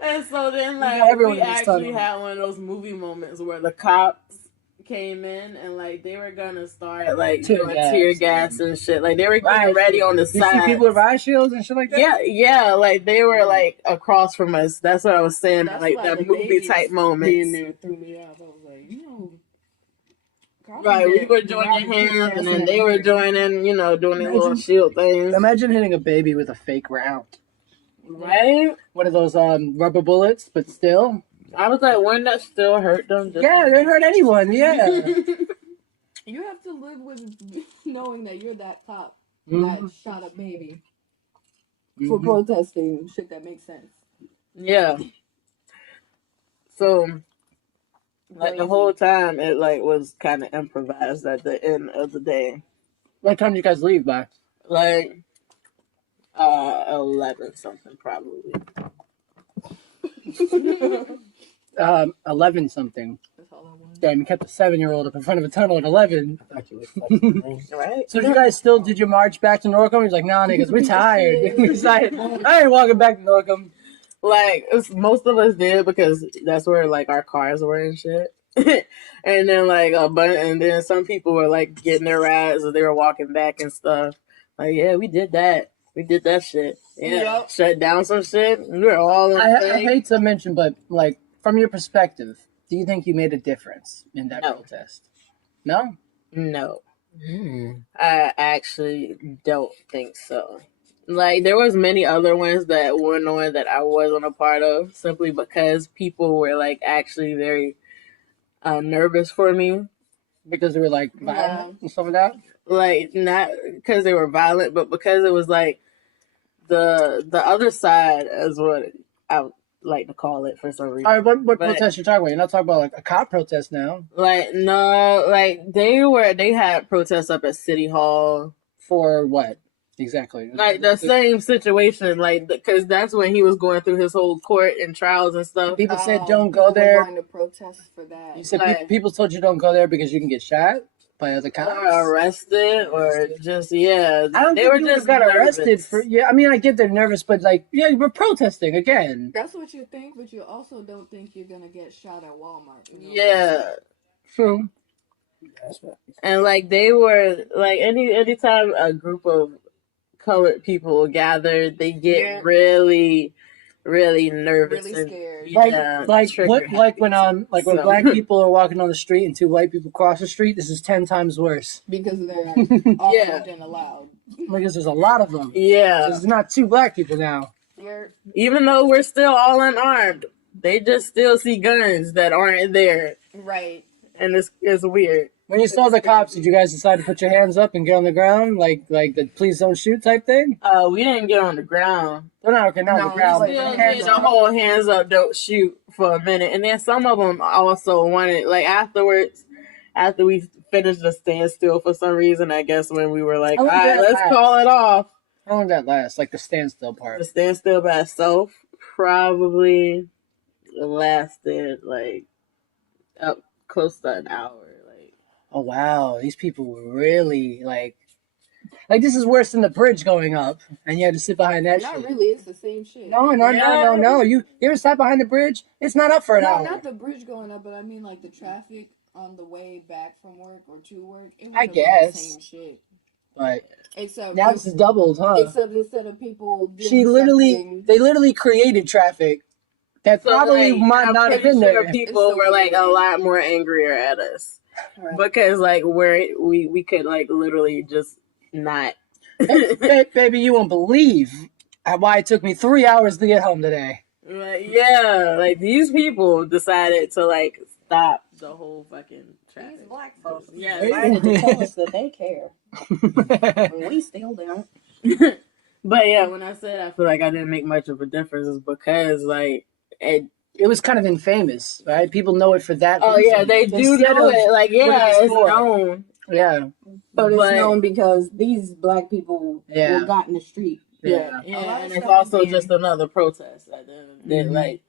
And so then like we actually had one of those movie moments where the cops came in and like they were gonna start like tear gas and shit. Like they were getting ready on the side. You see people with riot shields and shit like that? Yeah, like they were like across from us. That's what I was saying. That's like why that the movie type moments. Being there threw me off. I was like, right, we were joining hands and then they were joining, doing their little shield things. Imagine hitting a baby with a fake round. Right? One of those rubber bullets, but still. I was like, wouldn't that still hurt them? Yeah, it hurt anyone, yeah. You have to live with knowing that you're that cop Mhm. that shot a baby for protesting shit that makes sense. Yeah. So, like, the whole time, it, like, was kind of improvised at the end of the day. What time did you guys leave by? Like, 11 something, probably. 11 something. That's all I wanted. Damn, you kept a 7-year-old up in front of a tunnel at 11. Right? So you guys still, did you march back to Norcom? He's like, nah, niggas, we're tired. We decided, I ain't walking back to Norcom. Like, most of us did because that's where, like, our cars were and shit. And then, like, and then some people were, like, getting their rides or they were walking back and stuff. Like, yeah, we did that. We did that shit. Yeah. Yep. Shut down some shit. We were all in I hate to mention, but, like, from your perspective, do you think you made a difference in that No. protest? No? No. I actually don't think so. Like, there was many other ones that went on that I wasn't a part of simply because people were, like, actually very nervous for me. Because they were, like, violent and stuff like that? Like, not because they were violent, but because it was, like, the other side is what I would like to call it for some reason. All right, what But- protest you're talking about? You're not talking about, like, a cop protest now. Like, no, like, they had protests up at City Hall. For what? Exactly. Like, the same situation, like, because that's when he was going through his whole court and trials and stuff. People said Oh, don't go people were there. going to protest for that. You said Like- people told you don't go there because you can get shot by other cops. Or arrested, or just, yeah. I don't they think were you just got arrested nervous. for. Yeah, I mean, I get they're nervous, but like, yeah, we're protesting again. That's what you think, but you also don't think you're gonna get shot at Walmart. You know? Yeah. True. And, like, they were, like, anytime a group of colored people gather, they get Yeah. really, really nervous. Really and- scared. yeah, Like trigger what? Like when happy. when So- black people are walking on the street and two white people cross the street. This is 10 times worse Because they're armed and allowed. because there's a lot of them. Yeah. There's not two black people now. You're Even though we're still all unarmed, they just still see guns that aren't there. right. And it's weird. When you saw the cops, did you guys decide to put your hands up and get on the ground, like the please don't shoot type thing? We didn't get on the ground. No, not on No, the ground. like, Still but did hands the up. whole hands up, don't shoot for a minute. And then some of them also wanted, like, afterwards, after we finished the standstill for some reason, I guess when we were like, How all long did right, that let's last? call it off. How long did that last? Like the standstill part. The standstill by itself probably lasted, like, up close to an hour. Like, Oh wow, these people were really like this is worse than the bridge going up, and you had to sit behind that Not shit. really. It's the same shit. No. You ever sat behind the bridge? It's not up for an No, hour. not the bridge going up, but I mean like the traffic on the way back from work or to work. It I would've been guess. the same shit. But Except now this is doubled, huh? except instead of people doing They literally created traffic that so, probably like, might I'm not have pretty been sure there. people It's were, like, a so lot more angrier at us. Right. Because, like, we could, like, literally just not. Baby, you won't believe why it took me 3 hours to get home today. Like, yeah, like, these people decided to, like, stop the whole fucking traffic. These black folks Yeah, decided to tell us that they care. And we still don't. But yeah, when I said I feel like I didn't make much of a difference, is because, like, It was kind of infamous, right? People know it for that. oh reason. yeah, they do Instead know of it. Like, yeah, what it was it's for. known. Yeah, But it's But- known because these black people Yeah. were got in the street. yeah. Yeah, A lot of and it's stuff also is being- just another protest at the end of the day. Mhm. Like,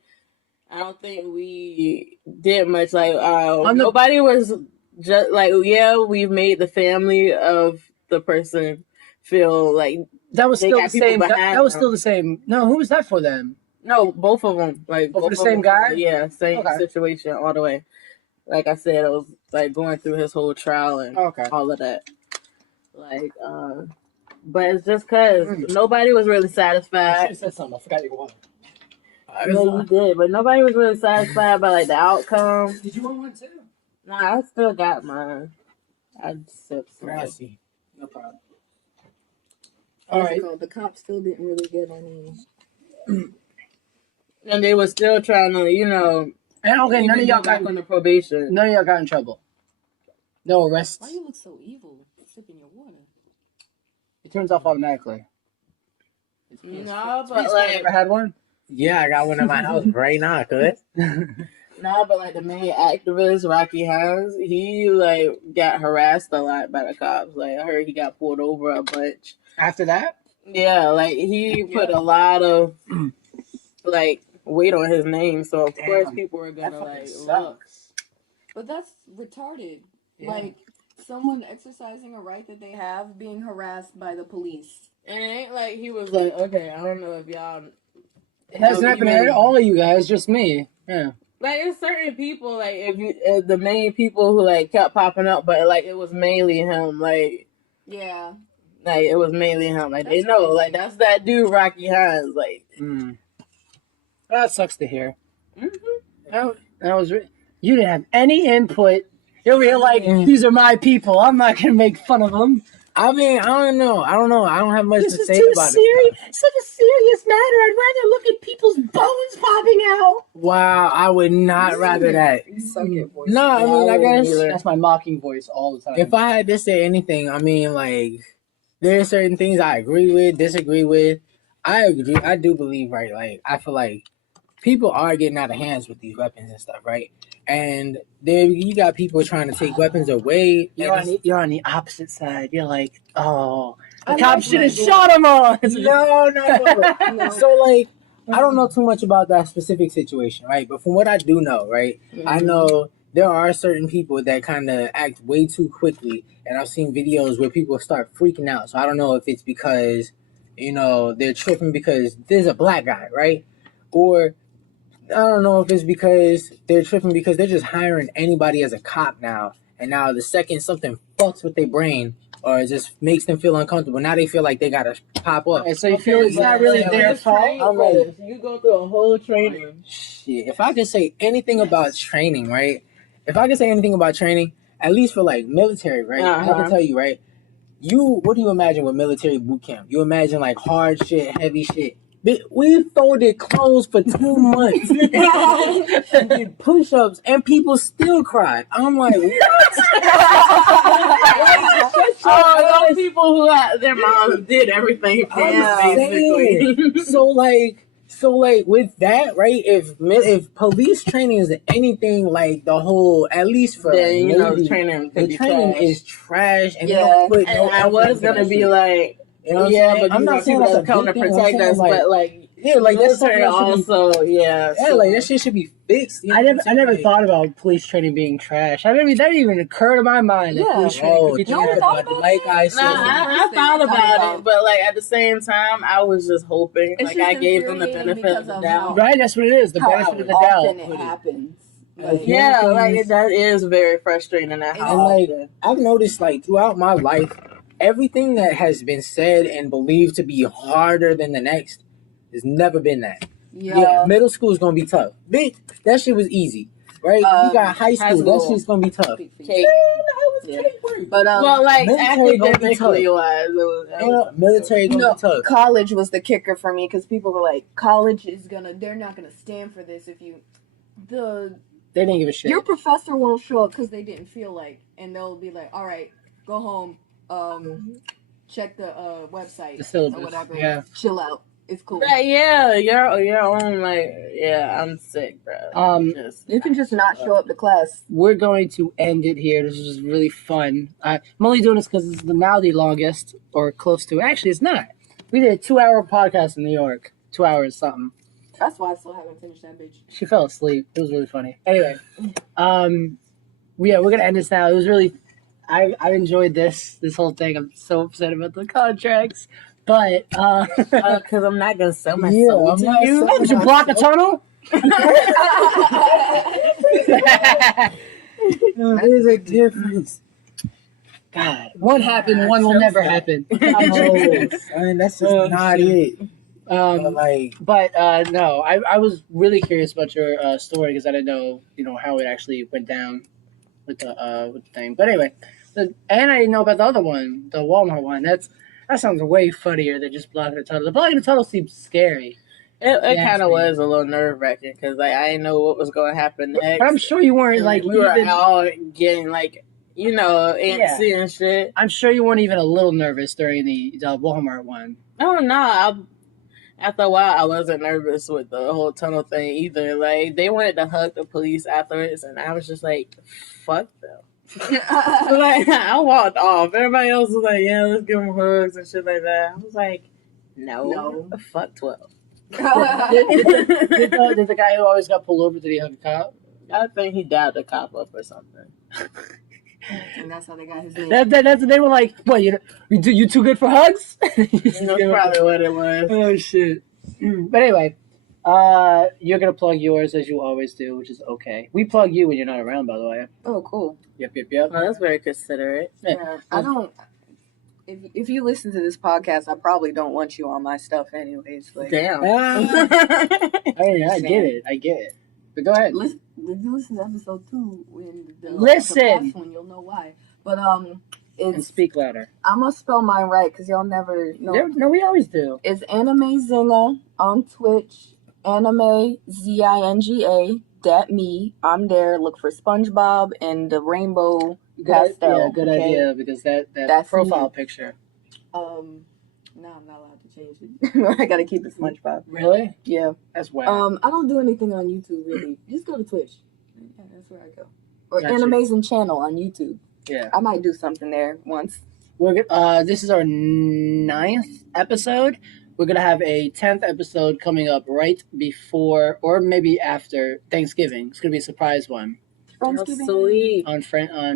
I don't think we did much. Like, On the- nobody was just like, yeah, we've made the family of the person feel like, That was They still got the people same. That behind was them. still the same. No, who was that for then? no, both of them, like, Oh, for both the of same them, guy? yeah, same Okay. situation all the way. Like I said, it was like going through his whole trial and Okay. all of that. Like, but it's just because Mm. nobody was really I should satisfied. have said something. I forgot you wanted. Yeah, you did, but nobody was really satisfied by, like, the outcome. Did you want one too? Nah, I still got mine. I sipped some. Grassy. No problem. All All right. right. The cops still didn't really get any. And they were still trying to, And okay, none of even y'all go back got on the probation. none of y'all got in trouble. No arrests. Why you look so evil sipping your water? It turns off automatically. No, but Please, like, ever had one? Yeah, I got one in my house right now, cuz. Nah, but like the main activist, Rocky Hans, he like got harassed a lot by the cops. Like I heard he got pulled over a bunch. After that? Yeah, like he put a lot of like weight on his name, so of course people are gonna like look. But that's retarded. Yeah. Like someone exercising a right that they have being harassed by the police. And it ain't like he was like, okay, I don't know if y'all. It hasn't happened to all of you guys, just me. Yeah. Like it's certain people, like if you the main people who like kept popping up, but like it was mainly him, like Yeah. like it was mainly him, like That's they know, crazy. like that's that dude Rocky Hans, like. That sucks to hear. Mm-hmm. That was you didn't have any input. You're like, these are my people. I'm not gonna make fun of them. I mean, I don't know. I don't have much to say about Such it. a serious matter. I'd rather look at people's bones popping out. Wow, I would not rather that. Suck it, boy. No, I mean, I guess That's my mocking voice all the time. if I had to say anything, I mean, like, there are certain things I agree with, disagree with. I agree. I do believe, right? Like, I feel like people are getting out of hands with these weapons and stuff, right? And there you got people trying to take weapons away. You're on the opposite side. You're like, oh, the I cops like should have that. shot him all. No. So, like, I don't know too much about that specific situation, right? But from what I do know, right, I know there are certain people that kind of act way too quickly. And I've seen videos where people start freaking out. So I don't know if it's because, they're tripping because there's a black guy, right? Or I don't know if it's because they're tripping because they're just hiring anybody as a cop now. And now the second something fucks with their brain or it just makes them feel uncomfortable, now they feel like they gotta pop up. And so you feel it's not really their fault? I'm like, you go through a whole training. Shit, if I could say anything about training, right? If I could say anything about training, at least for like military, right? I can tell you, right? What do you imagine with military boot camp? You imagine like hard shit, heavy shit. We folded clothes for 2 months and did push-ups, and people still cried. I'm like, what? Those people who had their moms did everything for them, basically. So like with that, right? If police training is anything like the whole, at least for then Navy, training the training trash. is trash, and Yeah. they don't put And no I was gonna be like, you know what I'm saying? but I'm not saying that's a come to good thing, protect I'm saying, us, like, but like, yeah, like that's something military that should be, also, like that shit should be fixed. You know I what I'm saying? never Like, thought about police training being trash. That didn't even occur to my mind that Yeah. police training Oh, could be No one trash. thought about like that? I said, Nah, I thought about it, but like at the same time, I was just hoping. It's Like just I gave them the infuriating benefit of because the of doubt. Right, that's what it is. The How benefit of the often doubt. it happens. Like, Like, Yeah, one of the like things- that is very frustrating. And And, And like I've noticed, like throughout my life, everything that has been said and believed to be harder than the next has never been that. Yeah, middle school is gonna be tough. Bitch, that shit was easy, right? You got high school, that school. shit's gonna be tough. Cake. Yeah. But Well, like military gonna be academically tough. wise, it was Military gonna be tough. college was the kicker for me because people were like, college is they're not gonna stand for this if you, They didn't give a shit. your professor won't show up because they didn't feel like, and they'll be like, all right, go home, check the website The syllabus, or whatever, yeah. chill out, it's cool. Right, yeah, your own like, yeah, I'm sick, bro. You can just not show up to class. We're going to end it here. This was really fun. I'm only doing this because it's now the longest, or close to it. Actually, it's not. We did a 2-hour podcast in New York. 2 hours something. That's why I still haven't finished that bitch. She fell asleep. It was really funny. Anyway, we're gonna end this now. It was really, I enjoyed this whole thing. I'm so upset about the contracts, but because I'm not gonna sell my Yeah, soul I'm to not you. selling would you block the tunnel? There's a difference. God, one happened, one will never happen. No, son, that's just not it. But, No, I was really curious about your story because I didn't know, how it actually went down with the thing. But anyway, and I didn't know about the other one, the Walmart one. That sounds way funnier than just blocking the tunnel. The blocking the tunnel seems scary. It Yeah, kind of see. was a little nerve wracking because like I didn't know what was going to happen next. But I'm sure you weren't And, like we were even, all getting like antsy and shit. I'm sure you weren't even a little nervous during the Walmart one. Oh no, After a while, I wasn't nervous with the whole tunnel thing either. Like, they wanted to hug the police afterwards, and I was just like, fuck them. Like, I walked off. Everybody else was like, yeah, let's give them hugs and shit like that. I was like, no. Fuck 12. Did the guy who always got pulled over, did he hug a cop? I think he dabbed a cop up or something. And that's how they got his name. They were like, what, you too good for hugs? That's probably what it was. Oh, shit. But anyway, you're going to plug yours as you always do, which is okay. We plug you when you're not around, by the way. Oh, cool. Yep. Oh, that's very considerate. Yeah. I don't... If you listen to this podcast, I probably don't want you on my stuff anyways. Like, Damn. I get it. But go ahead. If you listen to episode 2, the Listen! past one, you'll know why. But And it's speak louder. I'm gonna spell mine right because y'all never know. No, we always do. It's Animezinga on Twitch. Animezinga. That me. I'm there. Look for SpongeBob and the rainbow pastel. Yeah, good idea, because that's profile picture. No, I'm not allowed to change it. I gotta keep it SpongeBob. Really? Yeah. That's whack. I don't do anything on YouTube really. Just go to Twitch. Yeah, that's where I go. Or Gotcha. Animezin Channel on YouTube. Yeah. I might do something there once. This is our 9th episode. We're gonna have a 10th episode coming up right before, or maybe after Thanksgiving. It's gonna be a surprise one Friendsgiving. Sweet. on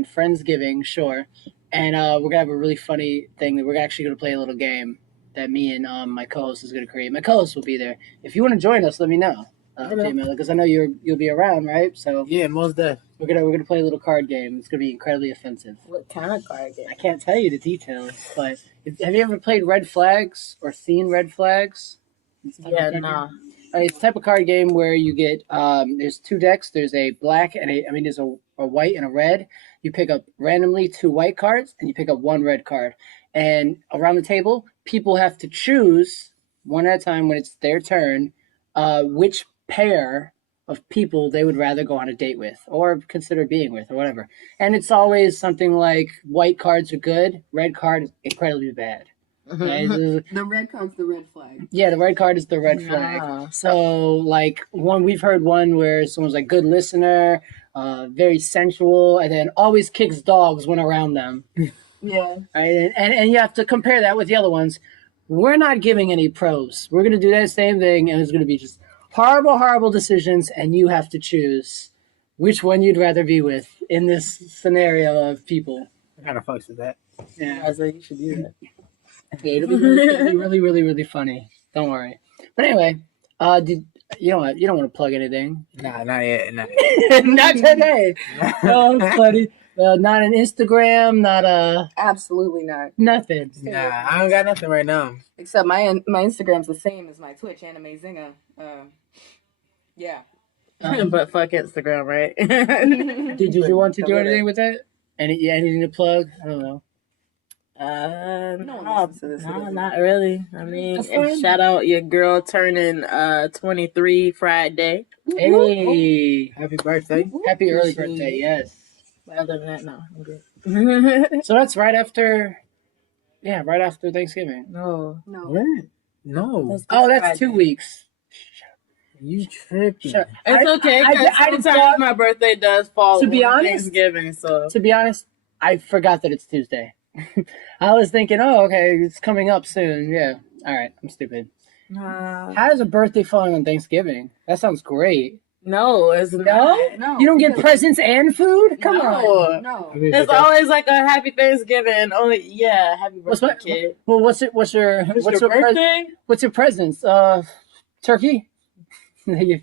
Friendsgiving, sure. And we're gonna have a really funny thing that we're actually gonna play a little game that me and my co-host is gonna create. My co-host will be there. If you want to join us, let me know, because I know you'll be around, right? So Yeah, most definitely. we're gonna play a little card game. It's gonna be incredibly offensive. What kind of card game? I can't tell you the details, but have you ever played Red Flags or seen Red Flags? Yeah, nah. It's a type of card game where you get there's 2 decks. There's a black and there's a white and a red. You pick up randomly 2 white cards and you pick up 1 red card. And around the table, people have to choose one at a time when it's their turn which pair of people they would rather go on a date with or consider being with or whatever. And it's always something like white cards are good, red card is incredibly bad. Okay? The red card's the red flag. Yeah, the red card is the red flag. So, like, we've heard one where someone's like, good listener, very sensual, and then always kicks dogs when around them. Yeah. Right? And you have to compare that with the other ones. We're not giving any pros. We're going to do that same thing, and it's going to be just horrible decisions, and you have to choose which one you'd rather be with in this scenario of people. I kind of fucks with that. Yeah. I was like, you should do that. Yeah, it'll be really funny. Don't worry. But anyway, you don't want to plug anything. Nah, not yet. Not Not today. No, it's funny. Not an Instagram, not a Absolutely not. nothing. Nah, I don't got nothing right now. Except my Instagram's the same as my Twitch, Animezinga. Yeah. But fuck Instagram, right? Did you want to do anything with that? Anything to plug? I don't know. No, not really. I mean, shout out your girl turning 23 Friday. Hey, Happy birthday. happy early birthday! Yes. Other than that, no, I'm good. So that's right after Thanksgiving. No. What? No. Oh, that's 2 weeks. You tripping. Shut- It's okay. I Sometimes thought- my birthday does fall To be on honest- Thanksgiving, so To be honest, I forgot that it's Tuesday. I was thinking, oh, okay, it's coming up soon. Yeah. All right, I'm stupid. How does a birthday fall on Thanksgiving? That sounds great. no, it's No? not. No. You don't get presents and food? Come No. on. No. It's always like a happy Thanksgiving. Only happy What's birthday, my- kid. Well, what's your birthday? what's your presents? Turkey? you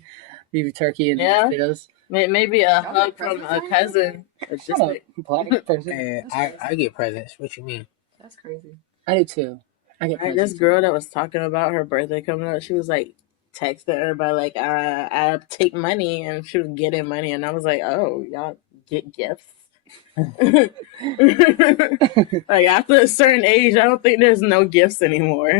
leave turkey and Yeah. potatoes. Maybe a Y'all hug get from a presents? cousin. It's just like, Black person. Hey, I get presents. What you mean? That's crazy. I do too. I get this presents. girl that was talking about her birthday coming up, she was like texting everybody like, I take money, and she was getting money, and I was like, oh, y'all get gifts. Like after a certain age, I don't think there's no gifts anymore.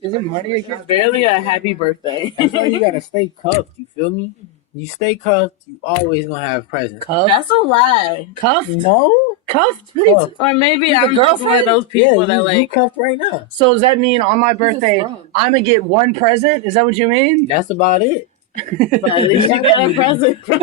Is it money It's again? barely a happy birthday. That's why you gotta stay cuffed. You feel me? You stay cuffed, you always gonna have presents. Cuffed? That's a lie. Cuffed? No? Cuffed? Cuffed. Or maybe With a I'm just one of those people that you like. cuffed right now. So does that mean on my He's a birthday scrub. I'm gonna get one present? Is that what you mean? That's about it. But at least you get a present from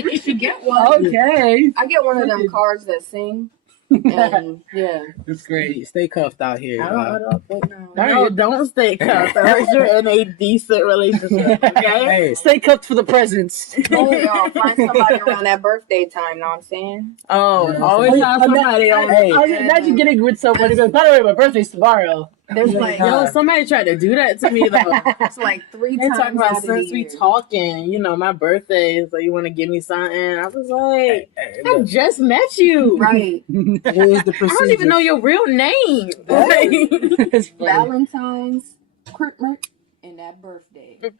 You should get one. Okay. I get one of them cards that sing. And yeah. That's great. Stay cuffed out here. I don't think no. No, don't stay cuffed unless you're in a decent relationship. Okay. Hey, Stay cuffed for the presents. Oh, y'all, find somebody around that birthday time, know what I'm saying? Oh, always have somebody on. Hey. I imagine getting with somebody who goes, by the way, my birthday's tomorrow. There's like, Yo, somebody tried to do that to me though. it's like 3 They times talking about out of the since we year. talking, you know, my birthday, so you want to give me something? I was like, hey, I look, just met you. Right. here's the I procedure. don't even know your real name. It's funny. Valentine's, Christmas, and that birthday. Yeah.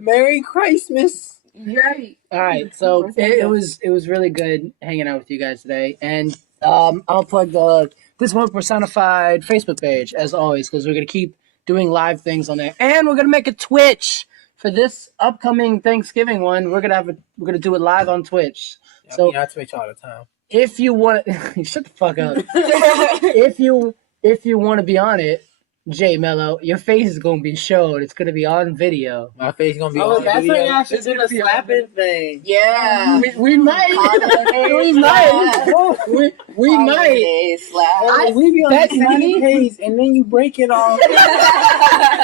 Merry Christmas. Right. All right, so it was really good hanging out with you guys today, and I'll plug the This One Personified Facebook page as always because we're gonna keep doing live things on there, and we're gonna make a Twitch for this upcoming Thanksgiving one. We're gonna do it live on Twitch. So I Twitch all the time. if you want, shut the fuck up. if you want to be on it, J-Mellow, your face is gonna be showed. It's gonna be on video. My face gonna be Oh, on that's video. what y'all should do the slapping thing. Yeah. We might. We might. We might. Holiday slap. We be on Bet the same money. page, and then you break it off,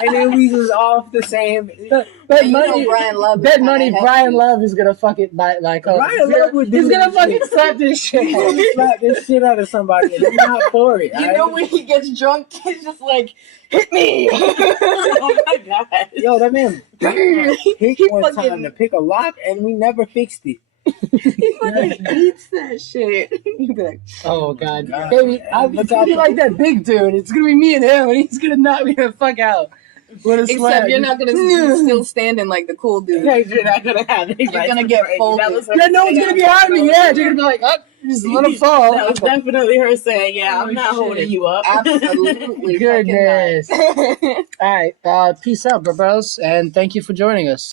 and then we was off the same. Bet You know money. Brian Love is Bet kinda money. hefty. Brian Love is gonna fucking like. Brian Love would do He's gonna this fucking shit. slap this shit. He's gonna slap this shit out of somebody, and I'm not for it. You know when he gets drunk, he's just like, hit me. Oh my god. Yo, that man picked one fucking- time to pick a lock, and we never fixed it. He fucking eats that shit. He'd be like, Oh god, God. baby, it's gonna be like that big dude. It's gonna be me and him, and he's gonna knock me the fuck out. What a slap! except you're not gonna be still standing like the cool dude. You're not gonna have it. You're gonna get folded. Yeah, no one's gonna be behind me. Yeah, you're gonna be like, up, just let him fall. That was definitely her saying, "Yeah, I'm Oh, not shit. holding you up." Absolutely. Goodness. fucking not. All right, peace out, bros, and thank you for joining us.